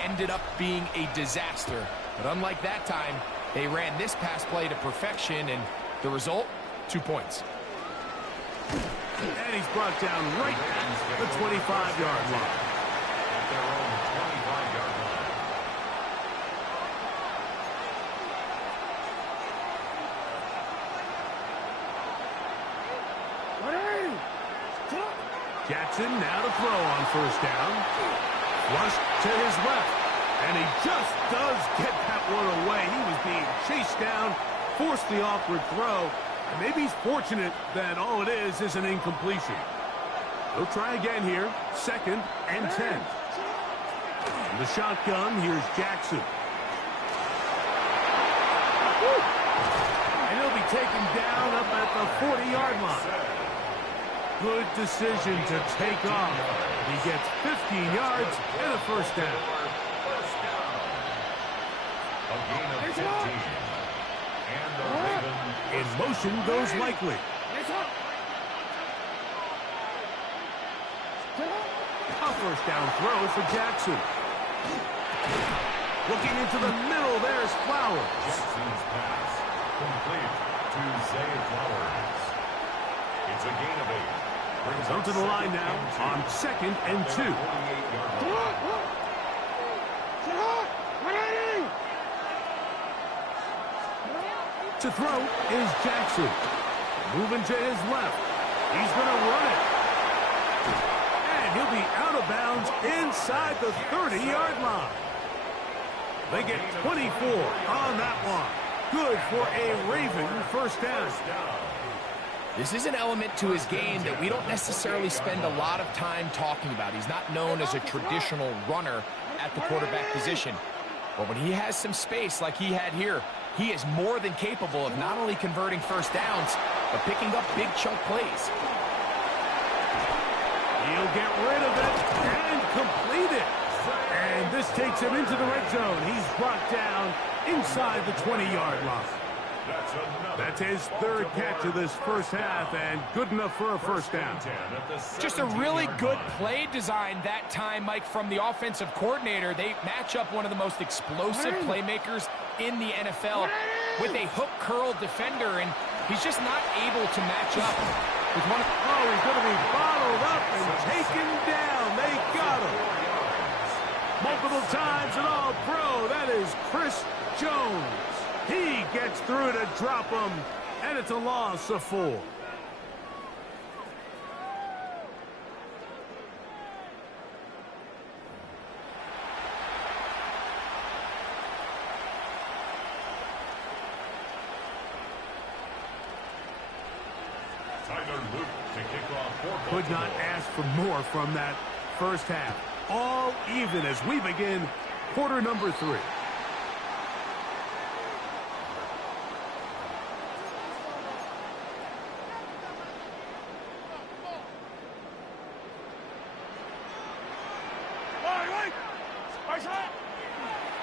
ended up being a disaster. But unlike that time, they ran this pass play to perfection, and the result, 2 points. And he's brought down right at the 25-yard line. At their own 25-yard line. Jackson now to throw on 1st down. Flush to his left. And he just does get that one away. He was being chased down, forced the awkward throw. And maybe he's fortunate that all it is an incompletion. He'll try again here. 2nd and 10. In the shotgun, here's Jackson. And he'll be taken down up at the 40-yard line. Good decision to take off. He gets 15 yards and a first down. A gain of 15. And the Ravens In motion goes Likely. A first down throw for Jackson. Looking into the middle, there's Flowers. Jackson's pass complete to Zay Flowers. It's a gain of 8. Brings Come to the line now on 2nd and 2. To throw is Jackson. Moving to his left. He's going to run it. And he'll be out of bounds inside the 30-yard line. They get 24 on that one. Good for a Raven first down. This is an element to his game that we don't necessarily spend a lot of time talking about. He's not known as a traditional runner at the quarterback position. But when he has some space like he had here, he is more than capable of not only converting first downs, but picking up big chunk plays. He'll get rid of it and complete it. And this takes him into the red zone. He's brought down inside the 20-yard line. That's his third catch of this first half, and good enough for a first down. Just a really good play design that time, Mike, from the offensive coordinator. They match up one of the most explosive playmakers in the NFL with a hook curl defender, and he's just not able to match up with one. Oh, he's going to be bottled up and taken down. They got him. Multiple times and all pro. That is Chris Jones. He gets through to drop him, and it's a loss of 4. Could not ask for more from that first half. All even as we begin quarter number 3.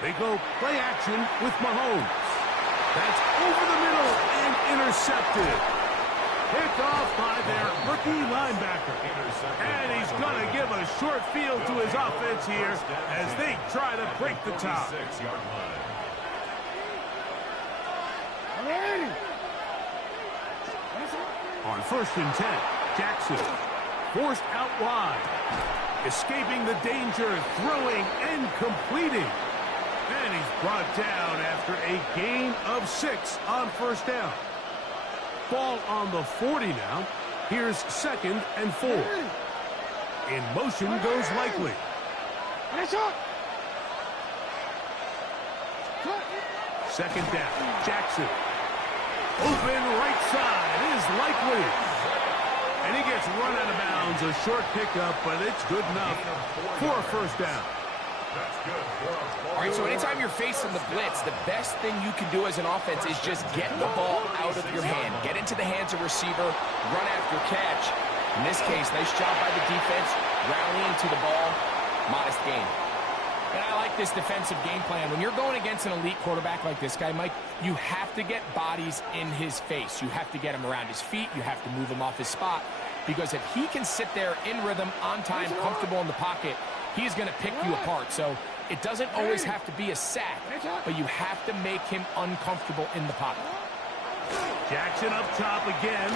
They go play action with Mahomes. That's over the middle and intercepted. Picked off by their rookie linebacker. And he's going to give a short field to his offense here as they try to break the tie. On 1st and 10, Jackson forced out wide. Escaping the danger, throwing and completing. And he's brought down after a gain of 6 on first down. Ball on the 40 now. Here's 2nd and 4. In motion goes Likely. Second down, Jackson. Open right side is Likely. And he gets run out of bounds. A short pickup, but it's good enough for a first down. All right, so anytime you're facing the blitz, the best thing you can do as an offense is just get the ball out of your hand. Get into the hands of receiver, run after catch. In this case, nice job by the defense, rallying to the ball, modest gain. And I like this defensive game plan. When you're going against an elite quarterback like this guy, Mike, you have to get bodies in his face. You have to get him around his feet. You have to move him off his spot. Because if he can sit there in rhythm, on time, comfortable in the pocket, he's going to pick you apart. So it doesn't always have to be a sack, but you have to make him uncomfortable in the pocket. Jackson up top again.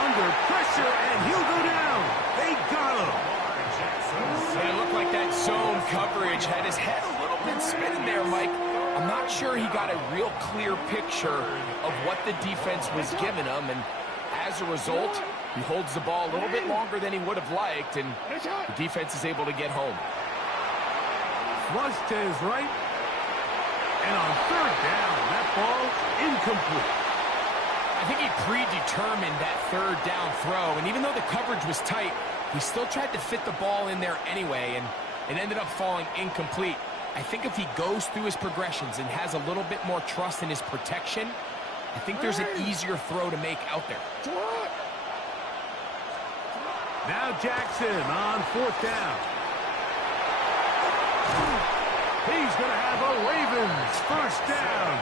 Under pressure, and he'll go down. They got him. And it looked like that zone coverage had his head a little bit spinning there, Mike. I'm not sure he got a real clear picture of what the defense was giving him, and as a result, he holds the ball a little bit longer than he would have liked, and the defense is able to get home. Flush to his right. And on 3rd down, that ball incomplete. I think he predetermined that 3rd down throw, and even though the coverage was tight, he still tried to fit the ball in there anyway, and it ended up falling incomplete. I think if he goes through his progressions and has a little bit more trust in his protection, I think there's an easier throw to make out there. Now Jackson on 4th down. He's going to have a Ravens first down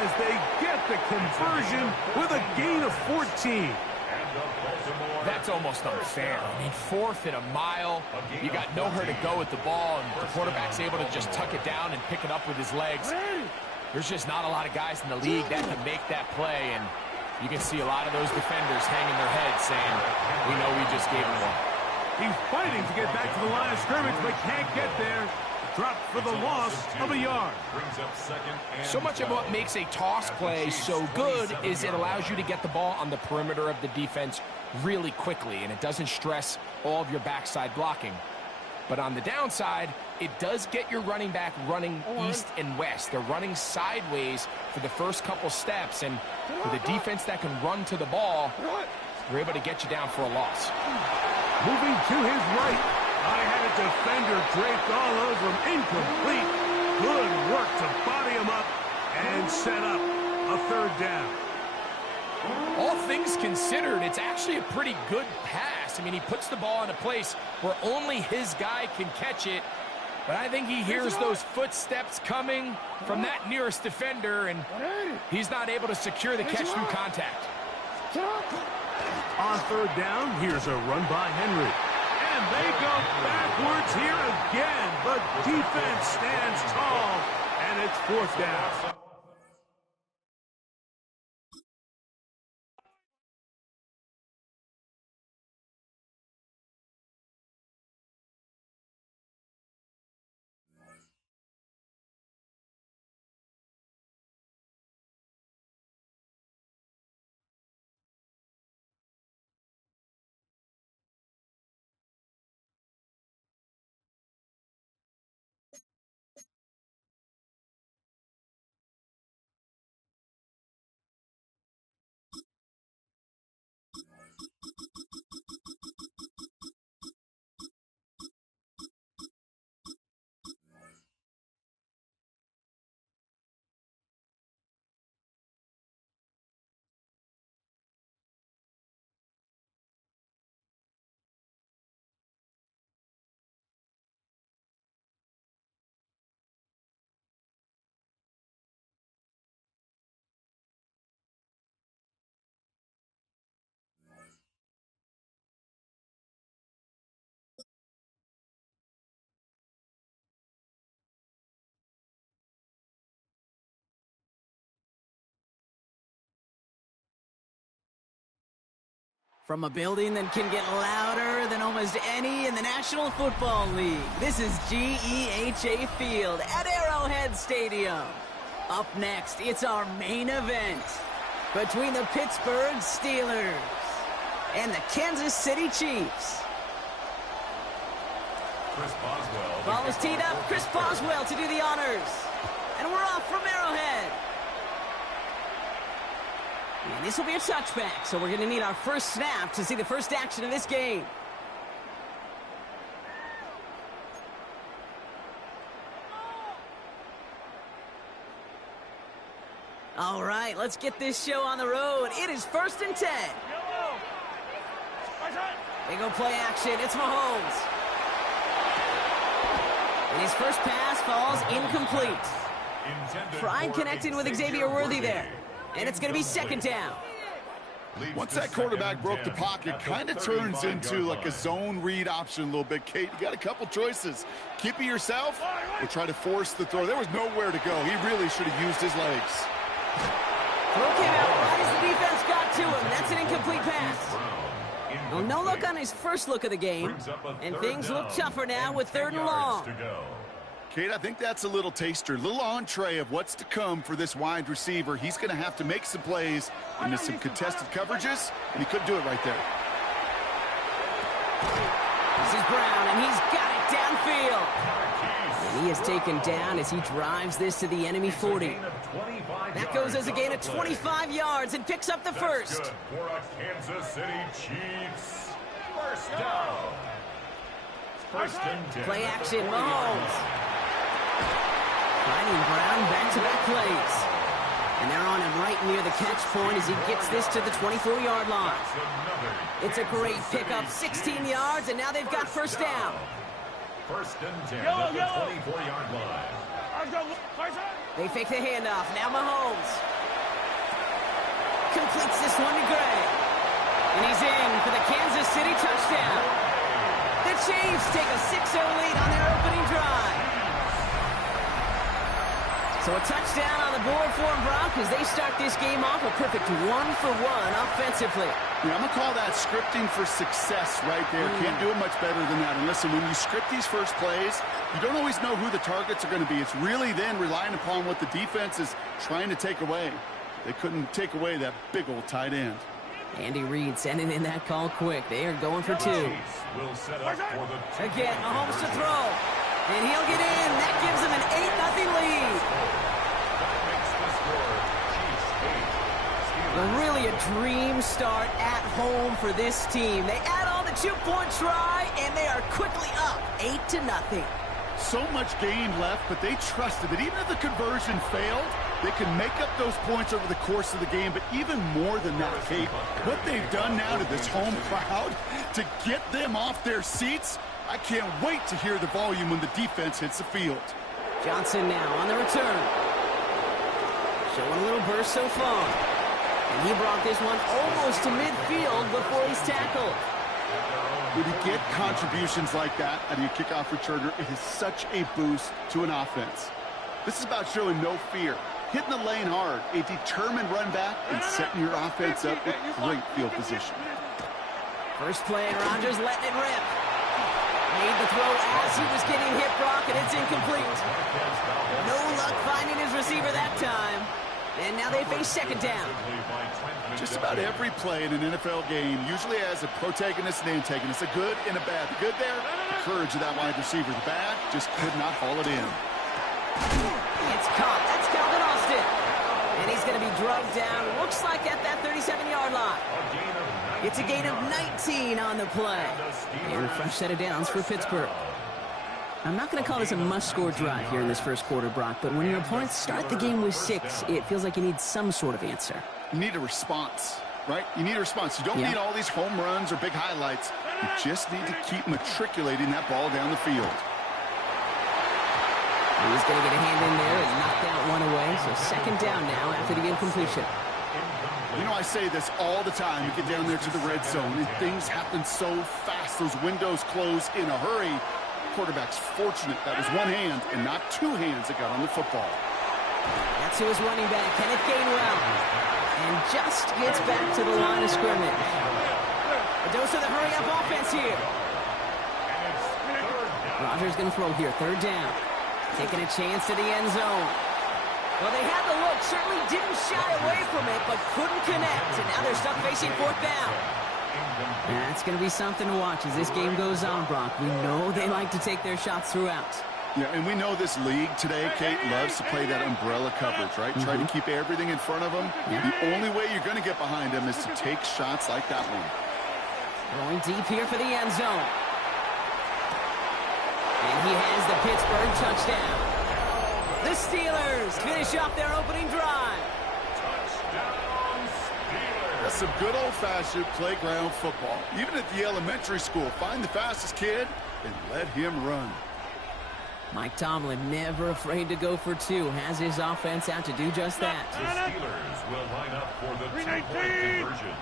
as they get the conversion with a gain of 14. That's almost unfair. I mean, 4th and a mile. You got nowhere to go with the ball, and the quarterback's able to just tuck it down and pick it up with his legs. There's just not a lot of guys in the league that can make that play, and you can see a lot of those defenders hanging their heads saying, we know we just gave him one. He's fighting to get back to the line of scrimmage, but can't get there. Dropped for the loss of a yard. So much of what makes a toss play so good is it allows you to get the ball on the perimeter of the defense really quickly, and it doesn't stress all of your backside blocking. But on the downside, it does get your running back running east and west. They're running sideways for the first couple steps, and with a defense that can run to the ball, they're able to get you down for a loss. Moving to his right. I had a defender draped all over him. Incomplete. Good work to body him up and set up a 3rd down. All things considered, it's actually a pretty good pass. I mean, he puts the ball in a place where only his guy can catch it. But I think he hears those footsteps coming from that nearest defender, and he's not able to secure the catch through contact. On 3rd down, here's a run by Henry. And they go backwards here again. The defense stands tall, and it's 4th down. From a building that can get louder than almost any in the National Football League, this is GEHA Field at Arrowhead Stadium. Up next, it's our main event between the Pittsburgh Steelers and the Kansas City Chiefs. Ball is teed up. Chris Boswell to do the honors. And we're off from Arrowhead. And this will be a touchback, so we're going to need our first snap to see the first action of this game. All right, let's get this show on the road. It is 1st and 10. They go play action. It's Mahomes. And his first pass falls incomplete. Pride connected with Xavier Worthy there. And it's going to be 2nd down. Once that quarterback broke the pocket, kind of turns into like a zone read option a little bit. Kate, you got a couple choices. Keep it yourself or try to force the throw. There was nowhere to go. He really should have used his legs. Throw came out right as the defense got to him. That's an incomplete pass. Well, no look on his first look of the game. And things look tougher now with 3rd and long. Kate, I think that's a little taster, a little entree of what's to come for this wide receiver. He's going to have to make some plays into some contested coverages, and he couldn't do it right there. This is Brown, and he's got it downfield. And he is taken down as he drives this to the enemy 40. That goes as a gain of 25 yards and picks up the first. For a Kansas City Chiefs first down. 1st and 10. Play action, Mahomes. Finding Brown back-to-back plays. And they're on him right near the catch point as he gets this to the 24-yard line. It's a great pickup, 16 yards, and now they've got first down. First and 10 at the 24-yard line. They fake the handoff. Now Mahomes completes this one to Gray. And he's in for the Kansas City touchdown. The Chiefs take a 6-0 lead on their opening drive. So a touchdown on the board for them, Brock, as they start this game off a perfect 1-for-1 offensively. Yeah, I'm going to call that scripting for success right there. Can't do it much better than that. And listen, when you script these first plays, you don't always know who the targets are going to be. It's really then relying upon what the defense is trying to take away. They couldn't take away that big old tight end. Andy Reid sending in that call quick. They are going for 2. Again, Mahomes to throw. And he'll get in. That gives him an 8-0 lead. Well, really a dream start at home for this team. They add on the 2-point try, and they are quickly up 8-0. So much game left, but they trusted that even if the conversion failed, they can make up those points over the course of the game. But even more than that, Kate, what they've done now to this home crowd to get them off their seats, I can't wait to hear the volume when the defense hits the field. Johnson now on the return. Showing a little burst so far. And he brought this one almost to midfield before he's tackled. When you get contributions like that out of your kickoff returner, it is such a boost to an offense. This is about showing no fear, hitting the lane hard, a determined run back, and setting your offense up with great field position. First play, and Rodgers letting it rip. Made the throw as he was getting hit, Brock, and it's incomplete. No luck finding his receiver that time. And now they face second down. Just about every play in an NFL game usually has a protagonist and antagonist, a good and a bad. The good there, the courage of that wide receiver. The bad, just could not haul it in. It's caught. That's Calvin Austin. And he's going to be drugged down, looks like at that 37-yard line. It's a gain of 19 on the play. And a fresh set of downs for Pittsburgh. I'm not going to call this a must-score drive here in this first quarter, Brock, but when your opponents start the game with 6, it feels like you need some sort of answer. You need a response, right? You need a response. You don't need all these home runs or big highlights. You just need to keep matriculating that ball down the field. He's going to get a hand in there and knock that one away. So second down now after the incompletion. You know, I say this all the time. You get down there to the red zone, and things happen so fast. Those windows close in a hurry. Quarterback's fortunate that was one hand and not 2 hands that got on the football. That's who is running back, Kenneth Gainwell. And just gets back to the line of scrimmage. A dose of the hurry-up offense here. Rodgers going to throw here, third down. Taking a chance to the end zone. Well, they had the look, certainly didn't shy away from it, but couldn't connect. And now they're stuck facing fourth down. That's going to be something to watch as this game goes on, Brock. We know they like to take their shots throughout. Yeah, and we know this league today, Kate, loves to play that umbrella coverage, right? Try to keep everything in front of them. The only way you're going to get behind them is to take shots like that one. Going deep here for the end zone. And he has the Pittsburgh touchdown. The Steelers finish off their opening drive. That's some good old-fashioned playground football. Even at the elementary school, find the fastest kid and let him run. Mike Tomlin, never afraid to go for 2, has his offense out to do just that. The Steelers will line up for the 2-point conversion.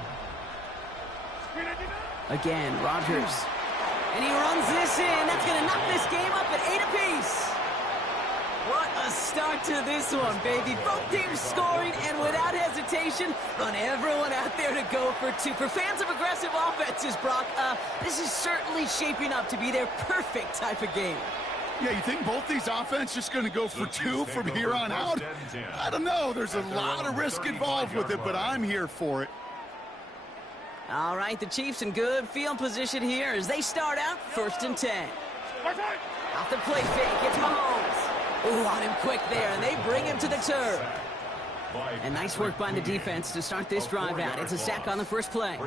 Again, Rodgers. And he runs this in. That's going to knock this game up at 8 apiece. What a start to this one, baby. Both teams scoring, and without hesitation, on everyone out there to go for 2. For fans of aggressive offenses, Brock, this is certainly shaping up to be their perfect type of game. Yeah, you think both these offenses just going to go for 2 from here on out? I don't know. There's a lot of risk involved with it, but I'm here for it. All right, the Chiefs in good field position here as they start out first and 10. Off the play fake, it's Mahomes. Ooh, on him quick there, and they bring him to the turf. And nice work by the defense to start this drive out. It's a sack on the first play.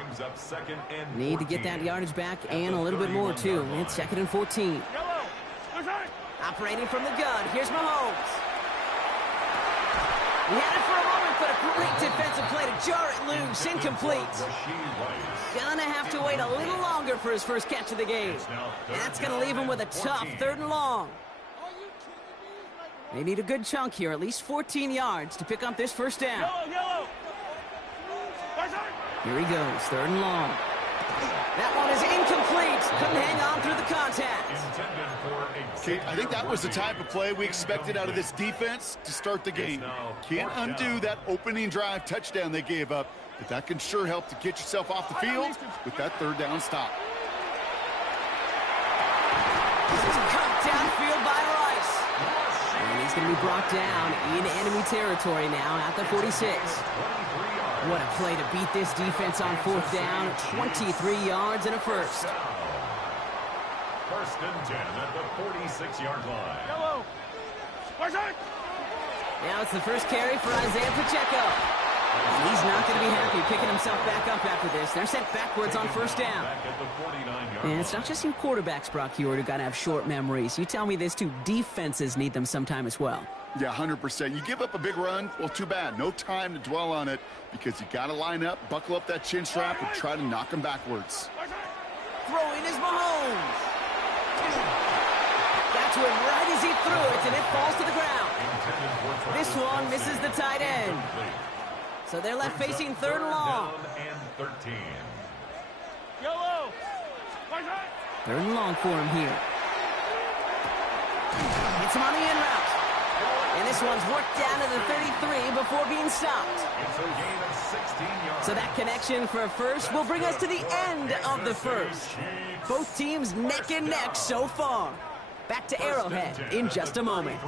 Need to get that yardage back and a little bit more, too. It's 2nd and 14. Operating from the gun, here's Mahomes. He had it for a moment shot, but a great defensive play to jar it loose. Incomplete. Gonna have to wait a little longer for his first catch of the game. That's gonna leave him with a tough 3rd and long. They need a good chunk here, at least 14 yards to pick up this first down. Here he goes, 3rd and long. That one is incomplete. Couldn't hang on through the contact. Kate, I think that was the type of play we expected out of this defense to start the game. Can't undo that opening drive touchdown they gave up, but that can sure help to get yourself off the field with that 3rd down stop. This is cut downfield by Rice. And he's going to be brought down in enemy territory now at the 46. What a play to beat this defense on 4th down. 23 yards and a first. 1st and 10 at the 46-yard line. Now it's the first carry for Isaiah Pacheco. And he's not going to be happy picking himself back up after this. They're sent backwards on 1st down. And it's not just your quarterbacks, Brock Huard, who got to have short memories. You tell me this too, defenses need them sometime as well. Yeah, 100%. You give up a big run, well, too bad. No time to dwell on it because you got to line up, buckle up that chin strap, and try to knock them backwards. Throwing is Mahomes. Got to him right as he threw it, and it falls to the ground. This one misses the tight end. So they're left facing 3rd and long. 3rd and long for him here. Hits him on the in route. And this one's worked down to the 33 before being stopped. So that connection for a first will bring us to the end of the first. Both teams neck and neck so far. Back to Arrowhead in just a moment.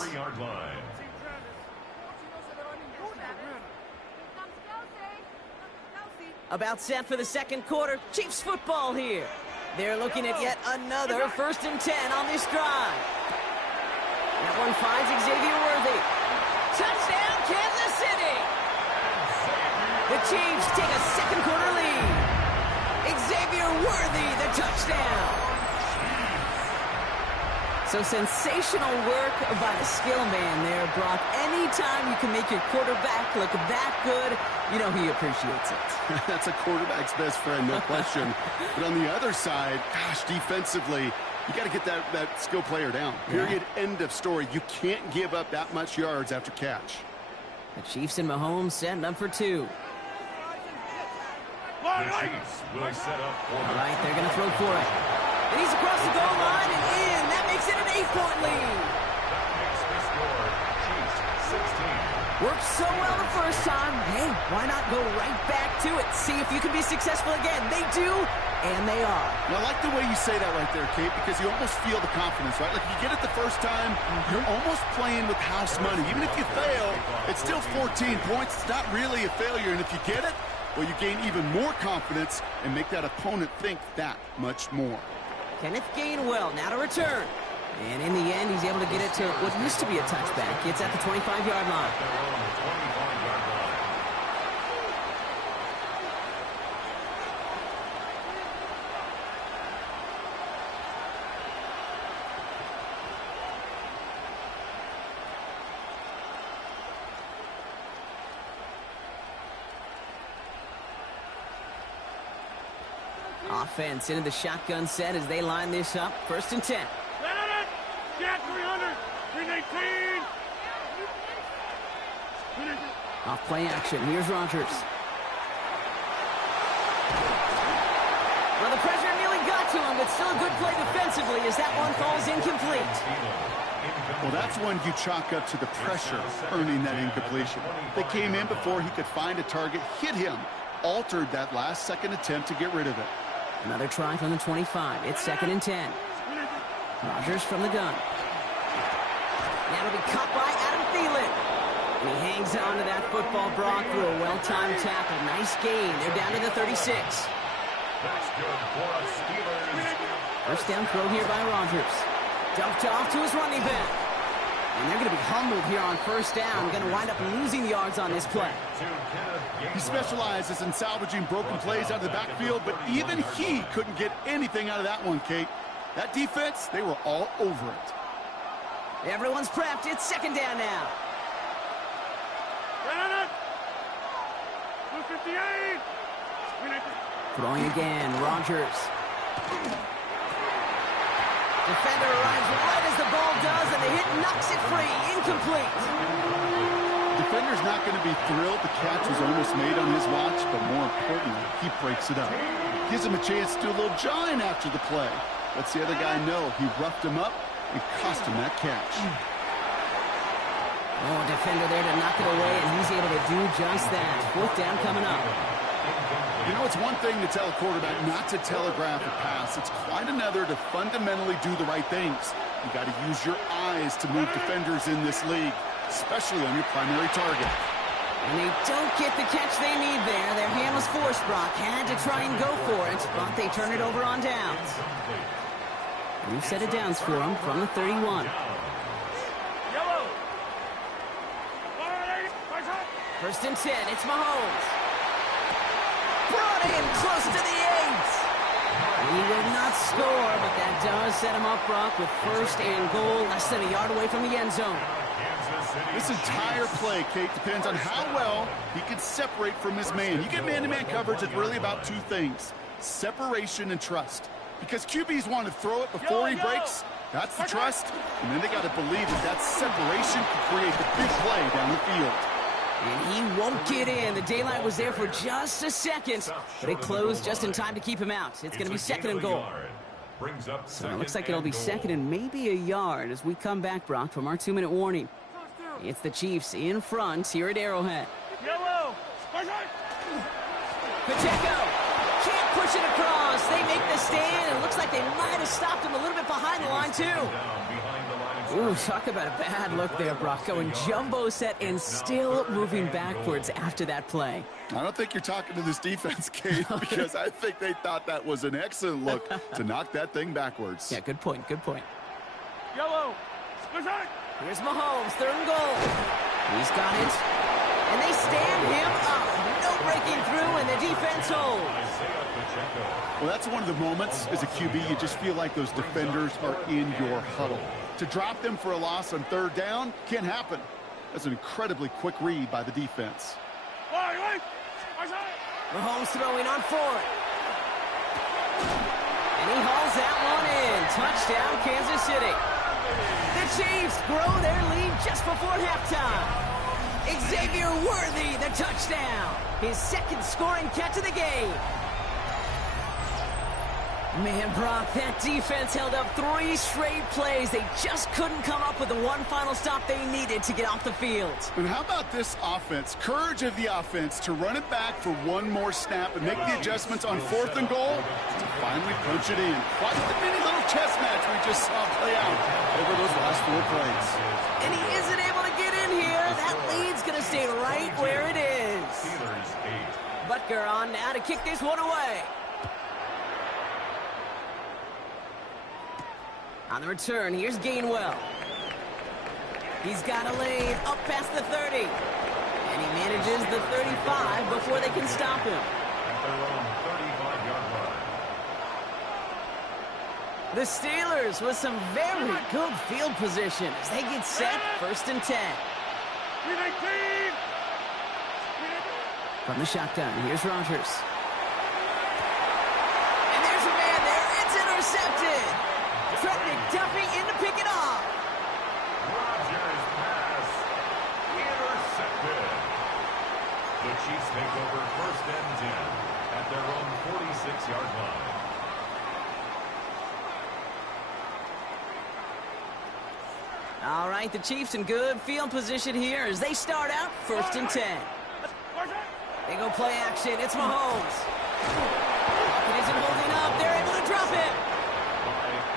About set for the 2nd quarter. Chiefs football here. They're looking at yet another 1st and 10 on this drive. That one finds Xavier Worthy. Touchdown, Kansas City! The Chiefs take a 2nd quarter lead. Xavier Worthy, the touchdown. So sensational work by the skill man there, Brock. Anytime you can make your quarterback look that good, you know he appreciates it. That's a quarterback's best friend, no question. But on the other side, gosh, defensively, you got to get that skill player down. Period. End of story. You can't give up that much yards after catch. The Chiefs and Mahomes setting up for 2. The Chiefs will set up for All right, they're going to throw for it. And he's across the goal line and in. That makes it an 8-point lead. That makes the score Chiefs 16. Worked so well the first time. Hey, why not go right back to it? See if you can be successful again. They do, and they are. Well, I like the way you say that right there, Kate, because you almost feel the confidence, right? Like if you get it the first time, you're almost playing with house money. Even if you fail, it's still 14 points. It's not really a failure, and if you get it, well, you gain even more confidence and make that opponent think that much more. Kenneth Gainwell now to return. And in the end, he's able to get it to what used to be a touchback. It's at the 25-yard line. Offense into the shotgun set as they line this up. 1st and 10. Jack 300, 319. Off play action. Here's Rodgers. Well, the pressure nearly got to him, but still a good play defensively as that one falls incomplete. Well, that's one you chalk up to the pressure earning that incompletion. They came in before he could find a target, hit him, altered that last-second attempt to get rid of it. Another try from the 25. It's 2nd and 10. Rodgers from the gun. That'll be caught by Adam Thielen. And he hangs on to that football, Brock, through a well-timed tackle. Nice gain. They're down to the 36. That's good for us, Steelers. First down throw here by Rodgers. Dumped off to his running back. And they're going to be humbled here on 1st down. Going to wind up losing yards on this play. He specializes in salvaging broken plays out of the backfield, but even he couldn't get anything out of that one, Kate. That defense, they were all over it. Everyone's prepped. It's 2nd down now. 58. Throwing again, Rodgers. Defender arrives right as the ball does, and the hit knocks it free. Incomplete. Defender's not going to be thrilled the catch was almost made on his watch, but more importantly, he breaks it up. Gives him a chance to do a little jawing after the play. Lets the other guy know he roughed him up and cost him that catch. Oh, defender there to knock it away, and he's able to do just that. Fourth down coming up. You know, it's one thing to tell a quarterback not to telegraph a pass. It's quite another to fundamentally do the right things. You got to use your eyes to move defenders in this league, especially on your primary target. And they don't get the catch they need there. Their hand was forced. Brock had to try and go for it, but they turn it over on downs. New set of downs for them from the 31. First and 10, it's Mahomes. Brought in close to the 8. He will not score, but that does set him up, Brock, with first and goal, less than a yard away from the end zone. This entire play, Kate, depends on how well he can separate from his man. You get man-to-man coverage, it's really about two things, separation and trust. Because QBs want to throw it before he breaks, that's the trust, and then they got to believe that that separation can create the big play down the field. And he won't get in. The daylight was there for just a second, but it closed just in time to keep him out. It's going to be second and goal. So it looks like it'll be second and maybe a yard as we come back, Brock, from our 2-minute warning. It's the Chiefs in front here at Arrowhead. Pacheco can't push it across. They make the stand, and it looks like they might have stopped him a little bit behind the line, too. Ooh, talk about a bad look there, Brock. Going jumbo set and still moving backwards after that play. I don't think you're talking to this defense, Kate, because I think they thought that was an excellent look to knock that thing backwards. Yeah, good point, good point. Yellow. Here's Mahomes, third and goal. He's got it. And they stand him up. No breaking through, and the defense holds. Well, that's one of the moments as a QB, you just feel like those defenders are in your huddle. To drop them for a loss on third down can't happen. That's an incredibly quick read by the defense. Mahomes throwing on fourth. And he hauls that one in. Touchdown, Kansas City. The Chiefs grow their lead just before halftime. Xavier Worthy, the touchdown. His second scoring catch of the game. Man, Brock, that defense held up 3 straight plays. They just couldn't come up with the one final stop they needed to get off the field. And how about this offense? Courage of the offense to run it back for one more snap and make the adjustments on fourth and goal to finally punch it in. Quite the mini little chess match we just saw play out over those last 4 plays. And he isn't able to get in here. That lead's going to stay right where it is. Butker on now to kick this one away. On the return, here's Gainwell. He's got a lane up past the 30. And he manages the 35 before they can stop him. At their own 35-yard line. The Steelers with some very good field position as they get set, first and 10. From the shotgun, here's Rodgers. And there's a man there. It's intercepted. Trent McDuffie in to pick it off. Rodgers pass intercepted. The Chiefs take over first and 10 at their own 46-yard line. All right, the Chiefs in good field position here as they start out first and 10. They go play action. It's Mahomes. Pocket isn't holding up. They're able to drop it.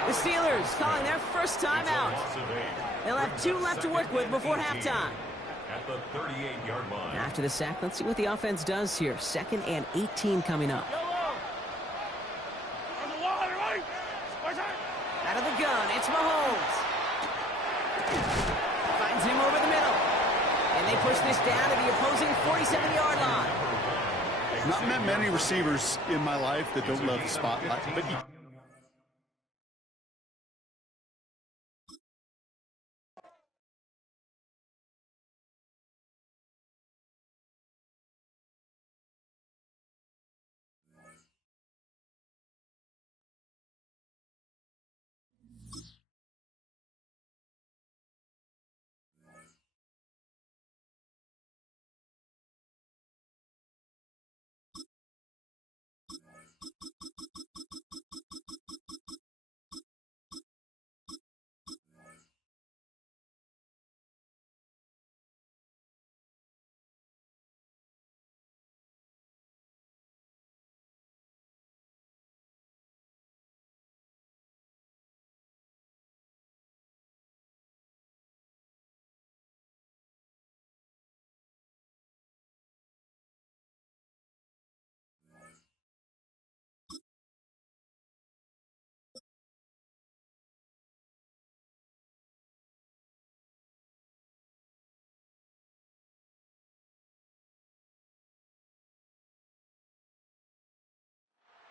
The Steelers calling their first time out. They'll have 2 left to work with before halftime. At the 38-yard line. After the sack, let's see what the offense does here. Second and 18 coming up. Out of the gun, it's Mahomes. Finds him over the middle. And they push this down to the opposing 47-yard line. Not met many receivers in my life that don't love the spotlight, but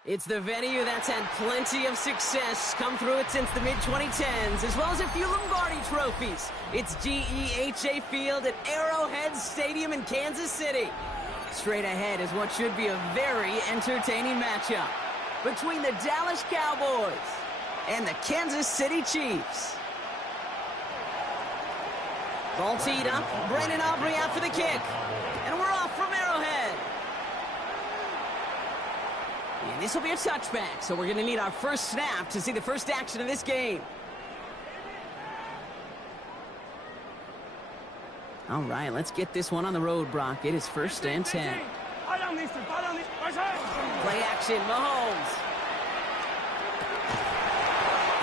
It's the venue that's had plenty of success come through it since the mid-2010s, as well as a few Lombardi trophies. It's GEHA Field at Arrowhead Stadium in Kansas City. Straight ahead is what should be a very entertaining matchup between the Dallas Cowboys and the Kansas City Chiefs. Ball teed up, Brandon Aubrey out for the kick, and we're off from Arrowhead. And this will be a touchback, so we're going to need our first snap to see the first action of this game. All right, let's get this one on the road, Brock. It is 1st and 10. Play action, Mahomes.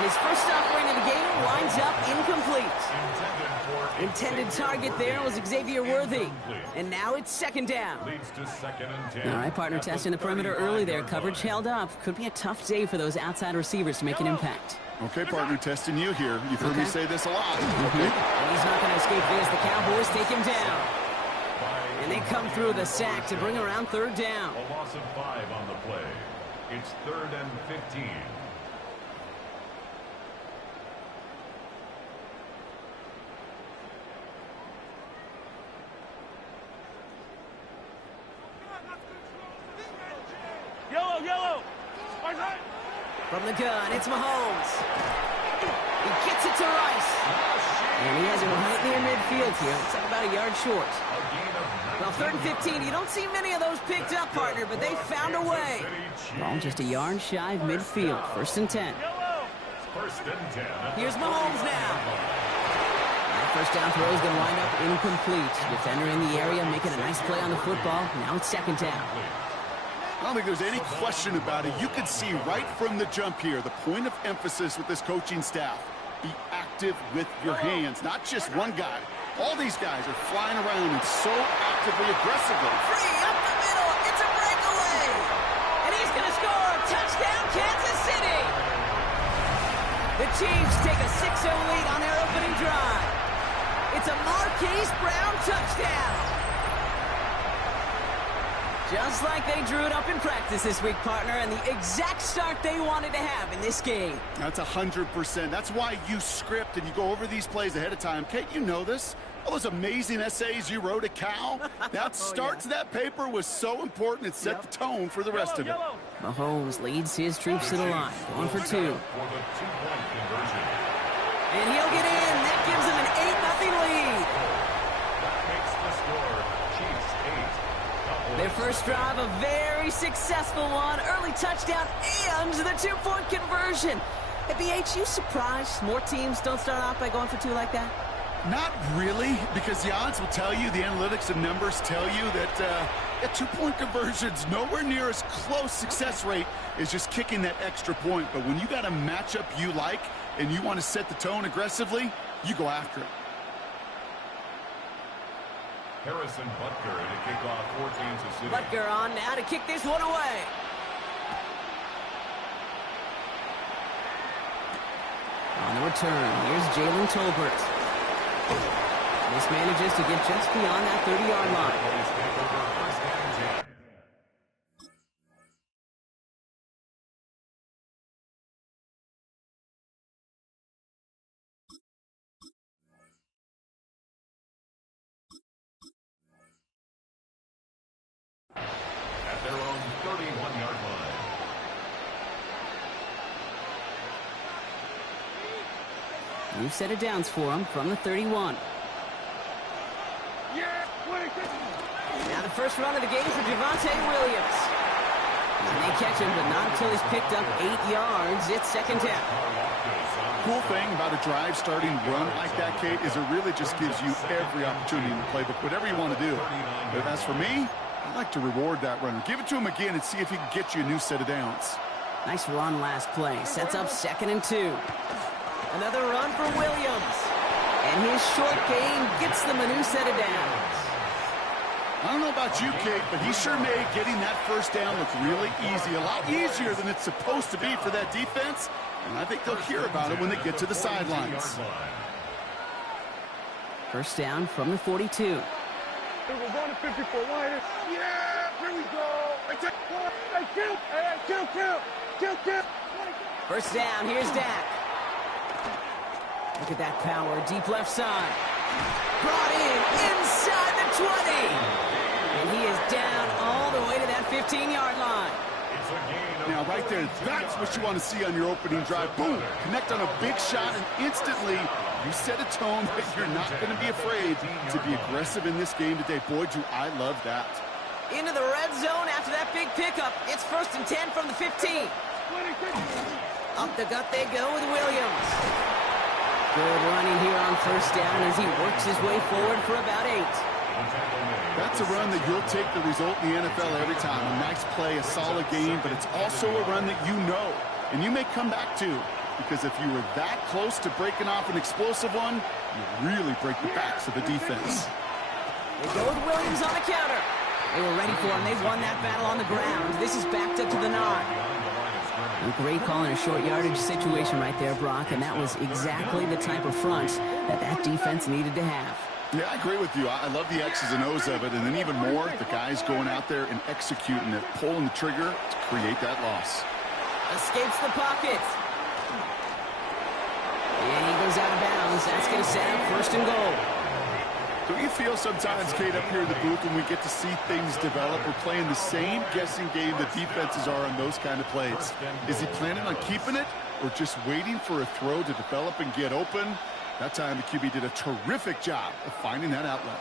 His first offering of the game winds up incomplete. Intended target there was Xavier Worthy. And now it's 2nd down. All right, partner testing the perimeter early there. Coverage held up. Could be a tough day for those outside receivers to make an impact. Okay, partner, testing you here. You've heard me say this a lot. Okay. And he's not going to escape this. The Cowboys take him down. And they come through the sack to bring around 3rd down. A loss of 5 on the play. It's 3rd and 15. Yellow. From the gun, it's Mahomes. He gets it to Rice. And he has it right near midfield here. It's like about a yard short. Well, 3rd and 15. You don't see many of those picked up, partner, but they found a way. Ball just a yard shy of midfield. 1st and 10. Here's Mahomes now. That first down throw is going to wind up incomplete. Defender in the area making a nice play on the football. Now it's 2nd down. I don't think there's any question about it. You can see right from the jump here, the point of emphasis with this coaching staff. Be active with your hands, not just one guy. All these guys are flying around and so actively, aggressively. Free up the middle. It's a breakaway. And he's going to score. Touchdown, Kansas City. The Chiefs take a 6-0 lead on their opening drive. It's a Marquise Brown touchdown. Just like they drew it up in practice this week, partner, and the exact start they wanted to have in this game. That's 100%. That's why you script and you go over these plays ahead of time. Kate, you know this. All those amazing essays you wrote at Cal, that start to that paper was so important. It set the tone for the rest of it. Mahomes leads his troops to the line, going for 2. And he'll get in. That gives him an 8-0 lead. That makes the score Chiefs 8. Their first drive, a very successful one. Early touchdown and the 2-point conversion. At BH, you surprised more teams don't start off by going for 2 like that? Not really, because the odds will tell you, the analytics and numbers tell you that a 2-point conversion's nowhere near as close success rate as just kicking that extra point. But when you got a matchup you like and you want to set the tone aggressively, you go after it. Harrison Butker to kick off for Kansas City. Butker on now to kick this one away. On the return, here's Jalen Tolbert. This manages to get just beyond that 30-yard line. At their own 31-yard line. New set of downs for him from the 31. Now the first run of the game for Javonte Williams. And they catch him, but not until he's picked up 8 yards. It's 2nd down. Cool thing about a drive starting run like that, Kate, is it really just gives you every opportunity in the playbook, whatever you want to do. But as for me, I like to reward that runner. Give it to him again and see if he can get you a new set of downs. Nice run last play. Sets up 2nd and 2. Another run for Williams. And his short game gets them a new set of downs. I don't know about you, Kate, but he sure made getting that first down look really easy. A lot easier than it's supposed to be for that defense. And I think they'll hear about it when they get to the sidelines. First down from the 42. We're going to 54 wide. Yeah, here we go. First down, here's Dak. Look at that power, deep left side. Brought in, inside the 20. And he is down all the way to that 15-yard line. Now, right there, that's what you want to see on your opening drive. Boom! Connect on a big shot, and instantly you set a tone that you're not going to be afraid to be aggressive in this game today. Boy, do I love that. Into the red zone after that big pickup. It's 1st and 10 from the 15. Up the gut they go with Williams. Good running here on first down as he works his way forward for about 8. That's a run that you'll take the result in the NFL every time. A nice play, a solid game, but it's also a run that you know, and you may come back to, because if you were that close to breaking off an explosive one, you really break the backs of the defense. They go with Williams on the counter. They were ready for him. They won that battle on the ground. This is backed up to the 9. A great call in a short yardage situation right there, Brock, and that was exactly the type of front that defense needed to have. Yeah, I agree with you. I love the X's and O's of it, and then even more, the guys going out there and executing it, pulling the trigger to create that loss. Escapes the pocket. And he goes out of bounds. That's going to set up 1st and goal. Do you feel sometimes, Kate, up here in the booth when we get to see things develop, we're playing the same guessing game the defenses are on those kind of plays? Is he planning on keeping it or just waiting for a throw to develop and get open? That time the QB did a terrific job of finding that outlet.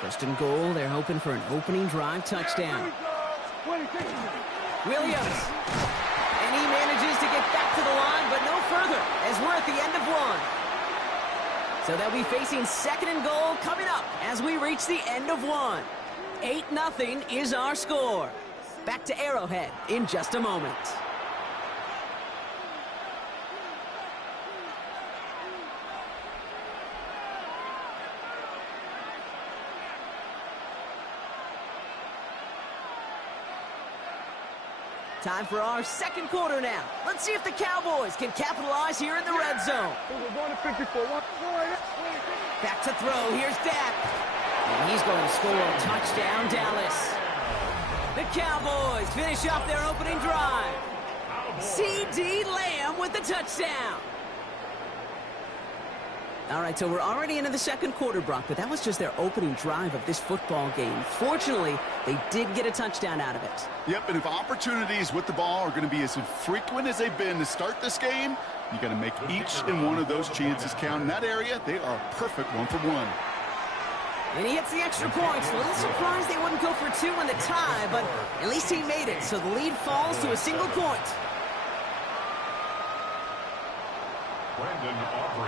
1st and goal. They're hoping for an opening drive touchdown. Williams. And he manages to get back to the line, but no further as we're at the end of 1. So they'll be facing 2nd and goal coming up as we reach the end of 1. 8-0 is our score. Back to Arrowhead in just a moment. Time for our 2nd quarter now. Let's see if the Cowboys can capitalize here in the red zone. Back to throw. Here's Dak. And he's going to score a touchdown, Dallas. The Cowboys finish off their opening drive. C.D. Lamb with the touchdown. All right, so we're already into the 2nd quarter, Brock, but that was just their opening drive of this football game. Fortunately, they did get a touchdown out of it. Yep, and if opportunities with the ball are going to be as infrequent as they've been to start this game, you got to make each and one of those chances count. In that area, they are a perfect 1-for-1. And he hits the extra points. A little surprised they wouldn't go for 2 in the tie, but at least he made it, so the lead falls to a single point.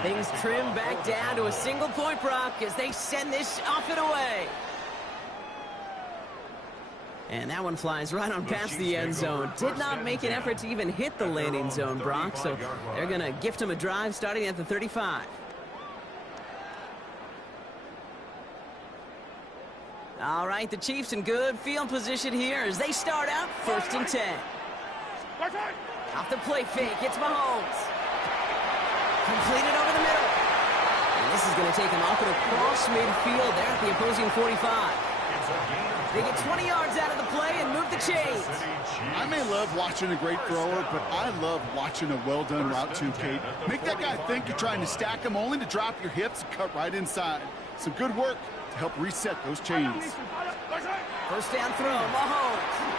Things trim back down to a single point, Brock, as they send this off and away. And that one flies right on past the end zone. Did not make an effort to even hit the landing zone, Brock, so they're going to gift him a drive starting at the 35. All right, the Chiefs in good field position here as they start out 1st and 10. Off the play fake, it's Mahomes. Completed over the middle. And this is going to take him off and across midfield there at the opposing 45. They get 20 yards out of the play and move the chains. I may love watching a great thrower, but I love watching a well-done route too, Kate. Make that guy think you're trying to stack him only to drop your hips and cut right inside. Some good work to help reset those chains. 1st down throw, Mahomes.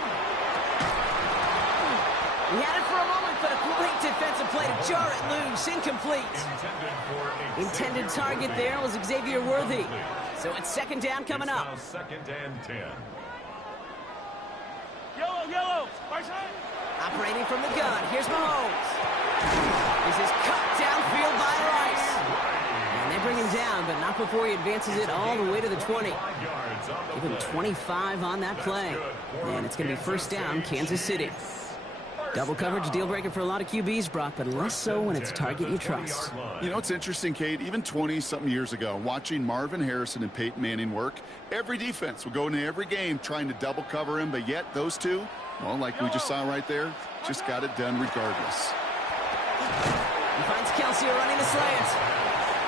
He had it for a moment, but a great defensive play to jar it loose. Incomplete. Intended target there was Xavier Worthy. So it's 2nd down coming up. 2nd and 10. Yellow. Operating from the gun. Here's Mahomes. This is cut downfield by Rice. And they bring him down, but not before he advances it all the way to the 20. Give him 25 on that play. And it's going to be 1st down, Kansas City. Double coverage, deal breaker for a lot of QBs, Brock, but less so when it's a target you trust. You know, it's interesting, Kate, even 20-something years ago, watching Marvin Harrison and Peyton Manning work, every defense would go into every game trying to double cover him, but yet those two, well, like we just saw right there, just got it done regardless. He finds Kelsey running the slant.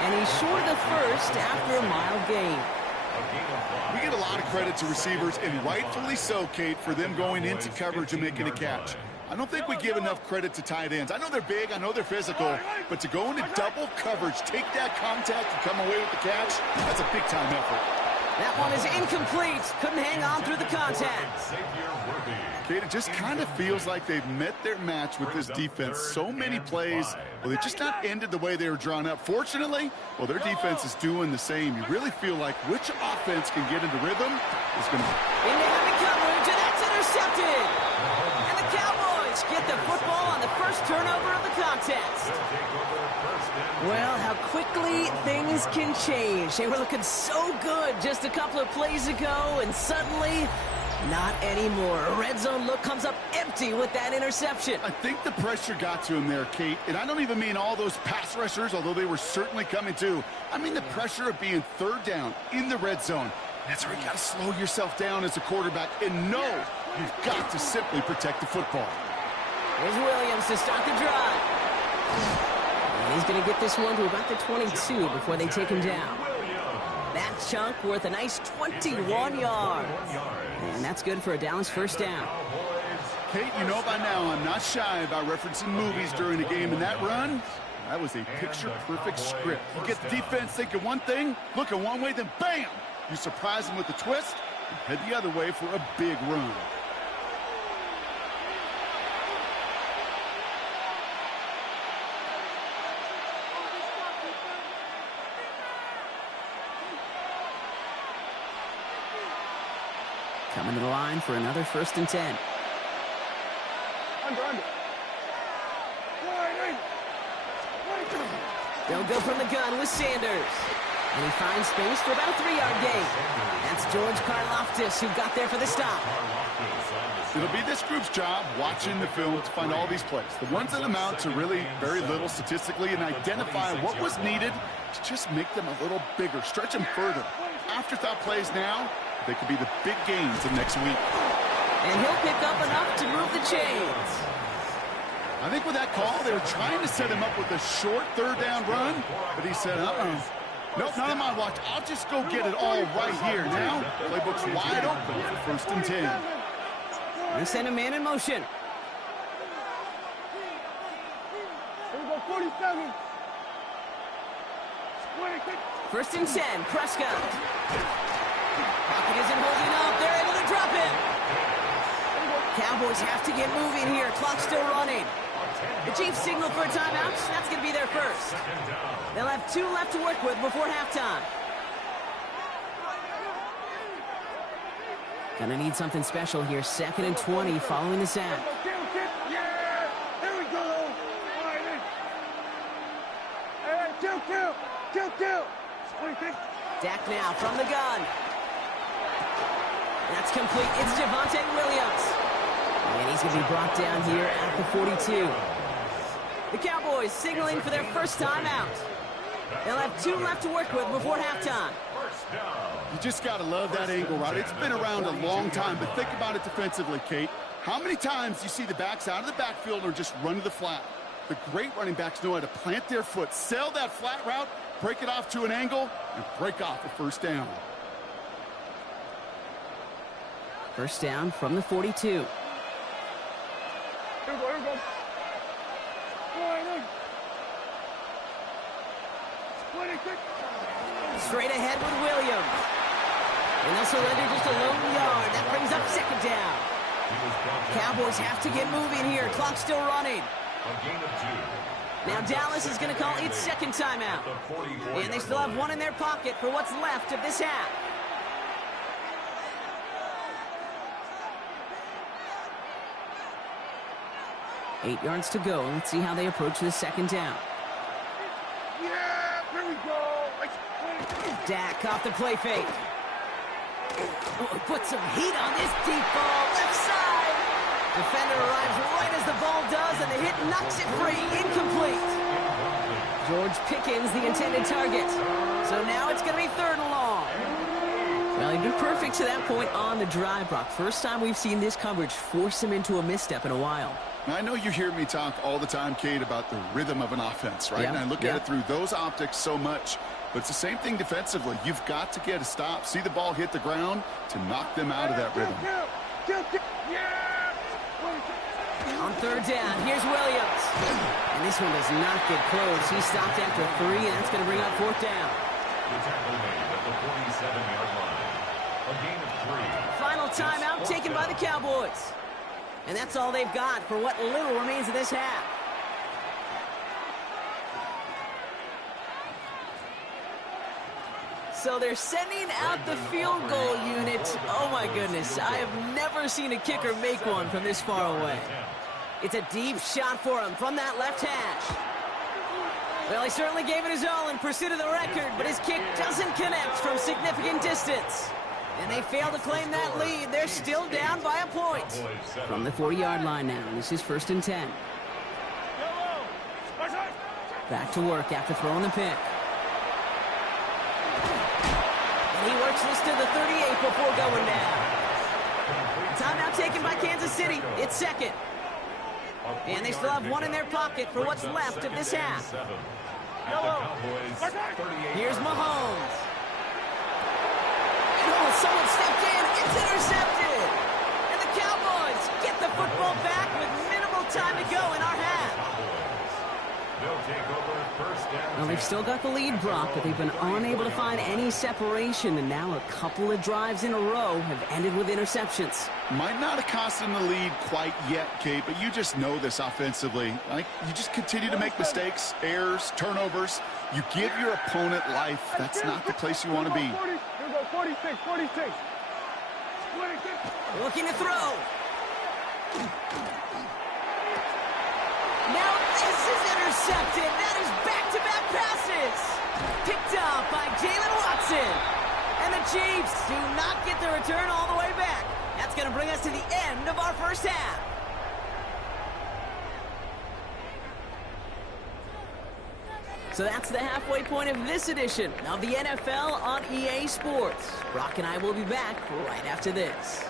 And he's short of the 1st after a mild gain. We get a lot of credit to receivers, and rightfully so, Kate, for them going into coverage and making a catch. I don't think we give enough credit to tight ends. I know they're big, I know they're physical, but to go into double coverage, take that contact, and come away with the catch, that's a big-time effort. That one is incomplete. Couldn't hang on through the contact. Kate, it just kind of feels like they've met their match with this defense. So many plays, well, they just not ended the way they were drawn up. Fortunately, well, their defense is doing the same. You really feel like which offense can get into rhythm is going to... Into heavy coverage, and that's intercepted. And the Cowboys get the football on the first turnover of the contest. Well, how quickly things can change. They were looking so good just a couple of plays ago, and suddenly, not anymore. A red zone look comes up empty with that interception. I think the pressure got to him there, Kate. And I don't even mean all those pass rushers, although they were certainly coming too. I mean the pressure of being third down in the red zone. That's where you got to slow yourself down as a quarterback and know you've got to simply protect the football. Here's Williams to start the drive. And he's going to get this one to about the 22 before they take him down. That chunk worth a nice 21 yards. And that's good for a Dallas first down. Kate, you know by now I'm not shy about referencing movies during a game, and that run, that was a picture-perfect script. You get the defense thinking one thing, looking one way, then bam! You surprise them with a twist and head the other way for a big run. Coming to the line for another 1st and 10. Under. They'll go from the gun with Sanders. And he finds space for about a 3-yard gain. That's George Karlaftis who got there for the stop. It'll be this group's job watching the film to find all these plays. The ones that amount to really very little statistically, and identify what was needed to just make them a little bigger, stretch them further. Afterthought plays now, they could be the big gains of next week. And he'll pick up enough to move the chains. I think with that call, they were trying to set him up with a short 3rd down run, but he said, nope, not on my watch. I'll just go get it all right here. Now, playbook's wide open for 1st and 10. They send a man in motion. Here we go, 47. 1st and 10, Prescott. Pocket isn't holding up. They're able to drop it. Cowboys have to get moving here. Clock's still running. The Chiefs signal for a timeout. That's going to be their first. They'll have 2 left to work with before halftime. Gonna need something special here. 2nd and 20 following the sack. Yeah! Here we go! Kill! Dak now from the gun. That's complete. It's Javonte Williams. And he's going to be brought down here at the 42. The Cowboys signaling for their first timeout. They'll have 2 left to work with before halftime. You just got to love that angle, right? It's been around a long time, but think about it defensively, Kate. How many times do you see the backs out of the backfield or just run to the flat? The great running backs know how to plant their foot, sell that flat route, break it off to an angle, and break off a 1st down. 1st down from the 42. Here we go. Straight ahead with Williams. And they'll surrender just a lone yard. That brings up 2nd down. Cowboys have to get moving here. Clock's still running. Now Dallas is going to call its 2nd timeout. And they still have 1 in their pocket for what's left of this half. Eight yards to go. Let's see how they approach the 2nd down. Yeah, here we go. Dak off the play fake. Oh, put some heat on this deep ball. Left side. Defender arrives right as the ball does, and the hit knocks it free. Incomplete. George Pickens, the intended target. So now it's going to be 3rd and long. Well, he'd been perfect to that point on the drive, Brock. First time we've seen this coverage force him into a misstep in a while. Now, I know you hear me talk all the time, Kate, about the rhythm of an offense, right? Yeah, and I look at it through those optics so much. But it's the same thing defensively. You've got to get a stop, see the ball hit the ground to knock them out of that rhythm. On third down, here's Williams. And this one does not get close. He stopped after 3, and that's going to bring up fourth down. The tackle made at the 47-yard line. A gain of 3. Final timeout taken by the Cowboys. And that's all they've got for what little remains of this half. So they're sending out the field goal unit. Oh my goodness, I have never seen a kicker make one from this far away. It's a deep shot for him from that left hash. Well, he certainly gave it his all in pursuit of the record, but his kick doesn't connect from significant distance. And they fail to claim that lead. They're still down by a point. From the 40-yard line now, this is 1st and 10. Back to work after throwing the pick. And he works this to the 38 before going down. Timeout taken by Kansas City. It's second. And they still have one in their pocket for what's left of this half. Here's Mahomes. And oh, someone stepped in. It's intercepted. And the Cowboys get the football back with minimal time to go in our half. Well, they've still got the lead, Brock, but they've been unable to find any separation, and now a couple of drives in a row have ended with interceptions. Might not have cost them the lead quite yet, Kate, but you just know this offensively. Like, you just continue to make mistakes, errors, turnovers. You give your opponent life. That's not the place you want to be. 46. Looking to throw. Now this is intercepted. That is back-to-back passes. Picked up by Jalen Watson. And the Chiefs do not get the return all the way back. That's going to bring us to the end of our first half. So that's the halfway point of this edition of the NFL on EA Sports. Brock and I will be back right after this.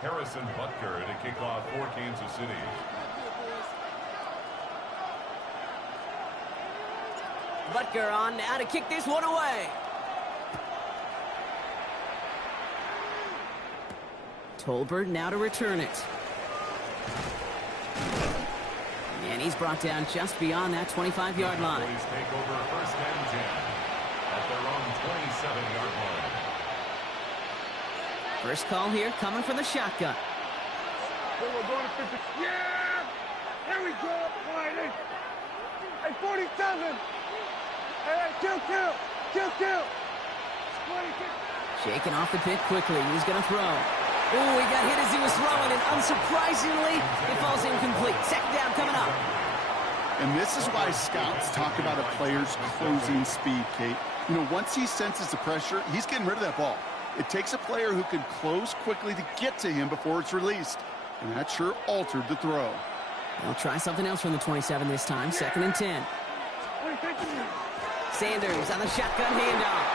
Harrison Butker to kick off for Kansas City. Butker on now to kick this one away. Tolbert now to return it. And he's brought down just beyond that 25-yard line. Take over 1st and 10 at their own 27-yard line. First call here coming from the shotgun. Yeah! Here we go! Hey, 47! Hey, kill! Shaking off the pick quickly. He's going to throw. Oh, he got hit as he was throwing, and unsurprisingly, it falls incomplete. Second down coming up. And this is why scouts talk about a player's closing speed, Kate. You know, once he senses the pressure, he's getting rid of that ball. It takes a player who can close quickly to get to him before it's released. And that sure altered the throw. They'll try something else from the 27 this time. 2nd and 10. Sanders on the shotgun handoff.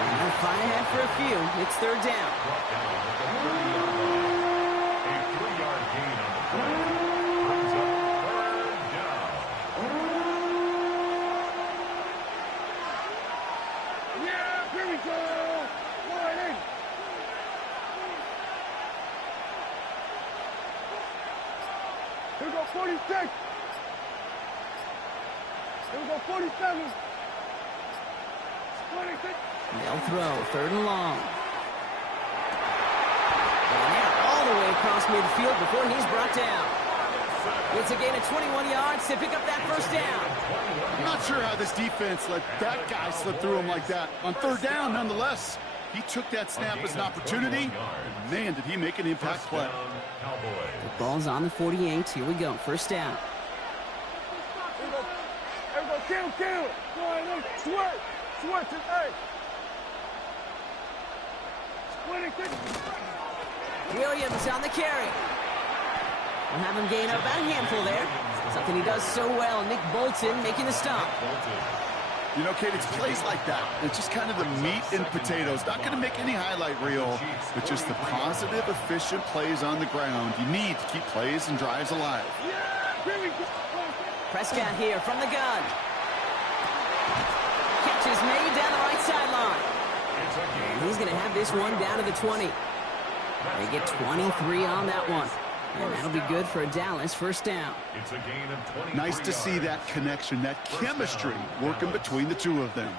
And they'll fly ahead for a few. It's 3rd down. A 3-yard gain on the play. Brings up 3rd down. Yeah, here we go! Here we go, 46! Here we go, 47! 26! They'll throw. 3rd and long. And now all the way across midfield before he's brought down. It's a gain of 21 yards to pick up that 1st down. I'm not sure how this defense let that guy slip through him like that. On 3rd down, nonetheless, he took that snap as an opportunity. And man, did he make an impact play. The ball's on the 48. Here we go. 1st down. Here we go, Kill. Go ahead, sweat. Hey. Williams on the carry. We'll have him gain about a handful there. Something he does so well. Nick Bolton making the stop. You know, Kate, it's plays like that. It's just kind of the meat and potatoes. Not going to make any highlight reel, but just the positive, efficient plays on the ground. You need to keep plays and drives alive. Prescott here from the gun. Catch is made down the right sideline. And he's going to have this one down to the 20. They get 23 on that one. And that'll be good for a Dallas first down. It's a gain of 23 Nice to see that connection, that chemistry working between the two of them.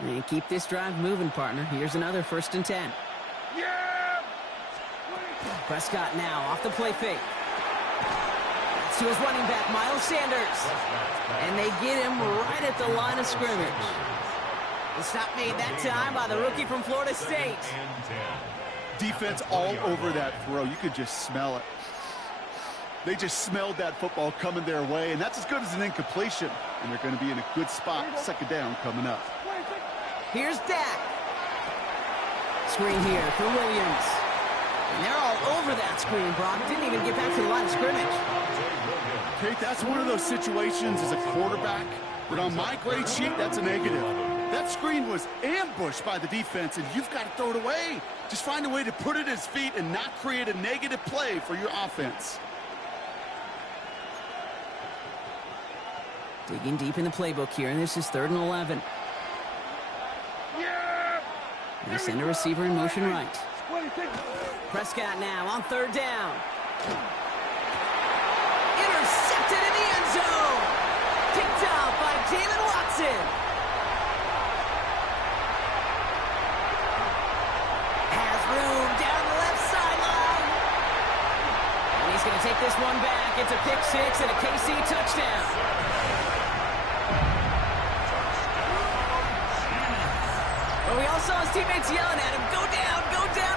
And keep this drive moving, partner. Here's another 1st and 10. Prescott now off the play fake. That's to his running back, Miles Sanders. And they get him right at the line of scrimmage. The stop made that time by the rookie from Florida State. Defense all over that throw. You could just smell it. They just smelled that football coming their way, and that's as good as an incompletion. And they're going to be in a good spot. 2nd down coming up. Here's Dak. Screen here for Williams. And they're all over that screen, Brock. Didn't even get back to the line of scrimmage. Kate, that's one of those situations as a quarterback that on my grade sheet, that's a negative. That screen was ambushed by the defense, and you've got to throw it away. Just find a way to put it at his feet and not create a negative play for your offense. Digging deep in the playbook here, and this is 3rd and 11. They send a receiver in motion right. Prescott now on 3rd down. Intercepted in the end zone. Picked up by Jalen Watson. Has room down the left sideline. And he's going to take this one back. It's a pick 6 and a KC touchdown. Well, we all saw his teammates yelling at him, go down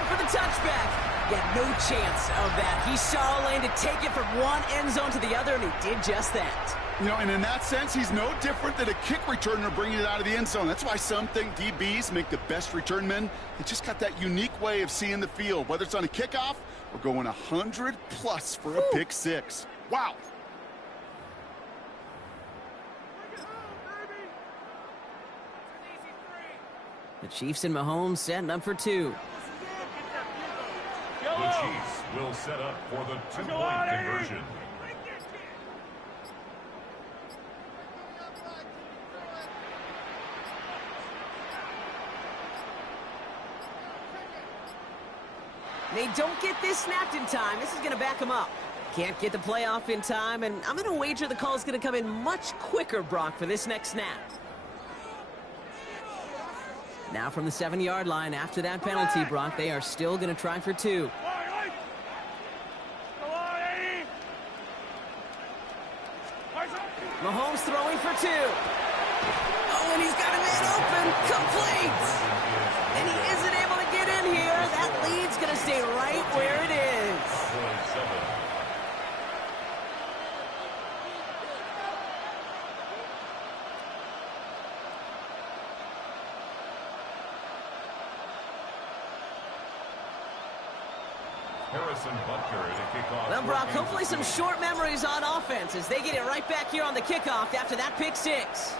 for the touchback. Yeah, no chance of that. He saw a lane to take it from one end zone to the other, and he did just that. You know, and in that sense, he's no different than a kick returner bringing it out of the end zone. That's why some think DBs make the best return men. They just got that unique way of seeing the field, whether it's on a kickoff or going 100+ for a pick 6. Wow. The Chiefs and Mahomes setting up for 2. The Chiefs will set up for the 2-point conversion. They don't get this snapped in time. This is going to back them up. Can't get the play off in time, and I'm going to wager the call is going to come in much quicker, Brock, for this next snap. Now from the 7-yard line after that penalty, Brock, they are still going to try for 2. Mahomes throwing for 2. Oh, and he's got a man open. Complete. And he isn't able to get in here. That lead's going to stay right where it is. Well, Brock, hopefully some short memories on offense as they get it right back here on the kickoff after that pick 6.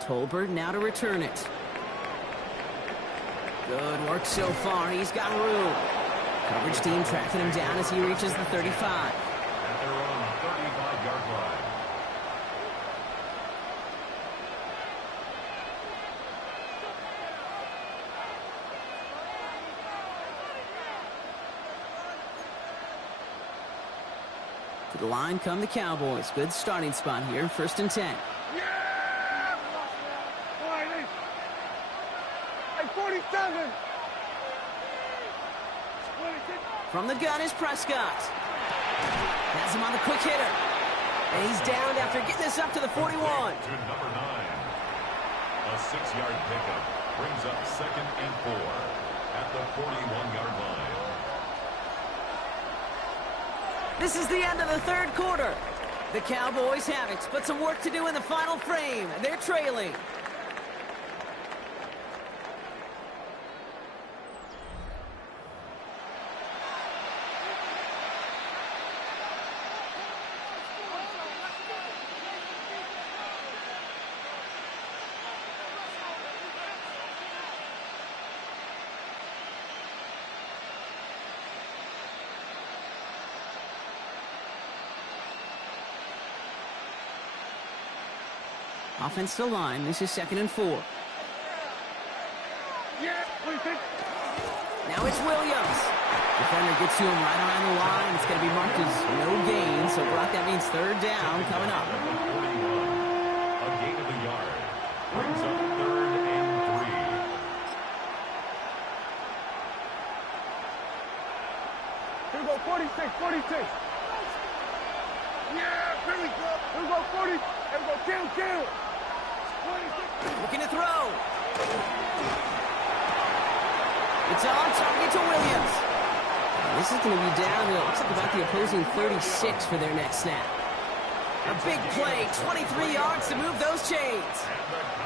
Tolbert now to return it. Good work so far. He's got room. Coverage team tracking him down as he reaches the 35. At their own 35-yard line. To the line come the Cowboys. Good starting spot here. 1st and 10. Hey, 47. From the gun is Prescott. Has him on the quick hitter. And he's down after getting this up to the 41. To number 9. A 6-yard pickup brings up 2nd and 4 at the 41-yard line. This is the end of the third quarter. The Cowboys have it, but some work to do in the final frame. They're trailing. Offensive line. This is 2nd and 4. Now it's Williams. Defender gets to him right around the line. It's going to be marked as no gain. So, Brock, that means 3rd down coming up. A gain of a yard. Brings up 3rd and 3. Here we go, 46, 46. Yeah, here we go. Here we go, 40. Here we go, kill. Looking to throw. It's on target to Williams. This is going to be down to, it looks like about the opposing 36 for their next snap. A big play, 23 yards to move those chains.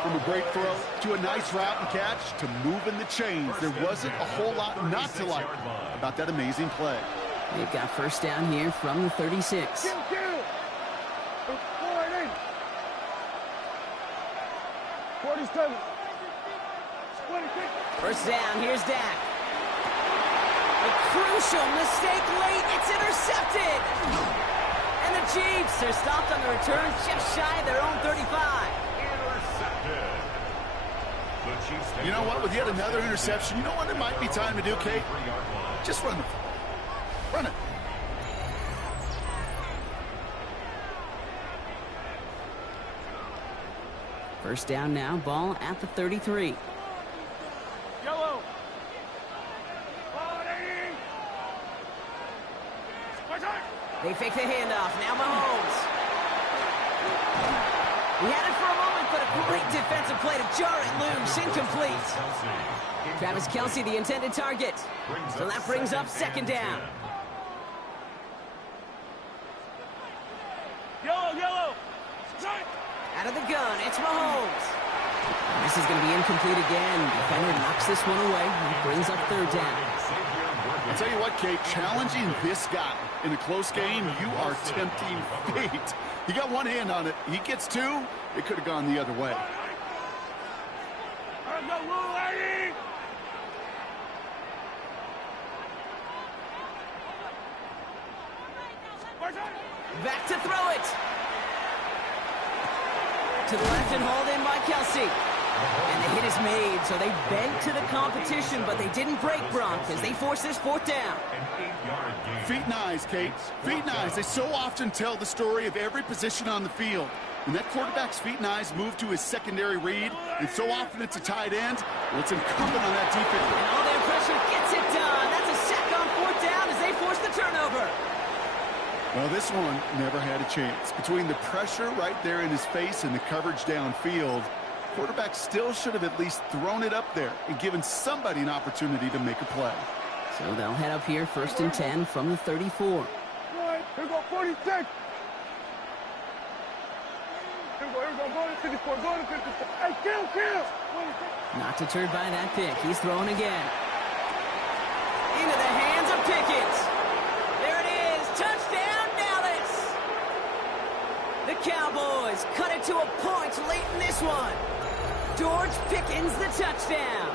From a great throw to a nice route and catch to moving the chains. There wasn't a whole lot not to like about that amazing play. They've got 1st down here from the 36. Kill. 47. 1st down, here's Dak. A crucial mistake late, it's intercepted. And the Chiefs are stopped on the return just shy of their own 35. Intercepted. The Chiefs take, You know what? With yet another interception, you know what it might be time to do, Kate? Just run the ball. Run it. First down now, ball at the 33. Yellow. They fake the handoff. Now Mahomes. He had it for a moment, but a great defensive play to jar it loose. Incomplete. Travis Kelce, the intended target. So that brings up 2nd down. Yellow. Out of the gun, it's Mahomes. This is going to be incomplete again. Defender knocks this one away. That brings up 3rd down. I'll tell you what, Kate, challenging this guy in a close game, you are tempting fate. He got one hand on it. He gets 2. It could have gone the other way. Back to throw it. To the left and hauled in by Kelce. And the hit is made, so they bent to the competition, but they didn't break, Bronk, as they force this 4th down. Feet and eyes, Kate. Feet and eyes. They so often tell the story of every position on the field. When that quarterback's feet and eyes move to his secondary read, and so often it's a tight end, well, it's incumbent on that defense. And all their pressure gets it done. That's a sack on 4th down as they force the turnover. Well, this one never had a chance. Between the pressure right there in his face and the coverage downfield, quarterback still should have at least thrown it up there and given somebody an opportunity to make a play. So they'll head up here 1st and 10 from the 34. Here we go, 46. Here we go, go to 54, go to 54. Hey, kill. Not deterred by that pick. He's throwing again. Into the hands of Pickett. There it is. Touchdown, Dallas. The Cowboys cut it to a point late in this one. George Pickens the touchdown.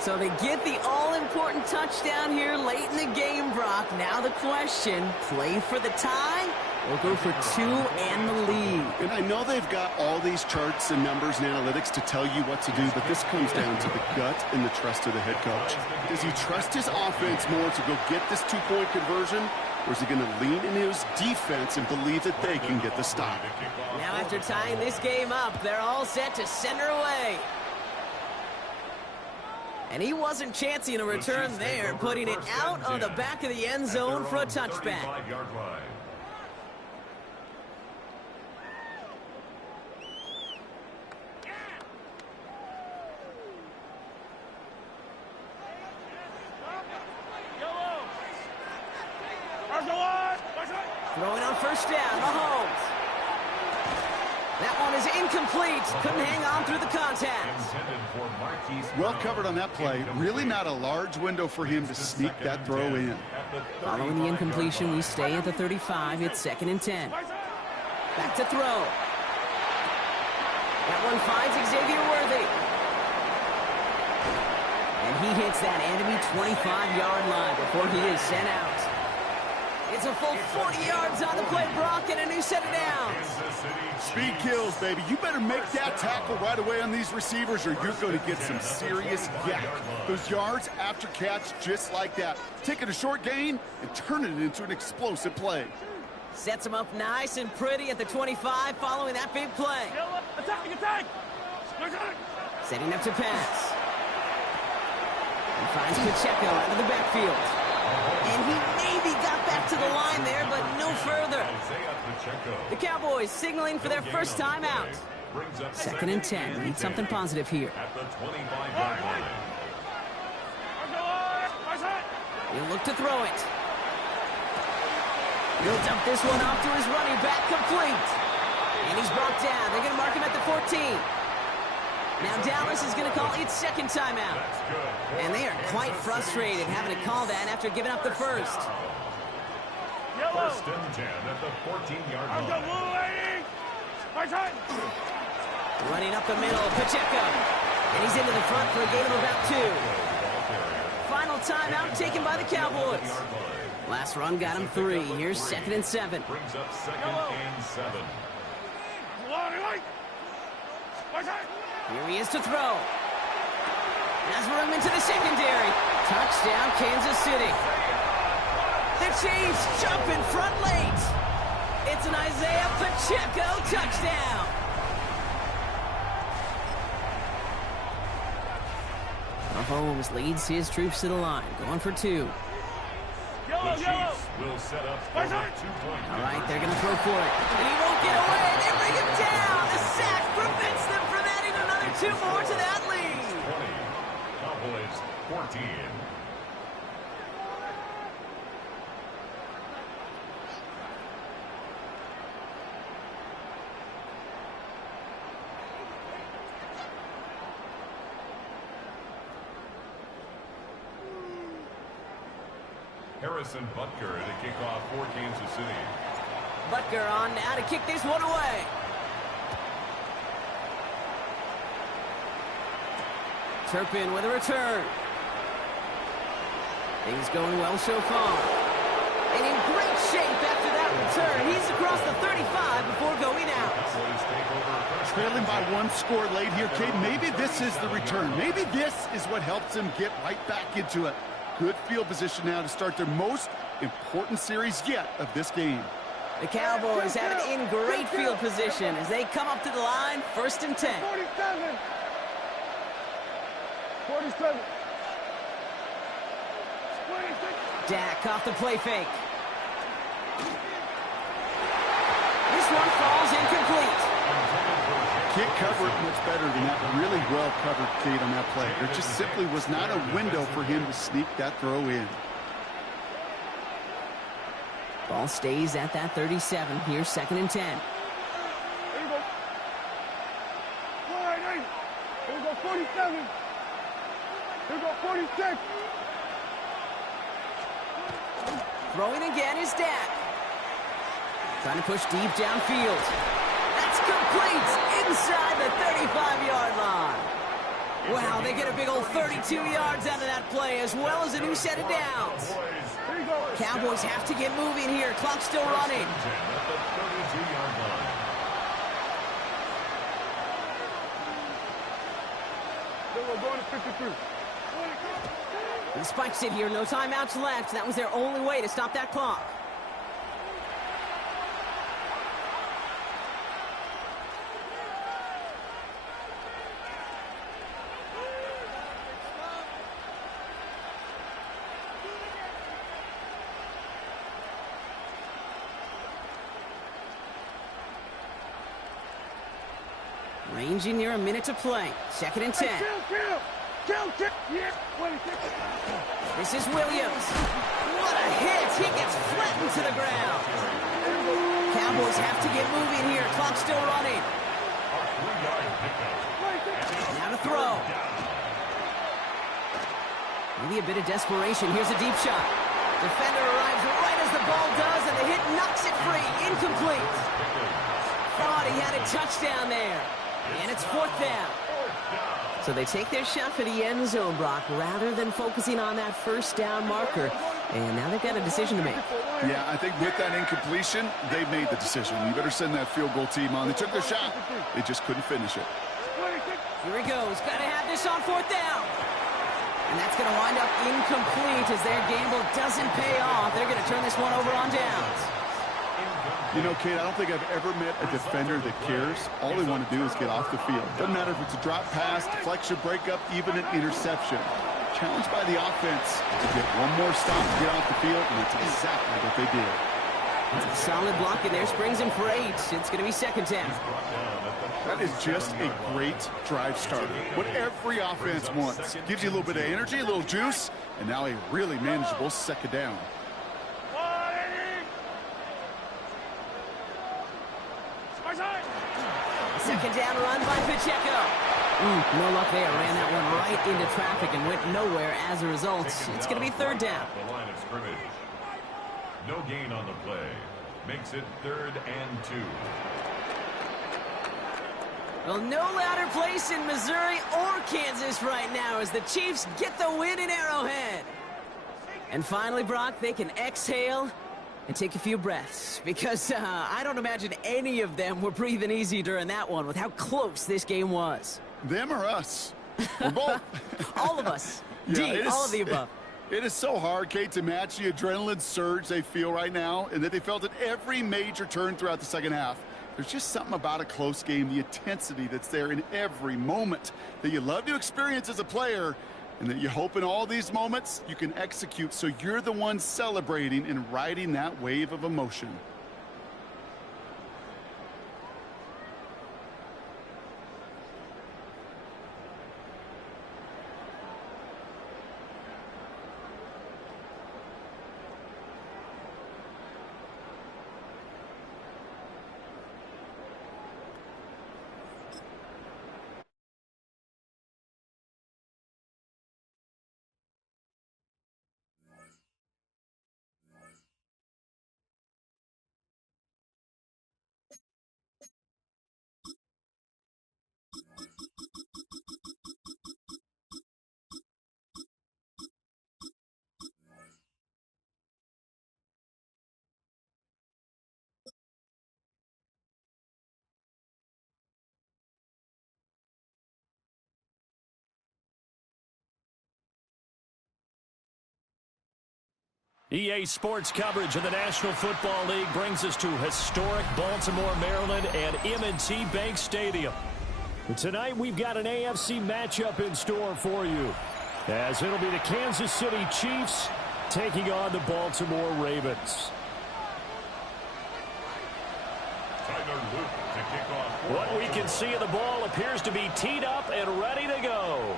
So they get the all-important touchdown here late in the game, Brock. Now the question, play for the tie or go for 2 and the lead? And I know they've got all these charts and numbers and analytics to tell you what to do, but this comes down to the gut and the trust of the head coach. Does he trust his offense more to go get this 2-point conversion, or is he going to lean into his defense and believe that they can get the stop? Now after tying this game up, they're all set to send her away. And he wasn't chancing a return there, putting it out on the back of the end zone for a touchback. Throwing on first down, Mahomes. That one is incomplete. Couldn't hang on through the contact. Well covered on that play. Really not a large window for him to sneak that throw in. Following the incompletion, we stay at the 35. It's 2nd and 10. Back to throw. That one finds Xavier Worthy. And he hits that enemy 25-yard line before he is sent out. It's a full 40 yards on the play, Brock, and a new set of downs. Speed kills, baby. You better make that tackle right away on these receivers or you're going to get some serious yak. Those yards after catch just like that. Taking a short gain and turning it into an explosive play. Sets him up nice and pretty at the 25 following that big play. Attack! Setting up to pass. He finds Pacheco out of the backfield. And he maybe got back to the line there, but no further. The Cowboys signaling for their first time out. 2nd and 10. Need something positive here. He'll look to throw it. He'll dump this one off to his running back, complete. And he's brought down. They're going to mark him at the 14. Now Dallas is going to call its second timeout. And they are quite frustrated having to call that after giving up the first. First and 10 at the 14-yard line. Running up the middle, Pacheco. And he's into the front for a gain of about 2. Final timeout taken by the Cowboys. Last run got him 3. Here's 2nd and 7. Brings up 2nd and 7. Here he is to throw. Has room into the secondary. Touchdown, Kansas City. The Chiefs jump in front late. It's an Isaiah Pacheco touchdown. Mahomes leads his troops to the line, going for 2. The Chiefs will set up for a 2-point. All right, they're going to throw for it. And he won't get away. They bring him down. The sack prevents them from adding another 2 more to that lead. 20. Cowboys 14. Harrison Butker to kick off for Kansas City. Butker on now to kick this one away. Turpin with a return. Things going well so far. And in great shape after that return. He's across the 35 before going out. Trailing by 1 score late here, Kate. Maybe this is the return. Maybe this is what helps him get right back into it. Good field position now to start their most important series yet of this game. The Cowboys have it in great field position as they come up to the line, 1st and 10. 47. Dak off the play fake. This one falls incomplete. Can't cover it much better than that. Really well covered, Kate, on that play. There just simply was not a window for him to sneak that throw in. Ball stays at that 37. Here's 2nd and 10. Here we go. 48. Here we go, 47. Here we go, 46. Throwing again is Dak. Trying to push deep downfield. That's complete inside the 35-yard line. Wow, they get a big old 32 yards out of that play as well as a new set of downs. Cowboys have to get moving here. Clock's still running. We're going to 53. He spikes it here. No timeouts left. That was their only way to stop that clock. Ranging near a minute to play. 2nd and 10. Kill. Yeah. 26. This is Williams. what a hit. He gets flattened to the ground. Cowboys have to get moving here. Clock's still running. Now to throw. Maybe a bit of desperation. Here's a deep shot. Defender arrives right as the ball does, and the hit knocks it free. Incomplete. Thought he had a touchdown there. And it's 4th down. So they take their shot for the end zone, Brock, rather than focusing on that first down marker. And now they've got a decision to make. Yeah, I think with that incompletion, they made the decision. You better send that field goal team on. They took their shot. They just couldn't finish it. Here he goes. Got to have this on 4th down. And that's going to wind up incomplete as their gamble doesn't pay off. They're going to turn this one over on downs. You know, Kate, I don't think I've ever met a defender that cares. All they want to do is get off the field. Doesn't matter if it's a drop pass, deflection, breakup, even an interception. Challenged by the offense to get one more stop to get off the field, and that's exactly what they did. That's a solid block in there. Springs him for 8. It's going to be 2nd down. That is just a great drive starter. What every offense wants. Gives you a little bit of energy, a little juice, and now a really manageable 2nd down. Second down run by Pacheco. No luck there. Ran that one right into traffic and went nowhere as a result. It's going to be 3rd down. The line of scrimmage. No gain on the play. Makes it 3rd and 2. Well, no louder place in Missouri or Kansas right now as the Chiefs get the win in Arrowhead. And finally, Brock, they can exhale and take a few breaths because I don't imagine any of them were breathing easy during that one with how close this game was. Them or us? We're both. All of us. Yeah, all of the above. It is so hard, Kate, to match the adrenaline surge they feel right now and that they felt at every major turn throughout the second half. There's just something about a close game, the intensity that's there in every moment that you love to experience as a player, and that you hope in all these moments you can execute so you're the one celebrating and riding that wave of emotion. EA Sports coverage of the National Football League brings us to historic Baltimore, Maryland and M&T Bank Stadium. And tonight we've got an AFC matchup in store for you, as it'll be the Kansas City Chiefs taking on the Baltimore Ravens. What we can see of the ball appears to be teed up and ready to go.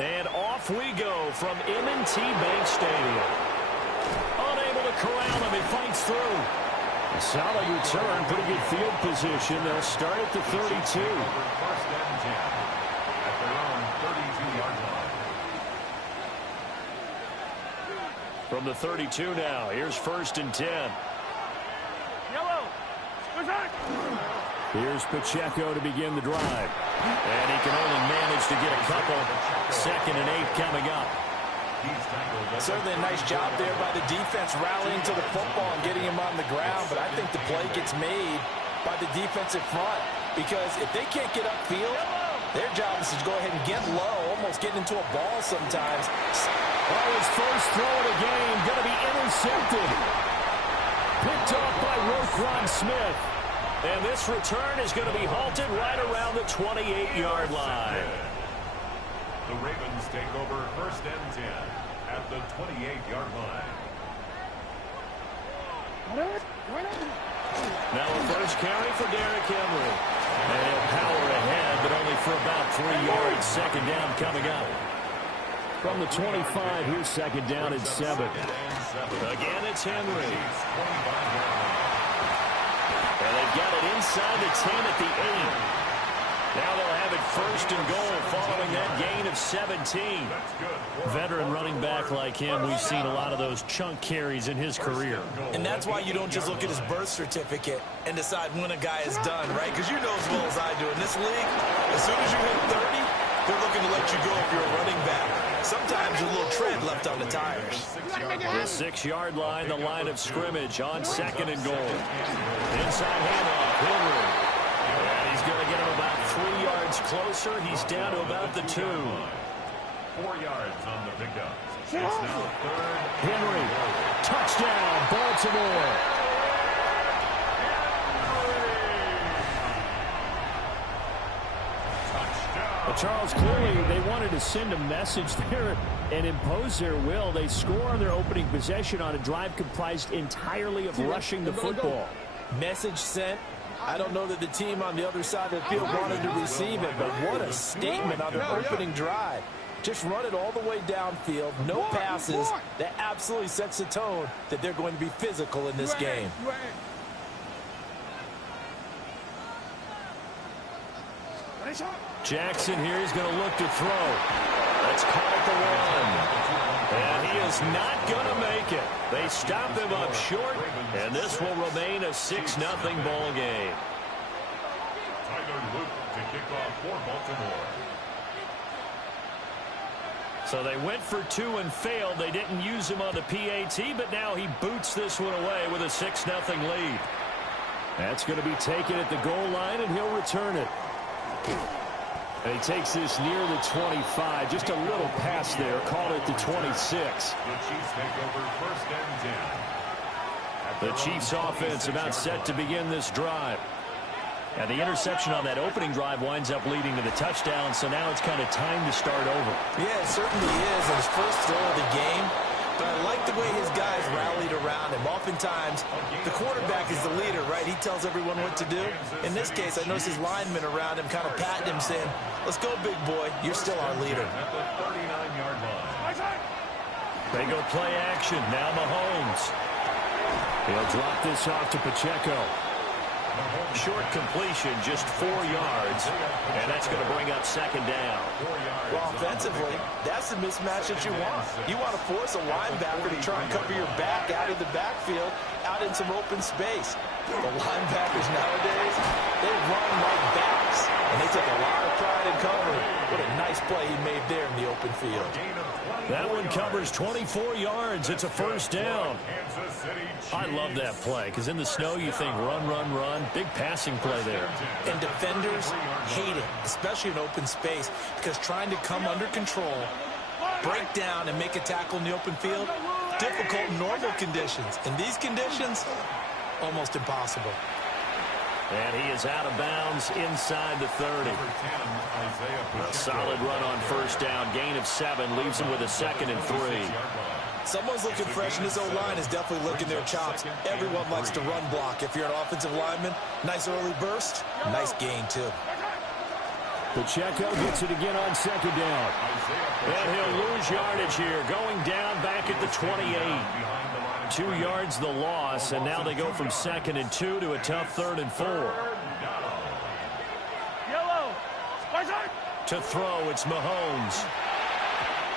And off we go from M&T Bank Stadium. Unable to corral him, he fights through. A solid return, pretty good field position. They'll start at the 32. First and 10 at their own 32-yard line. From the 32 now, here's 1st and 10. Yellow. Here's Pacheco to begin the drive. And he can only manage to get a couple. 2nd and 8 coming up. Certainly a nice job there by the defense rallying to the football and getting him on the ground, but I think the play gets made by the defensive front because if they can't get upfield, their job is to go ahead and get low, almost get into a ball sometimes. Oh, his first throw of the game going to be intercepted. Picked off by Roquan Smith. And this return is going to be halted right around the 28-yard line. The Ravens take over 1st and 10 at the 28-yard line. Now a first carry for Derrick Henry. And he'll power ahead, but only for about 3 yards. 2nd down coming up. From the 25, here's 2nd down and 7. Again, it's Henry. And they've got it inside the 10 at the 8. Now they'll have it first and goal following that gain of 17. Veteran running back like him, we've seen a lot of those chunk carries in his career. And that's why you don't just look at his birth certificate and decide when a guy is done, right? Because you know as well as I do, in this league, as soon as you hit 30, they're looking to let you go if you're a running back. Sometimes there's a little tread left on the tires. The 6-yard line, the line of scrimmage on 2nd and goal. Inside handoff, Henry. And he's going to get him about 3 yards closer. He's down to about the 2. 4 yards on the pickup. It's now 3rd. Henry, touchdown, Baltimore. Well, Charles, clearly they wanted to send a message there and impose their will. They score on their opening possession on a drive comprised entirely of rushing the football. Message sent. I don't know that the team on the other side of the field wanted to receive it, but what a statement on their opening drive. Just run it all the way downfield, no passes. That absolutely sets the tone that they're going to be physical in this game. Jackson here is going to look to throw. Let's call it the 1. And he is not going to make it. They stop him up short, and this will remain a 6-0 ball game. Tyler Luke to kick off for Baltimore. So they went for 2 and failed. They didn't use him on the PAT, but now he boots this one away with a 6-0 lead. That's going to be taken at the goal line, and he'll return it. And he takes this near the 25. Just a little pass there. Called it the 26. The Chiefs take over 1st and 10. The Chiefs offense about set to begin this drive. And the interception on that opening drive winds up leading to the touchdown, so now it's kind of time to start over. Yeah, it certainly is. His first throw of the game. But I like the way his guys rallied around him. Oftentimes, the quarterback is the leader, right? He tells everyone what to do. In this case, I noticed his linemen around him kind of patting him, saying, let's go, big boy. You're still our leader. At the 39-yard line. They go play action. Now Mahomes. He'll drop this off to Pacheco. Short completion, just 4 yards, and that's going to bring up 2nd down. Well, offensively, that's the mismatch that you want. You want to force a linebacker to try and cover your back out of the backfield, out in some open space. The linebackers nowadays, they run like backs, and they take a lot of pride in covering. What a nice play he made there in the open field. That one covers 24 yards. It's a 1st down. I love that play because in the snow you think run, run, run. Big passing play there. And defenders hate it, especially in open space, because trying to come under control, break down, and make a tackle in the open field, difficult in normal conditions. In these conditions, almost impossible. And he is out of bounds inside the 30. A solid run on 1st down. Gain of 7 leaves him with a 2nd and 3. Someone's looking fresh, and this O-line is definitely licking their chops. Everyone likes to run block. If you're an offensive lineman, nice early burst, nice gain, too. Pacheco gets it again on 2nd down. And he'll lose yardage here, going down back at the 28. 2 yards the loss, and now they go from 2nd and 2 to a tough 3rd and 4. To throw, it's Mahomes.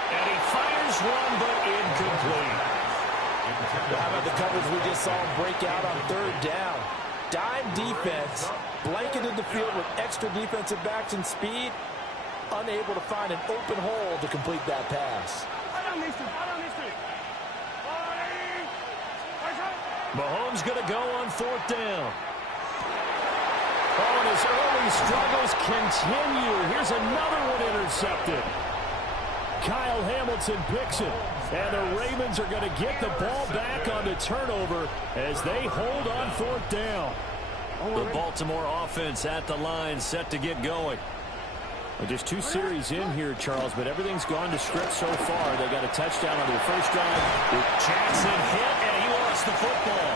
And he fires one, but incomplete. How about the coverage we just saw him break out on 3rd down? Dime defense, blanketed the field with extra defensive backs and speed, unable to find an open hole to complete that pass. Mahomes going to go on 4th down. Oh, and his early struggles continue. Here's another one intercepted. Kyle Hamilton picks it. And the Ravens are going to get the ball back on the turnover as they hold on 4th down. The Baltimore offense at the line set to get going. Well, just 2 series in here, Charles, but everything's gone to script so far. They got a touchdown on their first drive. Jackson hit, and he lost the football.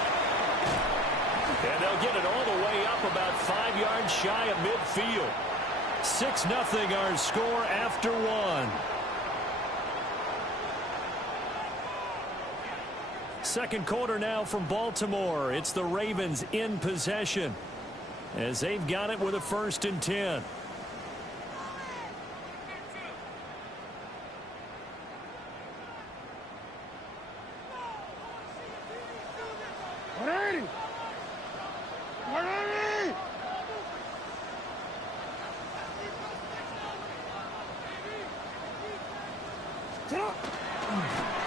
And they'll get it all the way up about 5 yards shy of midfield. 6-0 our score after 1. Second quarter now from Baltimore. It's the Ravens in possession as they've got it with a 1st and 10.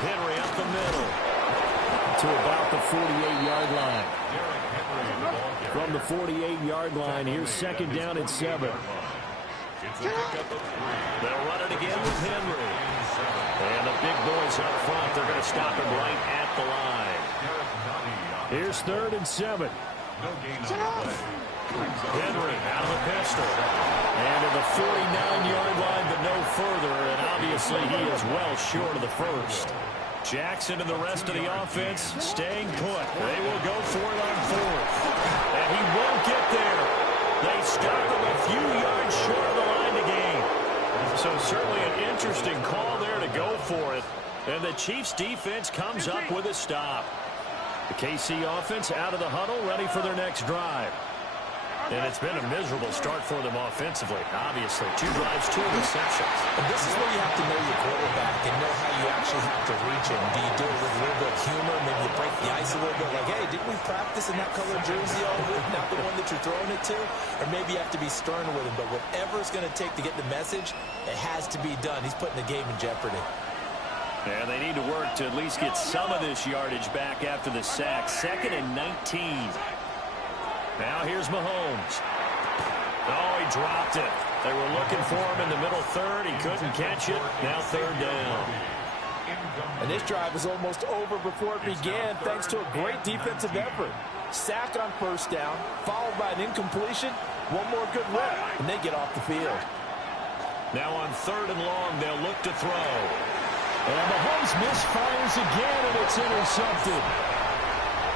Henry up the middle to about the 48-yard line. From the 48-yard line, here's 2nd down and 7. They'll run it again with Henry. And the big boys up front, they're going to stop him right at the line. Here's 3rd and 7. Henry out of the pistol. And to the 49-yard line, but no further. And obviously he is well short of the first. Jackson and the rest of the offense staying put. They will go for it on 4th. And he won't get there. They stop him a few yards short of the line to gain. So certainly an interesting call there to go for it. And the Chiefs defense comes up with a stop. The KC offense out of the huddle, ready for their next drive. And it's been a miserable start for them offensively. Obviously, 2 drives, 2 interceptions. And this is where you have to know your quarterback and know how you actually have to reach him. Do you do it with a little bit of humor? Maybe you break the ice a little bit. Like, hey, didn't we practice in that color jersey all week? Not the one that you're throwing it to? Or maybe you have to be stern with him. But whatever it's going to take to get the message, it has to be done. He's putting the game in jeopardy. And they need to work to at least get some of this yardage back after the sack. 2nd and 19. Now here's Mahomes. Oh, he dropped it. They were looking for him in the middle 3rd. He couldn't catch it. Now 3rd down. And this drive was almost over before it began thanks to a great defensive effort. Sack on 1st down, followed by an incompletion. One more good rep, and they get off the field. Now on 3rd and long, they'll look to throw. And Mahomes misfires again, and it's intercepted.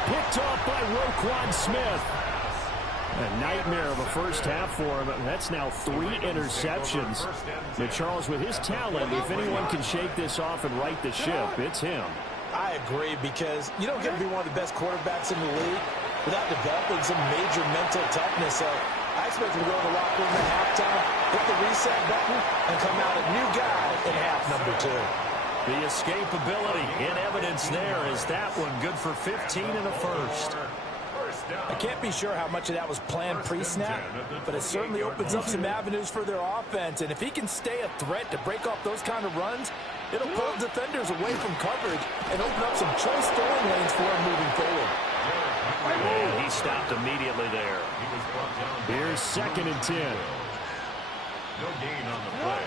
Picked off by Roquan Smith. A nightmare of a first half for him. That's now 3 interceptions. But Charles, with his talent, if anyone can shake this off and right the ship, it's him. I agree, because you don't get to be one of the best quarterbacks in the league without developing some major mental toughness. So I expect him to go to the locker room at halftime, hit the reset button, and come out a new guy in half number 2. The escapability in evidence there is that one good for 15 and a first. I can't be sure how much of that was planned pre-snap, but it certainly opens up some avenues for their offense. And if he can stay a threat to break off those kind of runs, it'll pull defenders away from coverage and open up some choice throwing lanes for him moving forward. And he stopped immediately there. Here's 2nd and 10. No gain on the play.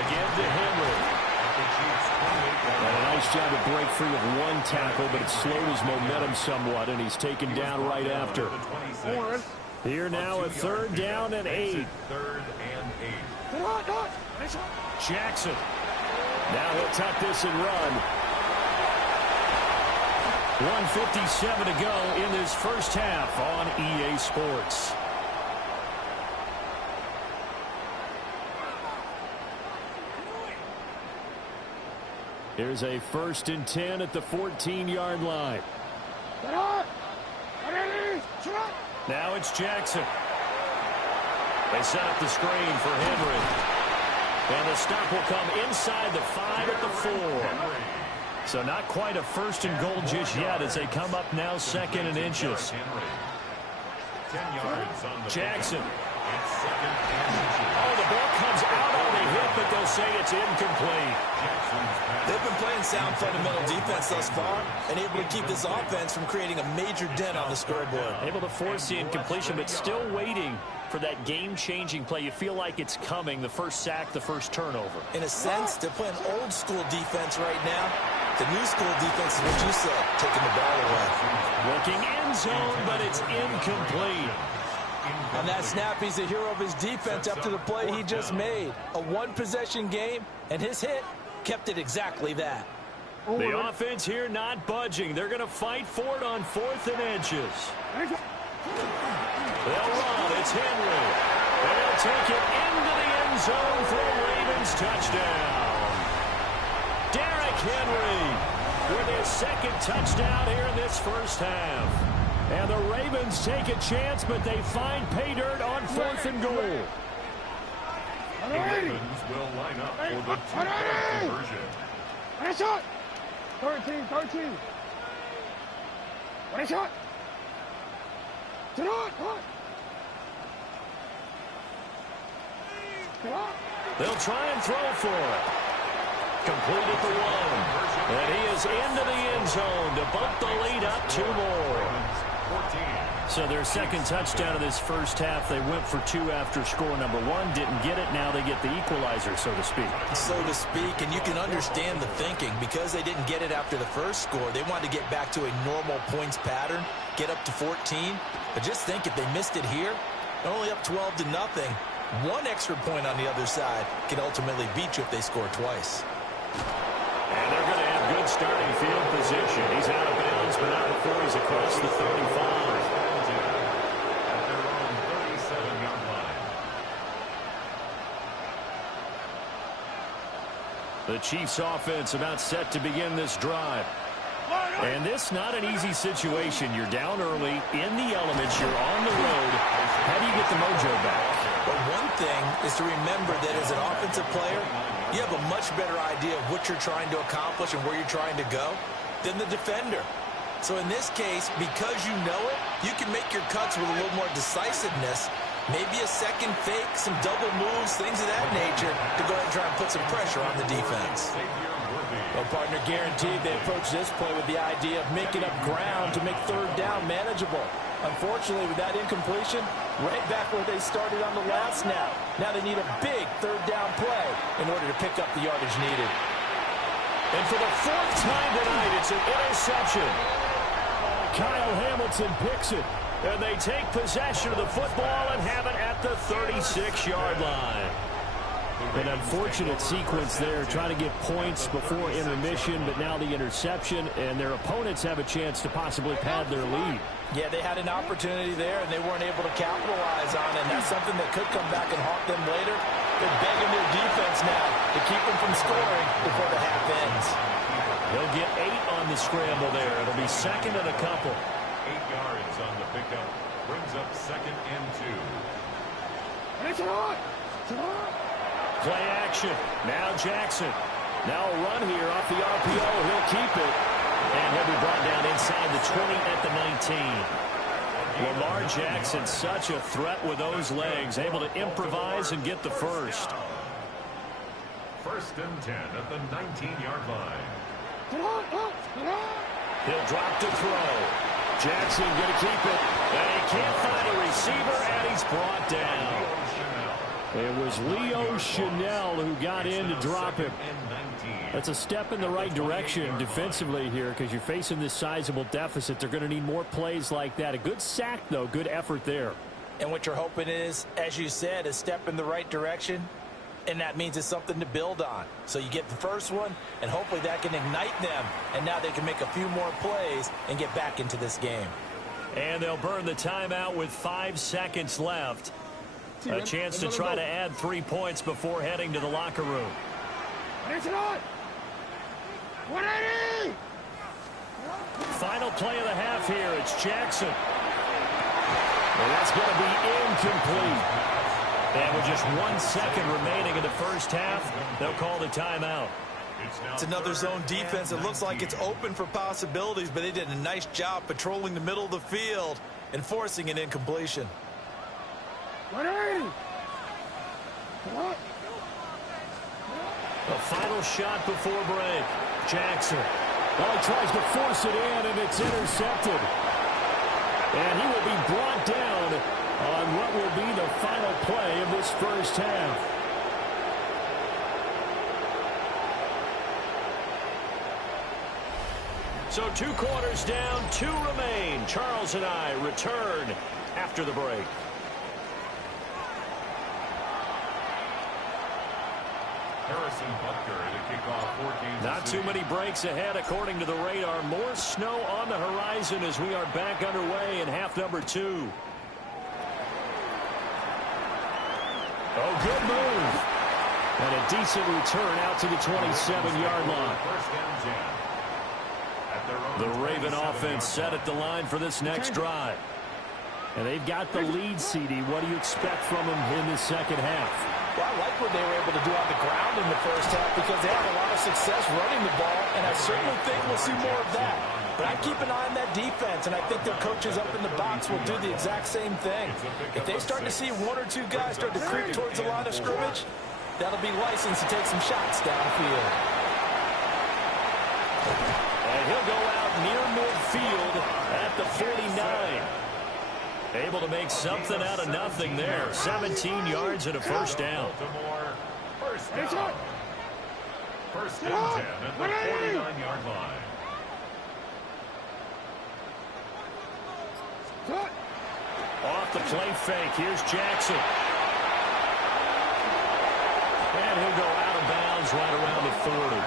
Again to Henry. And a nice job to break free of 1 tackle, but it slowed his momentum somewhat, and he's taken down right after. Here now a 3rd down and 8. 3rd and 8. Jackson. Now he'll tuck this and run. 1:57 to go in this first half on EA Sports. Here's a 1st and 10 at the 14-yard line. Now it's Jackson. They set up the screen for Henry. And the stop will come inside the 5 at the 4. So not quite a 1st and goal just yet as they come up now 2nd and inches. Jackson. Oh, the ball comes out on the hit, but they'll say it's incomplete. They've been playing sound fundamental defense thus far and able to keep this offense from creating a major dent on the scoreboard. Able to force the incompletion, but still waiting for that game-changing play. You feel like it's coming, the first sack, the first turnover. In a sense, they're playing old-school defense right now. The new school defense is what you said, taking the ball away. Looking end zone, but it's incomplete. On that snap, he's the hero of his defense after the play he just made. A one-possession game, and his hit kept it exactly that. The offense here not budging. They're going to fight for it on 4th and inches. They'll run. It's Henry. And they'll take it into the end zone for a Ravens touchdown. Derrick Henry with his 2nd second touchdown here in this first half. And the Ravens take a chance, but they find pay dirt on 4th and goal. The Ravens will line up for the two-point conversion. What a shot! 13. What a shot! They'll try and throw for it. Completed the one. And he is into the end zone to bump the lead up 2 more. So their second touchdown of this first half, they went for 2 after score number 1. Didn't get it. Now they get the equalizer, so to speak. So to speak, and you can understand the thinking. Because they didn't get it after the first score, they wanted to get back to a normal points pattern, get up to 14. But just think, if they missed it here, they're only up 12-0. 1 extra point on the other side can ultimately beat you if they score twice. And they're going to have good starting field position. He's out of bounds, but not before he's across the 35. At their own 37-yard line. The Chiefs offense about set to begin this drive. And this not an easy situation. You're down early, in the elements, you're on the road. How do you get the mojo back? But one thing is to remember that as an offensive player, you have a much better idea of what you're trying to accomplish and where you're trying to go than the defender. So in this case, because you know it, you can make your cuts with a little more decisiveness, maybe a second fake, some double moves, things of that nature, to go ahead and try and put some pressure on the defense. Well, partner, guaranteed they approach this play with the idea of making up ground to make 3rd down manageable. Unfortunately, with that incompletion, right back where they started on the last snap. Now they need a big 3rd down play in order to pick up the yardage needed. And for the 4th time tonight, it's an interception. Kyle Hamilton picks it. And they take possession of the football and have it at the 36-yard line. An unfortunate sequence there, trying to get points before intermission, but now the interception, and their opponents have a chance to possibly pad their lead. Yeah, they had an opportunity there, and they weren't able to capitalize on it, and that's something that could come back and haunt them later. They're begging their defense now to keep them from scoring before the half ends. They'll get 8 on the scramble there. It'll be 2nd and a couple. 8 yards on the pickup. Brings up 2nd and 2. Play action. Now Jackson. Now a run here off the RPO. He'll keep it. And he'll be brought down inside the 20 at the 19. Lamar Jackson, such a threat with those legs. Able to improvise and get the first. 1st and 10 at the 19-yard line. He'll drop to throw. Jackson going to keep it. And he can't find a receiver, and he's brought down. It was Leo Chanel who got in to drop him. That's a step in the right direction defensively here, because you're facing this sizable deficit. They're going to need more plays like that. A good sack, though. Good effort there. And what you're hoping is, as you said, a step in the right direction, and that means it's something to build on. So you get the first one, and hopefully that can ignite them, and now they can make a few more plays and get back into this game. And they'll burn the timeout with 5 seconds left. A chance to try to add 3 points before heading to the locker room. Final play of the half here. It's Jackson. And that's going to be incomplete. And with just 1 second remaining in the first half, they'll call the timeout. It's another zone defense. It looks like it's open for possibilities, but they did a nice job patrolling the middle of the field and forcing an incompletion. A final shot before break. Jackson. Well, he tries to force it in, and it's intercepted. And he will be brought down on what will be the final play of this first half. So 2 quarters down, 2 remain. Charles and I return after the break. Harrison Butker at a kickoff for Kansas Not too many breaks ahead according to the radar. More snow on the horizon as we are back underway in half number 2. Oh, good move. And a decent return out to the 27-yard line. 1st and 10 at The Raven offense set at the line for this next drive. And they've got the lead, CD. What do you expect from them in the second half? Well, I like what they were able to do on the ground in the first half because they had a lot of success running the ball, and I certainly think we'll see more of that. But I keep an eye on that defense, and I think their coaches up in the box will do the exact same thing. If they start to see one or two guys start to creep towards the line of scrimmage, that'll be licensed to take some shots downfield. And he'll go out near midfield at the 49. Able to make something out of nothing there. 17 yards and a first down. First down. First and 10 at the 49-yard line. Off the play fake. Here's Jackson. And he'll go out of bounds right around the 40.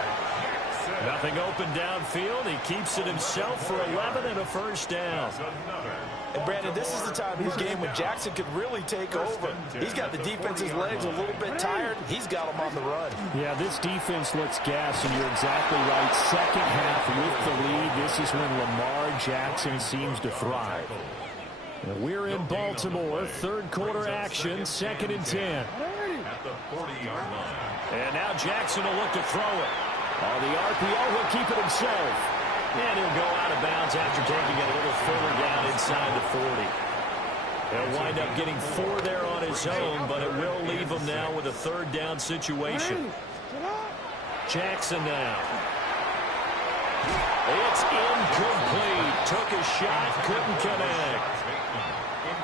Nothing open downfield. He keeps it himself for 11 and a first down. And Brandon, this is the time of the game when Jackson could really take over. He's got the defense's legs a little bit tired. He's got them on the run. Yeah, this defense looks gassed, and you're exactly right. Second half with the lead, this is when Lamar Jackson seems to thrive. And we're in Baltimore, third quarter action, 2nd and 10. At the 40-yard line. And now Jackson will look to throw it. On the RPO, he'll keep it himself. And he'll go out of bounds after taking it a little further down inside the 40. He'll wind up getting 4 there on his own, but it will leave him now with a third down situation. Jackson now. It's incomplete. Took a shot, couldn't connect.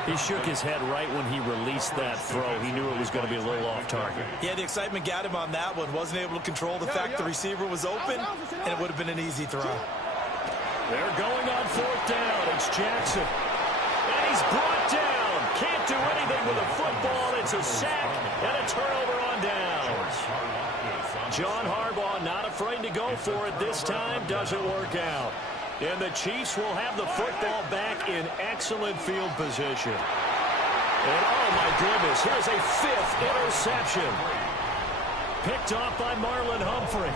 He shook his head right when he released that throw. He knew it was going to be a little off target. Yeah, the excitement got him on that one. Wasn't able to control the fact the receiver was open, and it would have been an easy throw. They're going on 4th down. It's Jackson. And he's brought down. Can't do anything with a football. It's a sack and a turnover on downs. John Harbaugh not afraid to go for it this time. Doesn't work out. And the Chiefs will have the football back in excellent field position. And oh my goodness, here's a 5th interception. Picked off by Marlon Humphrey.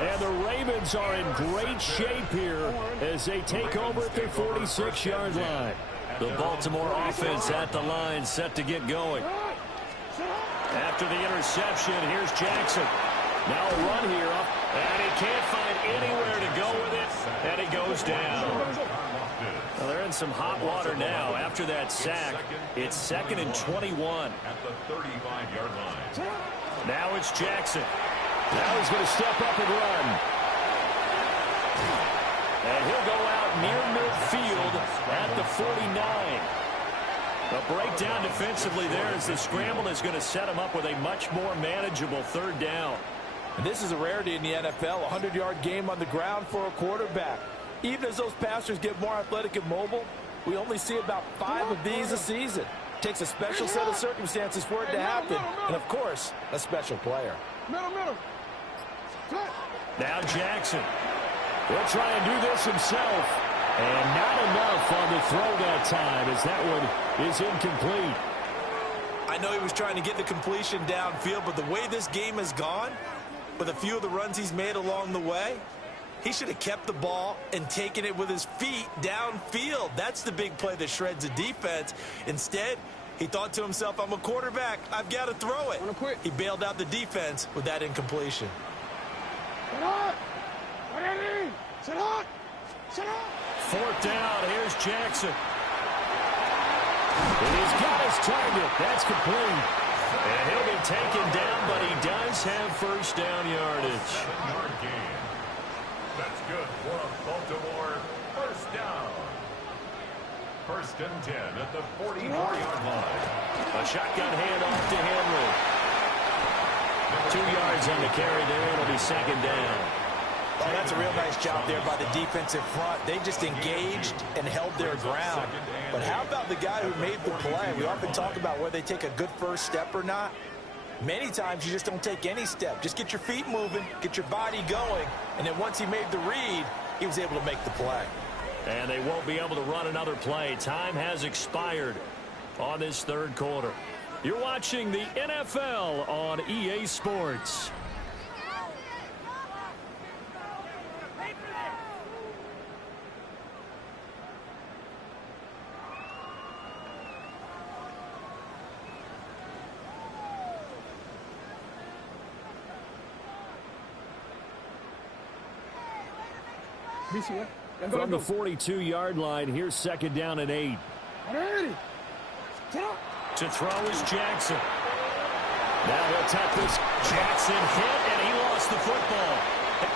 And the Ravens are in great shape here as they take over at their 46-yard line. The Baltimore offense at the line, set to get going. After the interception, here's Jackson. Now a run here up, and he can't find anywhere to go with it, and he goes down. Well, they're in some hot water now. After that sack, it's 2nd and 21. At the 35-yard line. Now it's Jackson. Now he's going to step up and run. And he'll go out near midfield at the 49. A breakdown defensively there as the scramble is going to set him up with a much more manageable third down. And this is a rarity in the NFL, a 100-yard game on the ground for a quarterback. Even as those passers get more athletic and mobile, we only see about 5 of these a season. It takes a special set of circumstances for it to happen, and of course, a special player. Now Jackson. He'll try and do this himself. And not enough on the throw that time as that one is incomplete. I know he was trying to get the completion downfield, but the way this game has gone, with a few of the runs he's made along the way, he should have kept the ball and taken it with his feet downfield. That's the big play that shreds a defense. Instead, he thought to himself, I'm a quarterback. I've got to throw it. He bailed out the defense with that incompletion. Fourth down. Here's Jackson. And he's got his target. That's complete. And he'll be taken down, but he does have first down yardage. That's good for a Baltimore first down. First and 10 at the 44-yard line. A shotgun handoff to Henry. 2 yards on the carry there. It'll be second down. Oh, that's a real nice job there by the defensive front. They just engaged and held their ground. But how about the guy who made the play? We often talk about whether they take a good first step or not. Many times you just don't take any step. Just get your feet moving, get your body going, and then once he made the read, he was able to make the play. And they won't be able to run another play. Time has expired on this third quarter. You're watching the NFL on EA Sports. From the 42-yard line, here's 2nd down and 8. To throw is Jackson. Now he'll tap this. Jackson hit, and he lost the football.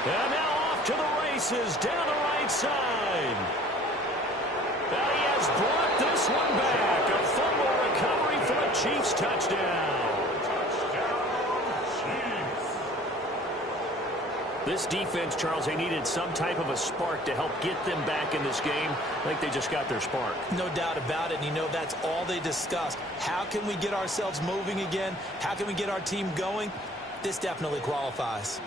And now off to the races down the right side. And he has brought this one back. A fumble recovery for a Chiefs touchdown. This defense, Charles, they needed some type of a spark to help get them back in this game. I think they just got their spark. No doubt about it. And you know that's all they discussed. How can we get ourselves moving again? How can we get our team going? This definitely qualifies.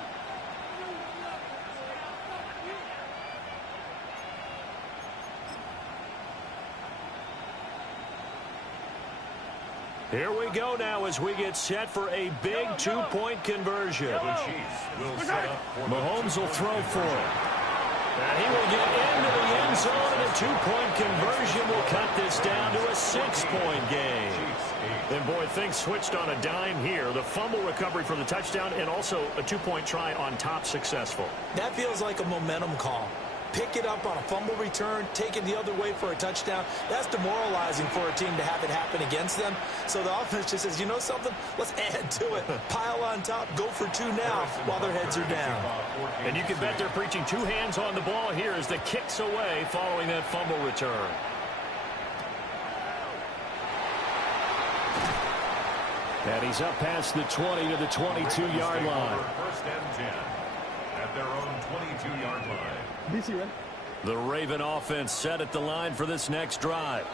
Here we go now as we get set for a big two-point conversion. Mahomes will throw for it. And he will get into the end zone, and a two-point conversion will cut this down to a 6-point game. And, boy, things switched on a dime here. The fumble recovery for the touchdown and also a two-point try on top successful. That feels like a momentum call. Pick it up on a fumble return, take it the other way for a touchdown. That's demoralizing for a team to have it happen against them. So the offense just says, you know something? Let's add to it. Pile on top, go for 2 now while their heads are down. And you can bet they're preaching 2 hands on the ball here as the kick's away following that fumble return. And he's up past the 20 to the 22-yard line. First and 10 at their own 22-yard line. The Raven offense set at the line for this next drive.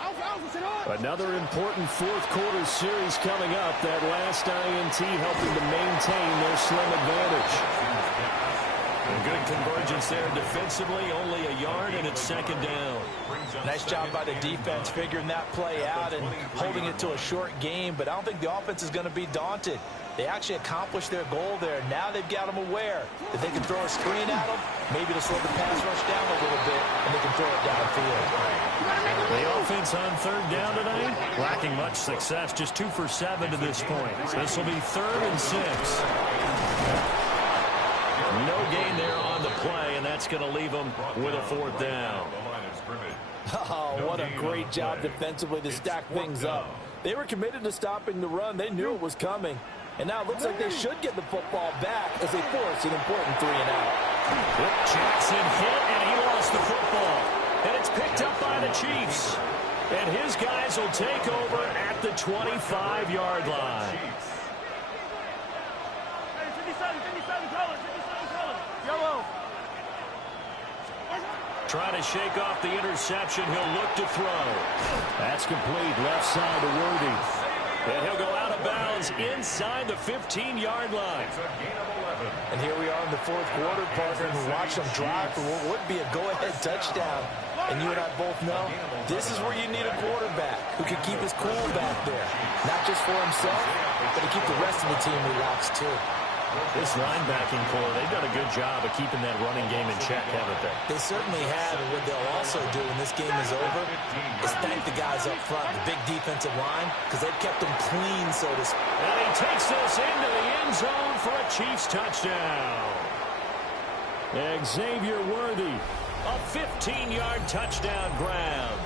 Another important fourth-quarter series coming up. That last INT helping to maintain their slim advantage. And good convergence there defensively. Only a yard, and it's 2nd down. Nice job by the defense figuring that play out and holding it to a short game. But I don't think the offense is going to be daunted. They actually accomplished their goal there. Now they've got them aware that they can throw a screen at them. Maybe to slow the pass rush down a little bit, and they can throw it downfield. The offense on 3rd down tonight, lacking much success, just 2 for 7 to this point. This will be 3rd and 6. No gain there on the play, and that's going to leave them with a 4th down. Oh, what a great job defensively to stack things up. They were committed to stopping the run. They knew it was coming. And now it looks like they should get the football back as they force an important 3-and-out. Jackson hit, and he lost the football. And it's picked up by the Chiefs. And his guys will take over at the 25-yard line. Trying to shake off the interception. He'll look to throw. That's complete. Left side to Worthy. And he'll go out of bounds inside the 15-yard line. And here we are in the 4th quarter, partner, and watch them drive for what would be a go-ahead touchdown. And you and I both know this is where you need a quarterback who can keep his cool back there. Not just for himself, but to keep the rest of the team relaxed, too. This linebacking core, they've done a good job of keeping that running game in check, haven't they? They certainly have, and what they'll also do when this game is over is thank the guys up front, the big defensive line, because they've kept them clean, so to speak. And he takes this into the end zone for a Chiefs touchdown. Xavier Worthy, a 15-yard touchdown ground.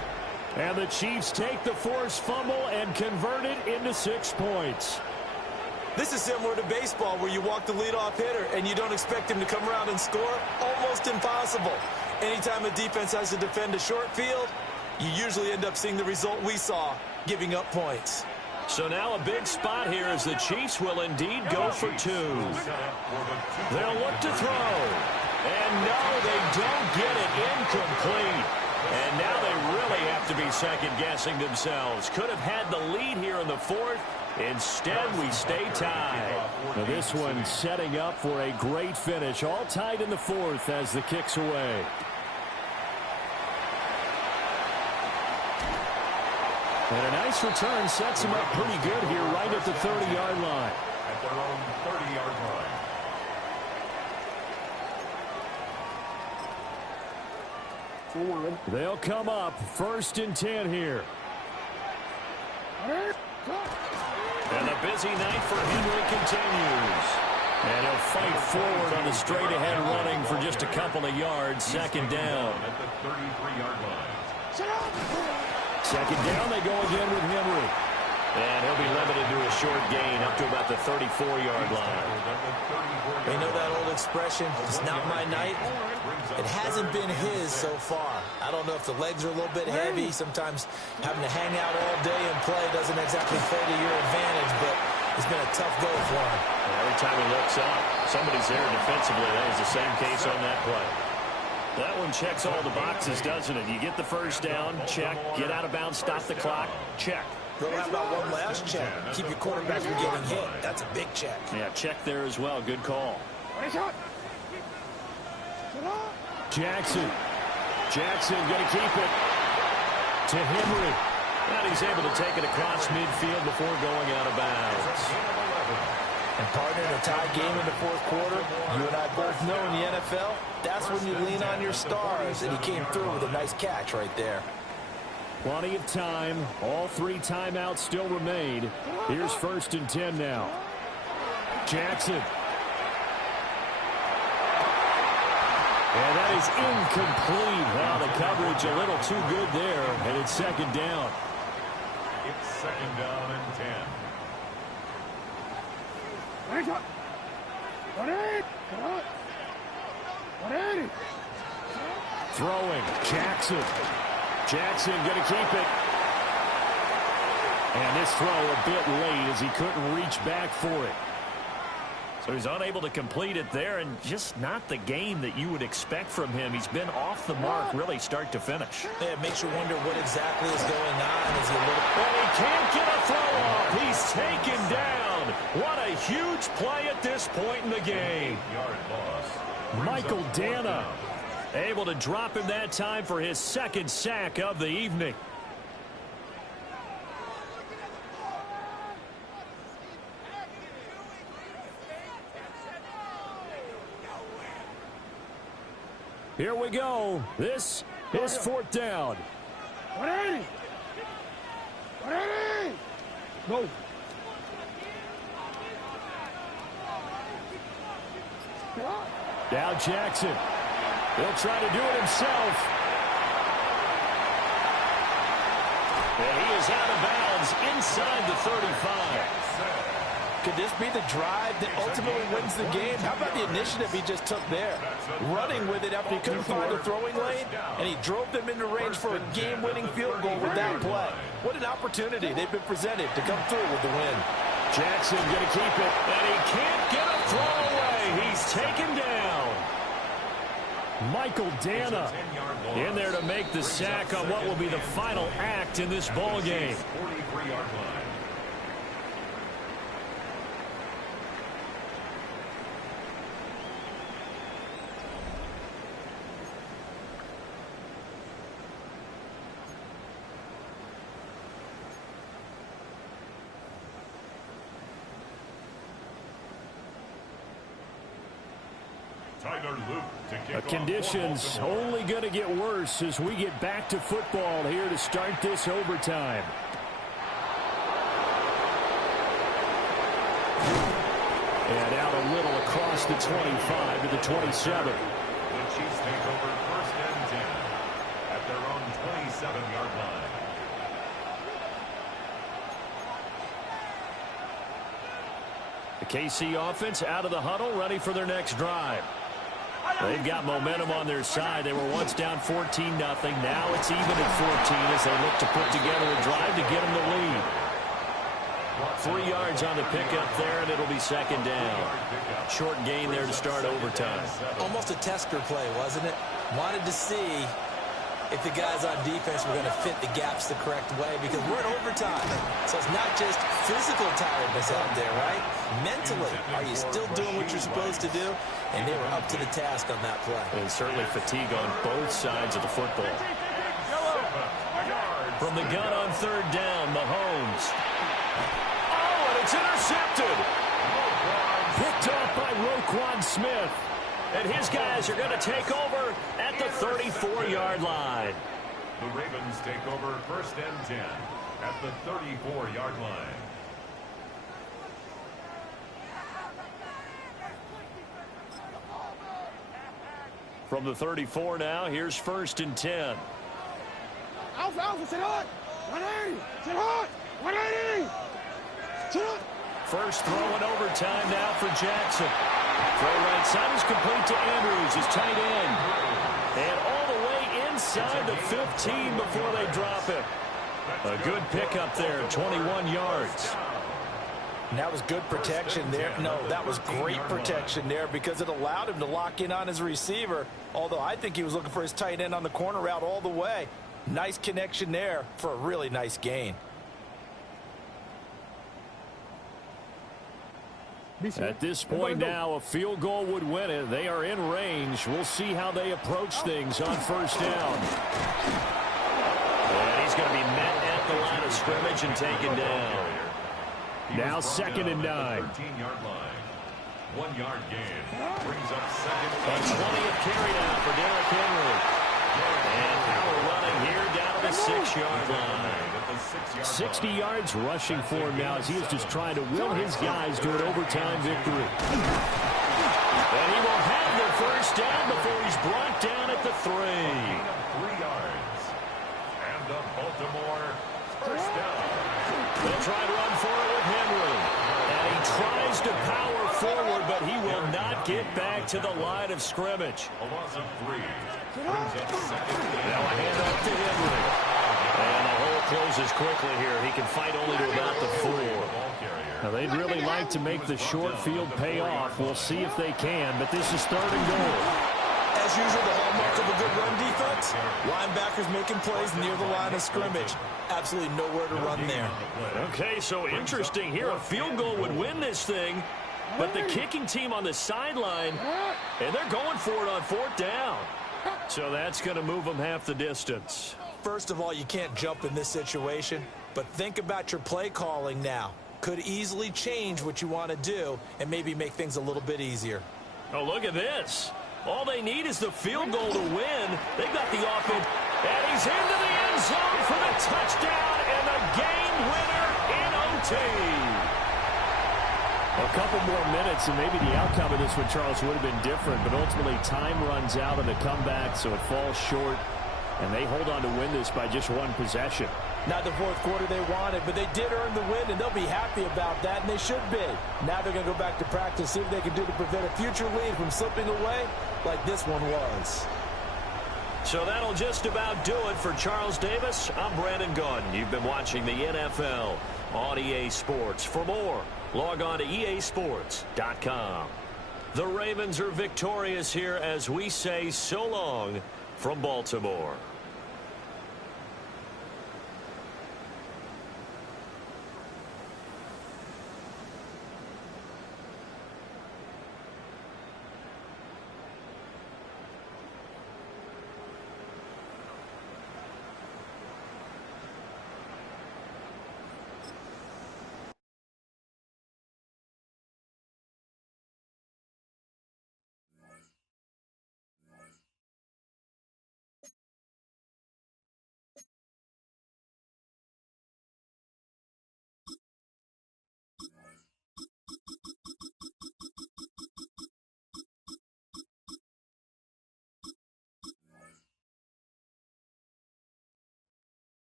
And the Chiefs take the forced fumble and convert it into 6 points. This is similar to baseball where you walk the leadoff hitter and you don't expect him to come around and score. Almost impossible. Anytime a defense has to defend a short field, you usually end up seeing the result we saw, giving up points. So now a big spot here as the Chiefs will indeed go for 2. They'll look to throw. And no, they don't get it. Incomplete. And now they really have to be second-guessing themselves. Could have had the lead here in the 4th. Instead, we stay tied. Now this one setting up for a great finish. All tied in the 4th as the kick's away. And a nice return sets him up pretty good here right at the 30-yard line. At their own 30-yard line. They'll come up 1st and 10 here. And the busy night for Henry continues. And he'll fight forward on the straight-ahead running for just a couple of yards. Second down. At the 33-yard line. Second down, they go again with Henry. And he'll be limited to a short gain up to about the 34-yard line. You know that old expression, it's not my night? It hasn't been his so far. I don't know if the legs are a little bit heavy. Sometimes having to hang out all day and play doesn't exactly play to your advantage, but it's been a tough go for him. Every time he looks up, somebody's there defensively. That was the same case on that play. That one checks all the boxes, doesn't it? You get the first down, check. Get out of bounds, stop the clock, check. Well, how about one last check? Keep your quarterback from getting hit. That's a big check. Yeah, check there as well. Good call. Jackson. Jackson going to keep it to Henry. And he's able to take it across midfield before going out of bounds. And partner, in a tie game in the fourth quarter, you and I both know in the NFL, that's when you lean on your stars. And he came through with a nice catch right there. Plenty of time. All three timeouts still remain. Here's 1st and 10 now. Jackson. And that is incomplete. Wow, the coverage a little too good there. And it's second down. It's second down and 10. Throwing. Jackson. Jackson going to keep it. And this throw a bit late as he couldn't reach back for it. So he's unable to complete it there, and just not the game that you would expect from him. He's been off the mark really start to finish. Yeah, it makes you wonder what exactly is going on. Is he a little... And he can't get a throw off. He's taken down. What a huge play at this point in the game. Michael Dana able to drop him that time for his second sack of the evening. Here we go. This is 4th down. 180. 180. Go. Now Jackson. He'll try to do it himself. And he is out of bounds inside the 35. Could this be the drive that ultimately wins the game? How about the initiative he just took there? Running with it after he couldn't find a throwing lane, and he drove them into range for a game-winning field goal with that play. What an opportunity they've been presented to come through with the win. Jackson going to keep it, and he can't get a throw away. He's taken down. Michael Dana in there to make the sack on what will be the final act in this ball game. 43-yard line. Conditions only going to get worse as we get back to football here to start this overtime. And out a little across the 25 to the 27. The Chiefs take over 1st and 10 at their own 27-yard line. The KC offense out of the huddle, ready for their next drive. They've got momentum on their side. They were once down 14-0. Now it's even at 14 as they look to put together a drive to get them the lead. 3 yards on the pickup there, and it'll be second down. Short gain there to start overtime. Almost a tester play, wasn't it? Wanted to see if the guys on defense were going to fit the gaps the correct way, because we're in overtime. So it's not just physical tiredness out there, right? Mentally, are you still doing what you're supposed to do? And they were up to the task on that play. And certainly fatigue on both sides of the football. From the gun on 3rd down, Mahomes. Oh, and it's intercepted. Picked off by Roquan Smith. And his guys are going to take over at the 34-yard line. The Ravens take over 1st and 10 at the 34-yard line. From the 34 now, here's 1st and 10. Alpha, sit hot. 180. Sit hot. 180. Sit hot. First throw in overtime now for Jackson. Throw right side is complete to Andrews, his tight end. And all the way inside the 15 before they drop him. A good pickup there, 21 yards. And that was good protection there. No, that was great protection there because it allowed him to lock in on his receiver, although I think he was looking for his tight end on the corner route all the way. Nice connection there for a really nice gain. At this point now, a field goal would win it. They are in range. We'll see how they approach things on 1st down. And he's going to be met at the line of scrimmage and taken down. Now 2nd and 9. 13-yard line. 1-yard gain. Brings up 2nd. A 20th carry now for Derrick Henry. And power running here down to the 6-yard line. 60 yards rushing for him now as he is just trying to will his guys to an overtime victory. And he will have the 1st down before he's brought down at the 3. 3 yards. And the Baltimore 1st down. They'll try to run for it with Henry. And he tries to power forward, but he will not get back to the line of scrimmage. A loss of 3. Brings up 2nd. Now a handoff to Henry. And the hole closes quickly here. He can fight only to about the 4. Now they'd really like to make the short field pay off. We'll see if they can, but this is 3rd and goal. As usual, the hallmark of a good run defense, linebackers making plays near the line of scrimmage. Absolutely nowhere to run there. Okay, so interesting here. A field goal would win this thing, but the kicking team on the sideline, and they're going for it on 4th down. So that's going to move them half the distance. First of all, you can't jump in this situation, but think about your play calling now. Could easily change what you want to do and maybe make things a little bit easier. Oh, look at this. All they need is the field goal to win. They've got the offense, and he's into the end zone for the touchdown and the game winner in OT. A couple more minutes, and maybe the outcome of this one, Charles, would have been different, but ultimately time runs out on the comeback, so it falls short. And they hold on to win this by just 1 possession. Not the 4th quarter they wanted, but they did earn the win, and they'll be happy about that, and they should be. Now they're going to go back to practice, see what they can do to prevent a future lead from slipping away like this one was. So that'll just about do it for Charles Davis. I'm Brandon Gaudin. You've been watching the NFL on EA Sports. For more, log on to easports.com. The Ravens are victorious here as we say so long from Baltimore.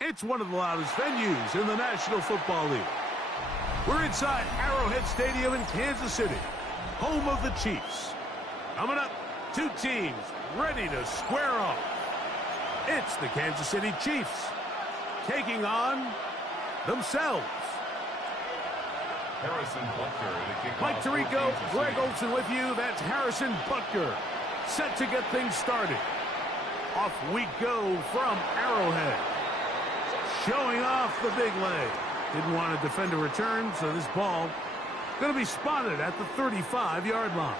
It's one of the loudest venues in the National Football League. We're inside Arrowhead Stadium in Kansas City, home of the Chiefs. Coming up, 2 teams ready to square off. It's the Kansas City Chiefs taking on themselves. Harrison Butker. Mike Tirico, Greg Olson with you. That's Harrison Butker, set to get things started. Off we go from Arrowhead. Showing off the big leg. Didn't want to defend a return, so this ball Going to be spotted at the 35-yard line.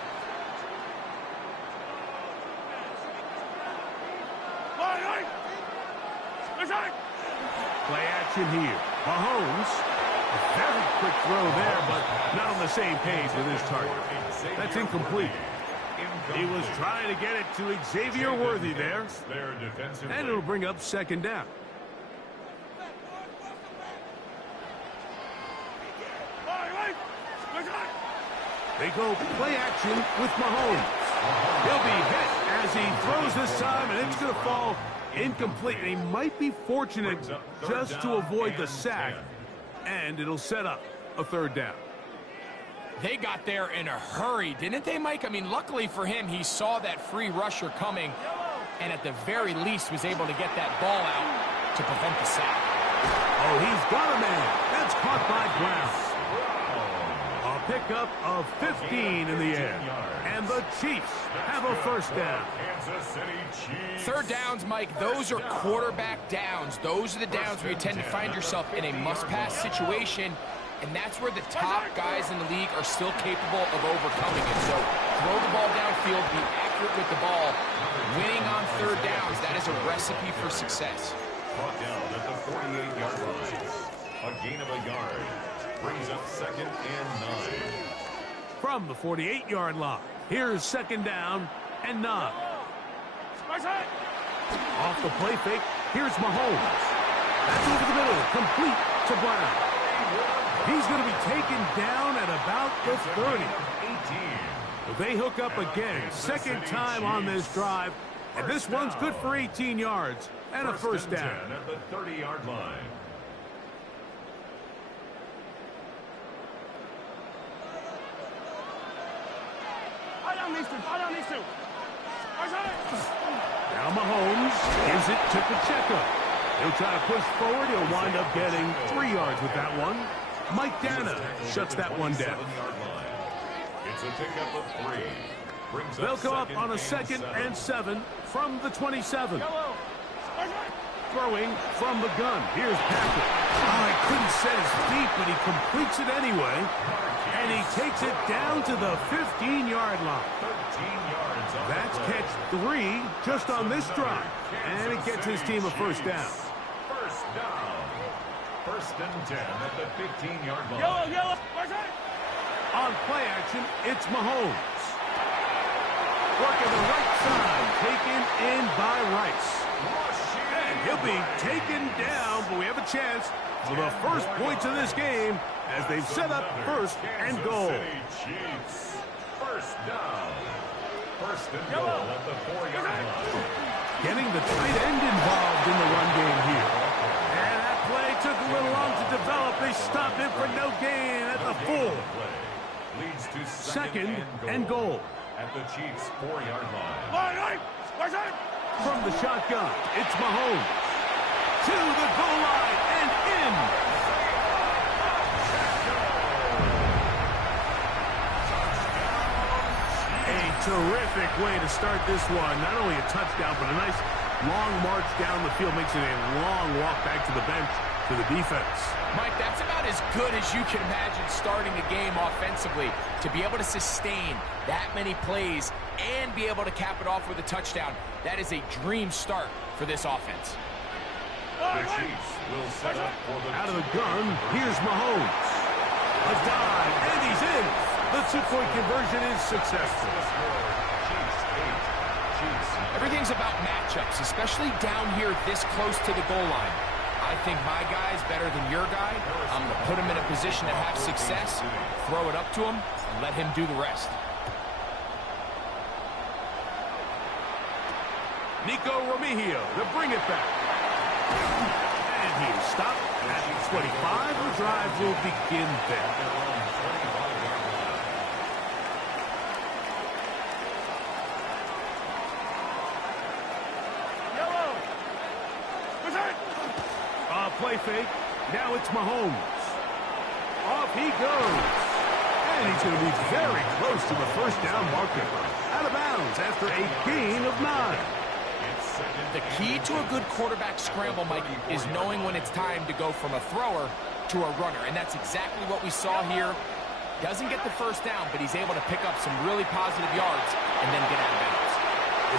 Play action here. Mahomes. A very quick throw there, but not on the same page with his target. That's incomplete. He was trying to get it to Xavier Worthy there. And it'll bring up second down. They go play action with Mahomes. He'll be hit as he throws this time, and it's going to fall incomplete. He might be fortunate just to avoid the sack, and it'll set up a third down. They got there in a hurry, didn't they, Mike? I mean, luckily for him, he saw that free rusher coming, and at the very least was able to get that ball out to prevent the sack. Oh, he's got a man. That's caught by Brown. A pickup of 15 in the air. And the Chiefs have a first down. Third downs, Mike, those are quarterback downs. Those are the downs where you tend to find yourself in a must-pass situation, and that's where the top guys in the league are still capable of overcoming it. So throw the ball downfield, be accurate with the ball. Winning on third downs, that is a recipe for success. Brought down at the 48-yard line. A gain of a yard. Brings up 2nd and 9. From the 48-yard line, here's 2nd down and 9. Off the play fake, here's Mahomes. That's over the middle, complete to Brown. He's going to be taken down at about the 30. They hook up again, second time on this drive, and this one's good for 18 yards and a first down. At the 30-yard line. Now Mahomes gives it to Pacheco. He'll try to push forward. He'll wind up getting 3 yards with that one. Mike Dana shuts that one down. It's a pickup of 3. They'll come up on a 2nd and 7 from the 27. Throwing from the gun. Here's Patrick. Oh, he couldn't set his feet, but he completes it anyway. And he takes it down to the 15-yard line. 13 yards. That's catch 3 just on this drive. And it gets his team a first down. First down. 1st and 10 at the 15-yard line. On play action, it's Mahomes. Working the right side, taken in by Rice. And he'll be taken down, but we have a chance for the first points of this game as they've set up 1st and goal. First down. 1st and goal at the 4-yard line. Getting the tight end involved in the run game here. And that play took a little long to develop. They stopped it for no gain at the 4. Leads to 2nd and goal. At the Chiefs' 4-yard line. From the shotgun, it's Mahomes. To the goal line and in. A terrific way to start this one. Not only a touchdown, but a nice long march down the field. Makes it a long walk back to the bench to the defense. Mike, that's about as good as you can imagine starting a game offensively. To be able to sustain that many plays and be able to cap it off with a touchdown, that is a dream start for this offense. The Chiefs will set up for the out of the gun. Here's Mahomes. A dive, and he's in. The 2-point conversion is successful. Everything's about matchups, especially down here this close to the goal line. I think my guy's better than your guy. I'm going to put him in a position to have success, throw it up to him, and let him do the rest. Nico Romeo to bring it back. And he's stopped at 25. The drive will begin there. Play fake. Now it's Mahomes. Off he goes. And he's going to be very close to the first down marker. Out of bounds after a gain of 9. The key to a good quarterback scramble, Mike, is knowing when it's time to go from a thrower to a runner. And that's exactly what we saw here. Doesn't get the first down, but he's able to pick up some really positive yards and then get out of bounds.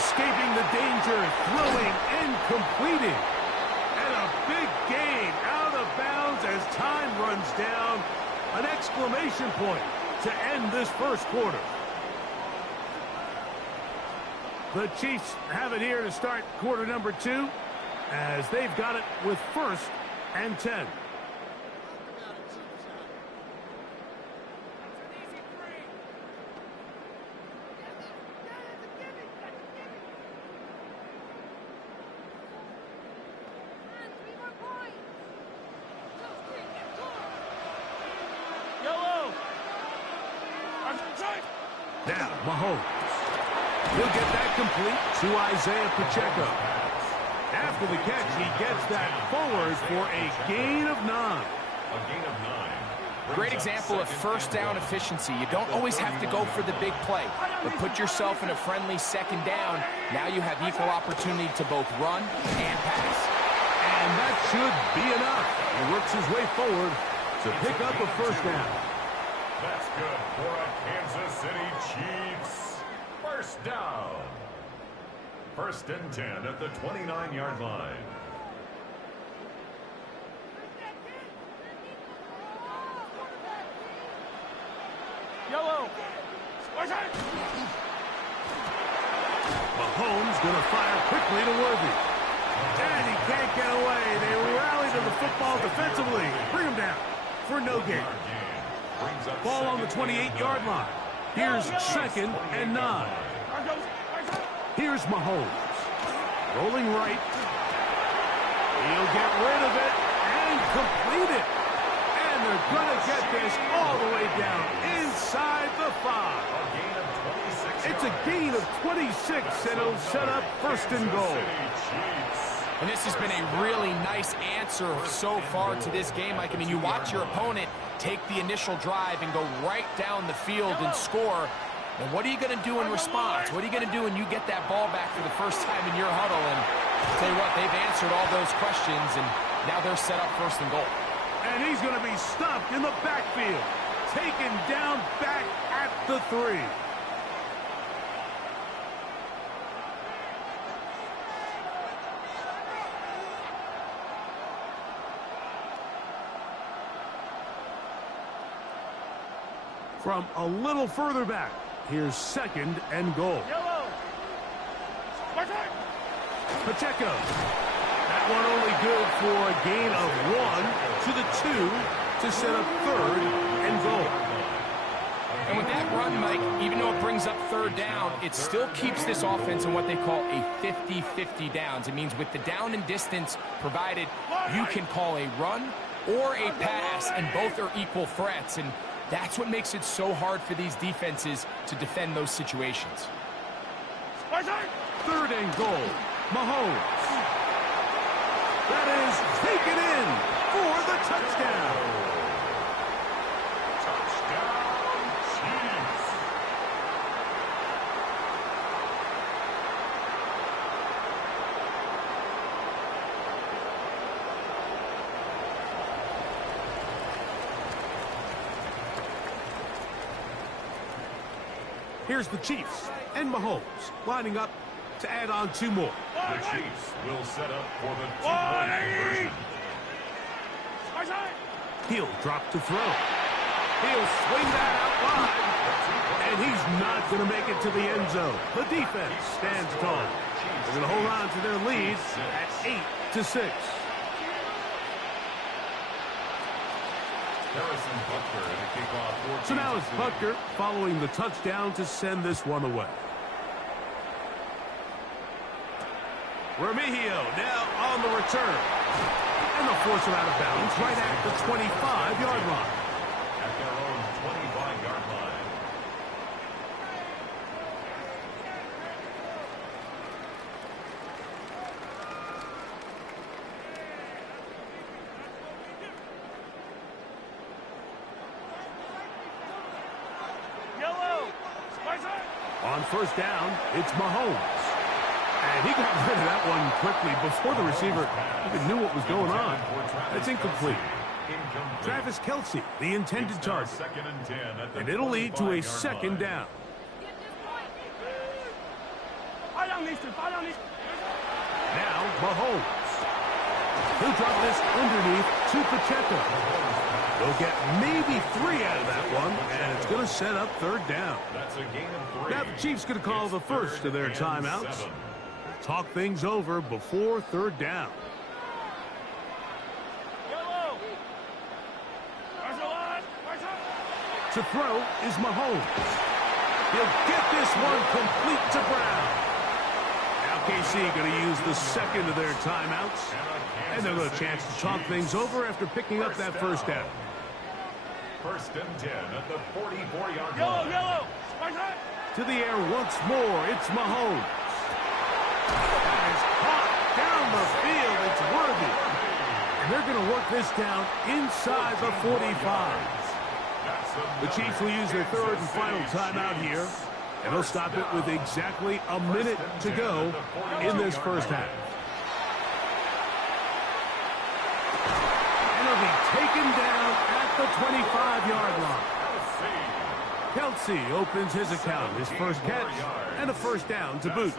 Escaping the danger, throwing and completing. And a big gain out of bounds as time runs down. An exclamation point to end this first quarter. The Chiefs have it here to start quarter number 2 as they've got it with 1st and 10. Now, Mahomes. He'll get that complete to Isaiah Pacheco. After the catch, he gets that forward for a gain of 9. A gain of 9. Great example of first down efficiency. You don't always have to go for the big play, but put yourself in a friendly second down. Now you have equal opportunity to both run and pass. And that should be enough. He works his way forward to pick up a first down. That's good for a Kansas City Chiefs. First down. 1st and 10 at the 29-yard line. Yellow. Mahomes going to fire quickly to Worthy. And he can't get away. They rally to the football defensively. Bring him down for no gain. Ball on the 28-yard line. Here's 2nd and 9. Here's Mahomes. Rolling right. He'll get rid of it and complete it. And they're going to get this all the way down inside the 5. It's a gain of 26, and it'll set up 1st and goal. And this has been a really nice answer so far to this game, Mike. I mean, you watch your opponent take the initial drive and go right down the field and score. And what are you going to do in response? What are you going to do when you get that ball back for the first time in your huddle? And I'll tell you what, they've answered all those questions, and now they're set up 1st and goal. And he's going to be stopped in the backfield, taken down back at the 3. From a little further back, here's 2nd and goal. Pacheco. That one only good for a gain of 1 to the 2 to set up 3rd and goal. And with that run, Mike, even though it brings up 3rd down, it still keeps this offense in what they call a 50-50 downs. It means with the down and distance provided, you can call a run or a pass, and both are equal threats. And that's what makes it so hard for these defenses to defend those situations. 3rd and goal. Mahomes. That is taken in for the touchdown. Touchdown, Chiefs. Here's the Chiefs and Mahomes lining up to add on 2 more. The Chiefs will set up for the 2-point conversion. He'll drop to throw. He'll swing that out wide. And he's not going to make it to the end zone. The defense stands tall. They're going to hold on to their lead at 8-6. So now it's Butker following the touchdown to send this one away. Remigio now on the return. And they'll force him out of bounds right at the 25-yard line. At their own 25-yard line. On 1st down, it's Mahomes. And he got rid of that one quickly before the receiver even knew what was going on. It's incomplete. Travis Kelce, the intended target. And it'll lead to a second down. Now, Mahomes. He'll drop this underneath to Pacheco. They'll get maybe 3 out of that one, and it's going to set up third down. Now the Chiefs going to call the first of their timeouts. Talk things over before third down. To throw is Mahomes. He'll get this one complete to Brown. Now KC going to use the second of their timeouts. And they'll get a chance to talk things over after picking up that first down. First and 10 at the 44-yard line. Yellow. To the air once more, it's Mahomes. That is caught down the field. It's worthy. And they're going to work this down inside the 45. The Chiefs will use their third and final timeout here, and they'll stop it with exactly a minute to go in this first half. And he'll be taken down at the 25-yard line. Kelce opens his account, his first catch, and a first down to boot.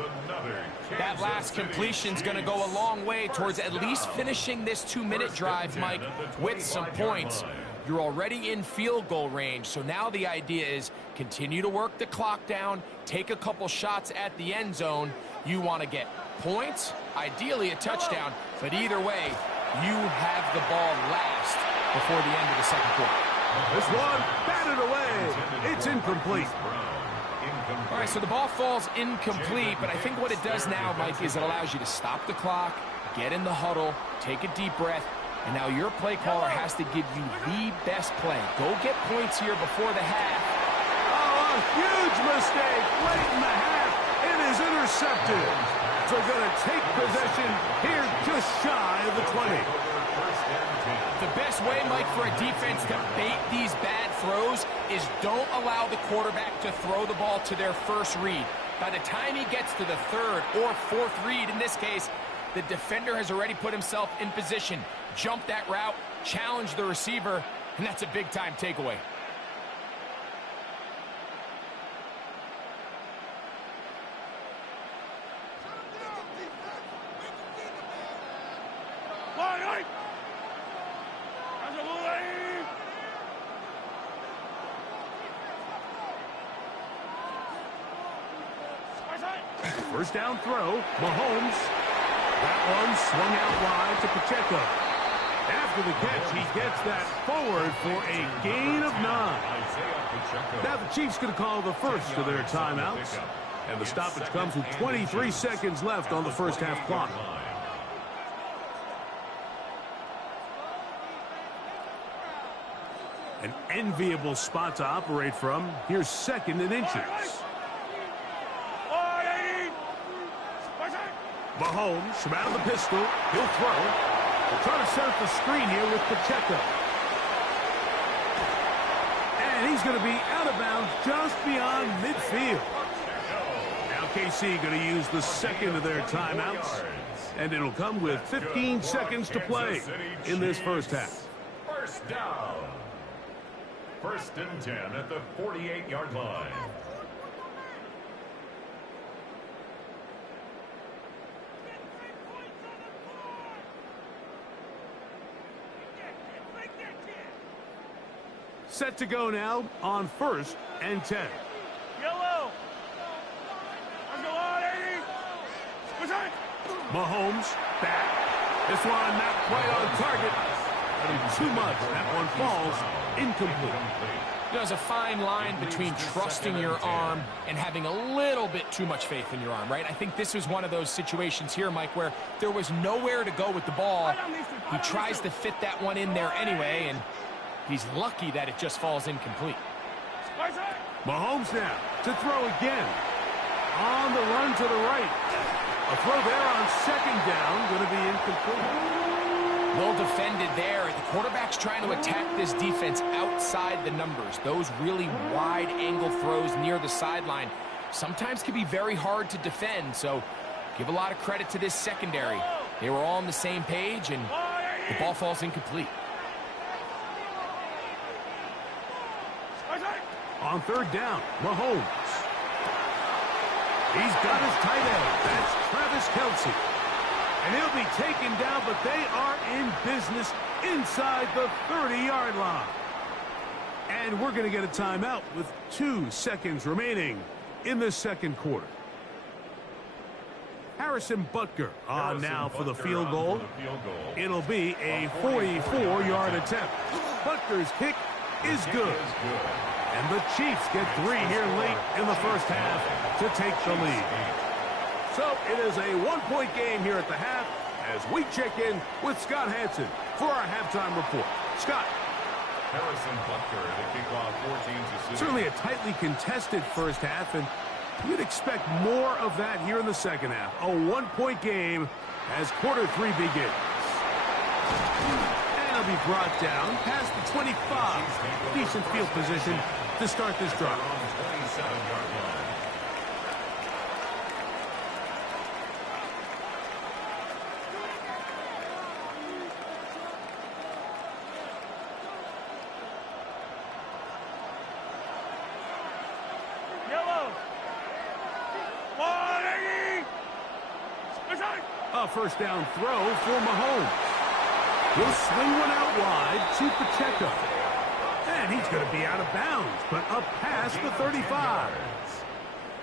That last completion's going to go a long way towards at least finishing this 2-minute drive, Mike, with some points. You're already in field goal range, so now the idea is continue to work the clock down, take a couple shots at the end zone. You want to get points, ideally a touchdown, but either way, you have the ball last before the end of the second quarter. This one batted away. It's incomplete. All right, so the ball falls incomplete, but I think what it does now, Mike, is it allows you to stop the clock, get in the huddle, take a deep breath, and now your play caller has to give you the best play. Go get points here before the half. Oh, a huge mistake late in the half. It is intercepted. So going to take possession here just shy of the 20. The best way, Mike, for a defense to bait these bad throws is don't allow the quarterback to throw the ball to their first read. By the time he gets to the third or fourth read, in this case, the defender has already put himself in position. Jump that route, challenge the receiver, and that's a big-time takeaway. First down throw, Mahomes. That one swung out wide to Pacheco. After the catch, he gets that forward for a gain of 9. Now the Chiefs going to call the first of their timeouts. And the stoppage comes with 23 seconds left on the first half clock. An enviable spot to operate from. Here's second and inches. Mahomes from out of the pistol. He'll throw. They'll try to set up the screen here with Pacheco. And he's going to be out of bounds just beyond midfield. Now KC going to use the second of their timeouts. And it'll come with 15 seconds to play in this first half. First down. First and 10 at the 48-yard line. Set to go now on first and 10. Yellow. Mahomes back. This one not quite on target. Too much. That one falls incomplete. There's a fine line between trusting your arm and having a little bit too much faith in your arm, right? I think this was one of those situations here, Mike, where there was nowhere to go with the ball. He tries to fit that one in there anyway, and he's lucky that it just falls incomplete. Mahomes now to throw again. On the run to the right. A throw there on second down, going to be incomplete. Well defended there. The quarterback's trying to attack this defense outside the numbers. Those really wide-angle throws near the sideline sometimes can be very hard to defend, so give a lot of credit to this secondary. They were all on the same page, and the ball falls incomplete. On third down, Mahomes. He's got his tight end. That's Travis Kelce. And he'll be taken down, but they are in business inside the 30-yard line. And we're going to get a timeout with 2 seconds remaining in the second quarter. Harrison Butker on now for the field goal. It'll be a 44-yard attempt. Butker's kick is good. And the Chiefs get 3 here late in the first half to take the lead. So it is a 1-point game here at the half as we check in with Scott Hansen for our halftime report. Scott. Harrison Butker to kick off 14-0. Certainly a tightly contested first half, and you'd expect more of that here in the second half. A 1-point game as quarter 3 begins. And he'll be brought down past the 25. Decent field position to start this drive. 27-yard line. A first down throw for Mahomes. He'll swing one out wide to Pacheco. And he's going to be out of bounds, but up past the 35.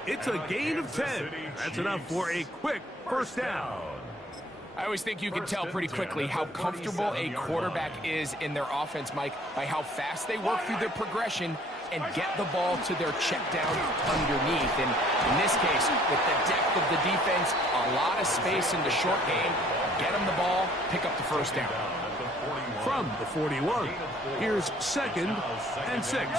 It's a gain of 10. That's enough for a quick first down. I always think you can tell pretty quickly how comfortable a quarterback is in their offense, Mike, by how fast they work through their progression and get the ball to their check down underneath. And in this case, with the depth of the defense, a lot of space in the short game, get them the ball, pick up the first down. From the 41, here's 2nd and 6.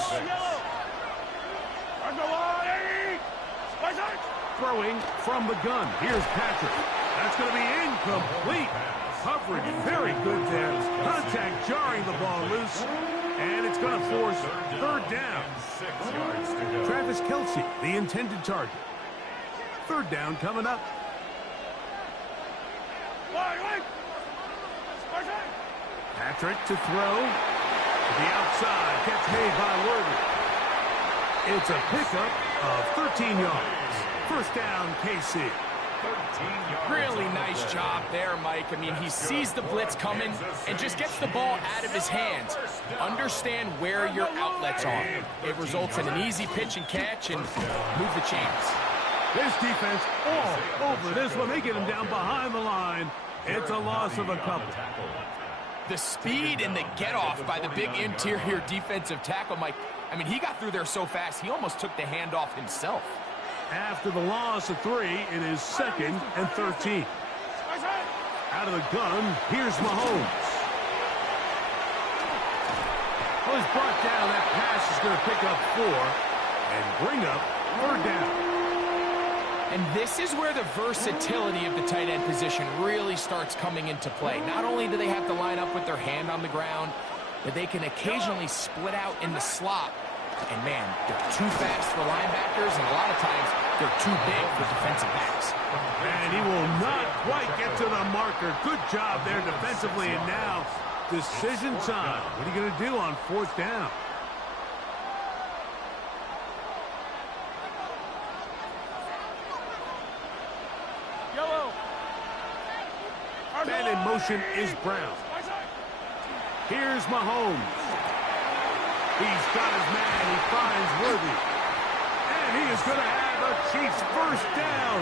Throwing from the gun, here's Patrick. That's going to be incomplete. Coverage very good there. Contact jarring the ball loose. And it's going to force third down. Travis Kelce, the intended target. Third down coming up. Patrick to throw. To the outside. Catch made by Worthy. It's a pickup of 13 yards. First down, KC. Really nice job there, Mike. I mean, he sees the blitz coming and just gets the ball out of his hands. Understand where your outlets are. It results in an easy pitch and catch and move the chains. This defense all over this one. They get him down behind the line. It's a loss of a couple. The speed and the get-off by the big interior defensive tackle, Mike. I mean, he got through there so fast, he almost took the handoff himself. After the loss of 3, it is 2nd and 13. Out of the gun, here's Mahomes. Well, he's brought down. That pass is going to pick up 4 and bring up third down. And this is where the versatility of the tight end position really starts coming into play. Not only do they have to line up with their hand on the ground, but they can occasionally split out in the slot. And, man, they're too fast for linebackers, and a lot of times they're too big for defensive backs. And he will not quite get to the marker. Good job there defensively, and now decision time. What are you going to do on fourth down? Man in motion is Brown. Here's Mahomes. He's got his man. He finds Worthy. And he is going to have a Chiefs first down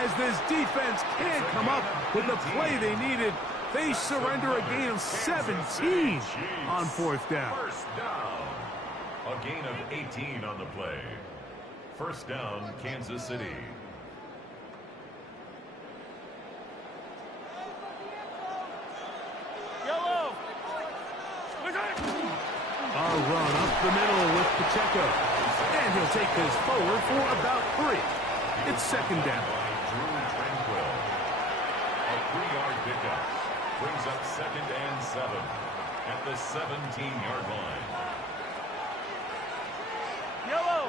as this defense can't come up with the play they needed. They surrender a gain of 17 on fourth down. First down. A gain of 18 on the play. First down, Kansas City. Our run up the middle with Pacheco. And he'll take this forward for about 3. It's second down. A 3-yard pickup brings up 2nd and 7 at the 17-yard line. Yellow.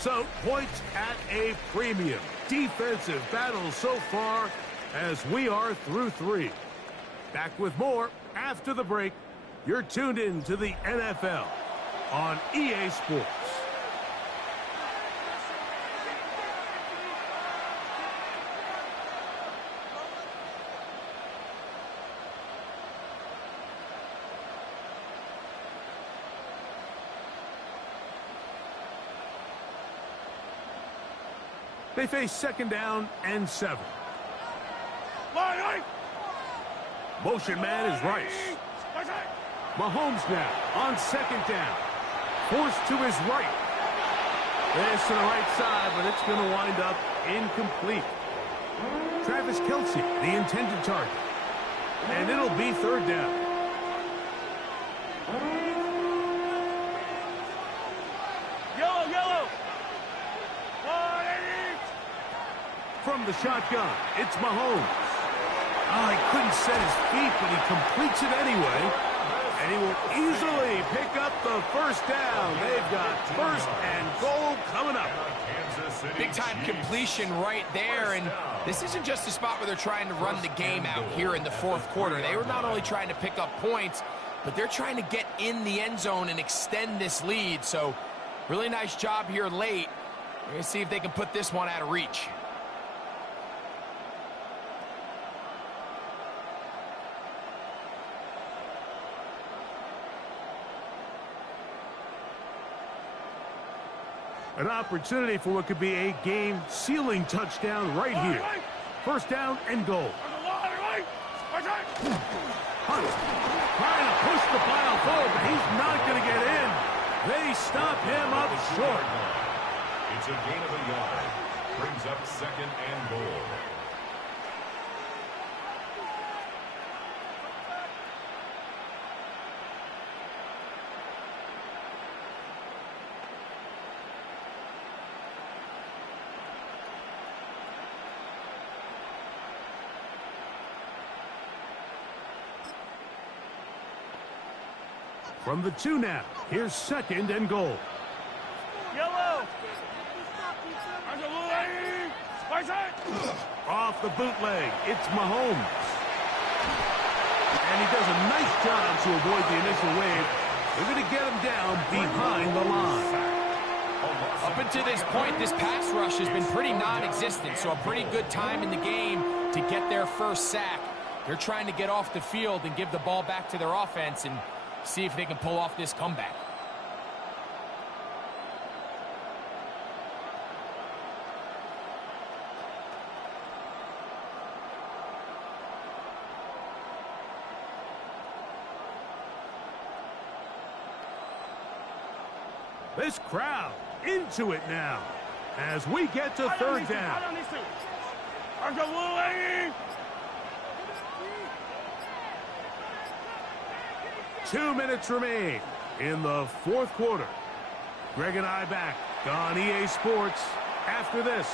So, points at a premium. Defensive battle so far as we are through 3. Back with more after the break. You're tuned in to the NFL on EA Sports. They face second down and 7. Motion man is Rice. Mahomes now on second down. Forced to his right. This to the right side, but it's going to wind up incomplete. Travis Kelce, the intended target. And it'll be third down. Yellow. From the shotgun, it's Mahomes. Oh, he couldn't set his feet, but he completes it anyway. And he will easily pick up the first down. They've got first and goal coming up. Big-time completion right there, and this isn't just a spot where they're trying to run the game out here in the fourth quarter. They were not only trying to pick up points, but they're trying to get in the end zone and extend this lead. So, really nice job here late. We're going to see if they can put this one out of reach. An opportunity for what could be a game-sealing touchdown right here. First down and goal. Hunt trying to push the pile forward, but he's not going to get in. They stop him up short. It's a gain of a yard. Brings up second and goal. From the 2 now, here's second and goal. Yellow. Off the bootleg, it's Mahomes. And he does a nice job to avoid the initial wave. They're going to get him down behind the line. Up until this point, this pass rush has been pretty non-existent, so a pretty good time in the game to get their first sack. They're trying to get off the field and give the ball back to their offense and see if they can pull off this comeback. This crowd into it now as we get to third down. 2 minutes remain in the fourth quarter. Greg and I back on EA Sports after this.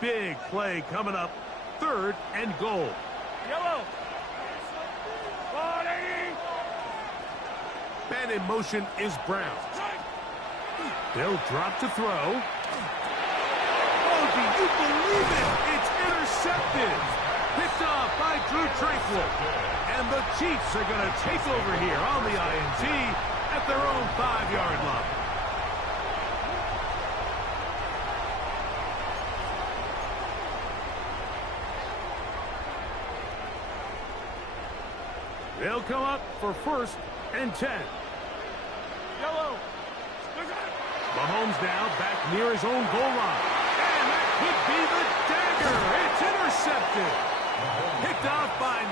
Big play coming up. Third and goal. Yellow. Man in motion is Brown. They'll drop to throw. Oh, do you believe it? It's intercepted. Picked off by Drew Tranquil. And the Chiefs are going to take over here on the INT at their own 5-yard line. They'll come up for first and 10. Yellow. Mahomes now back near his own goal line. And that could be the dagger. It's intercepted. Picked off by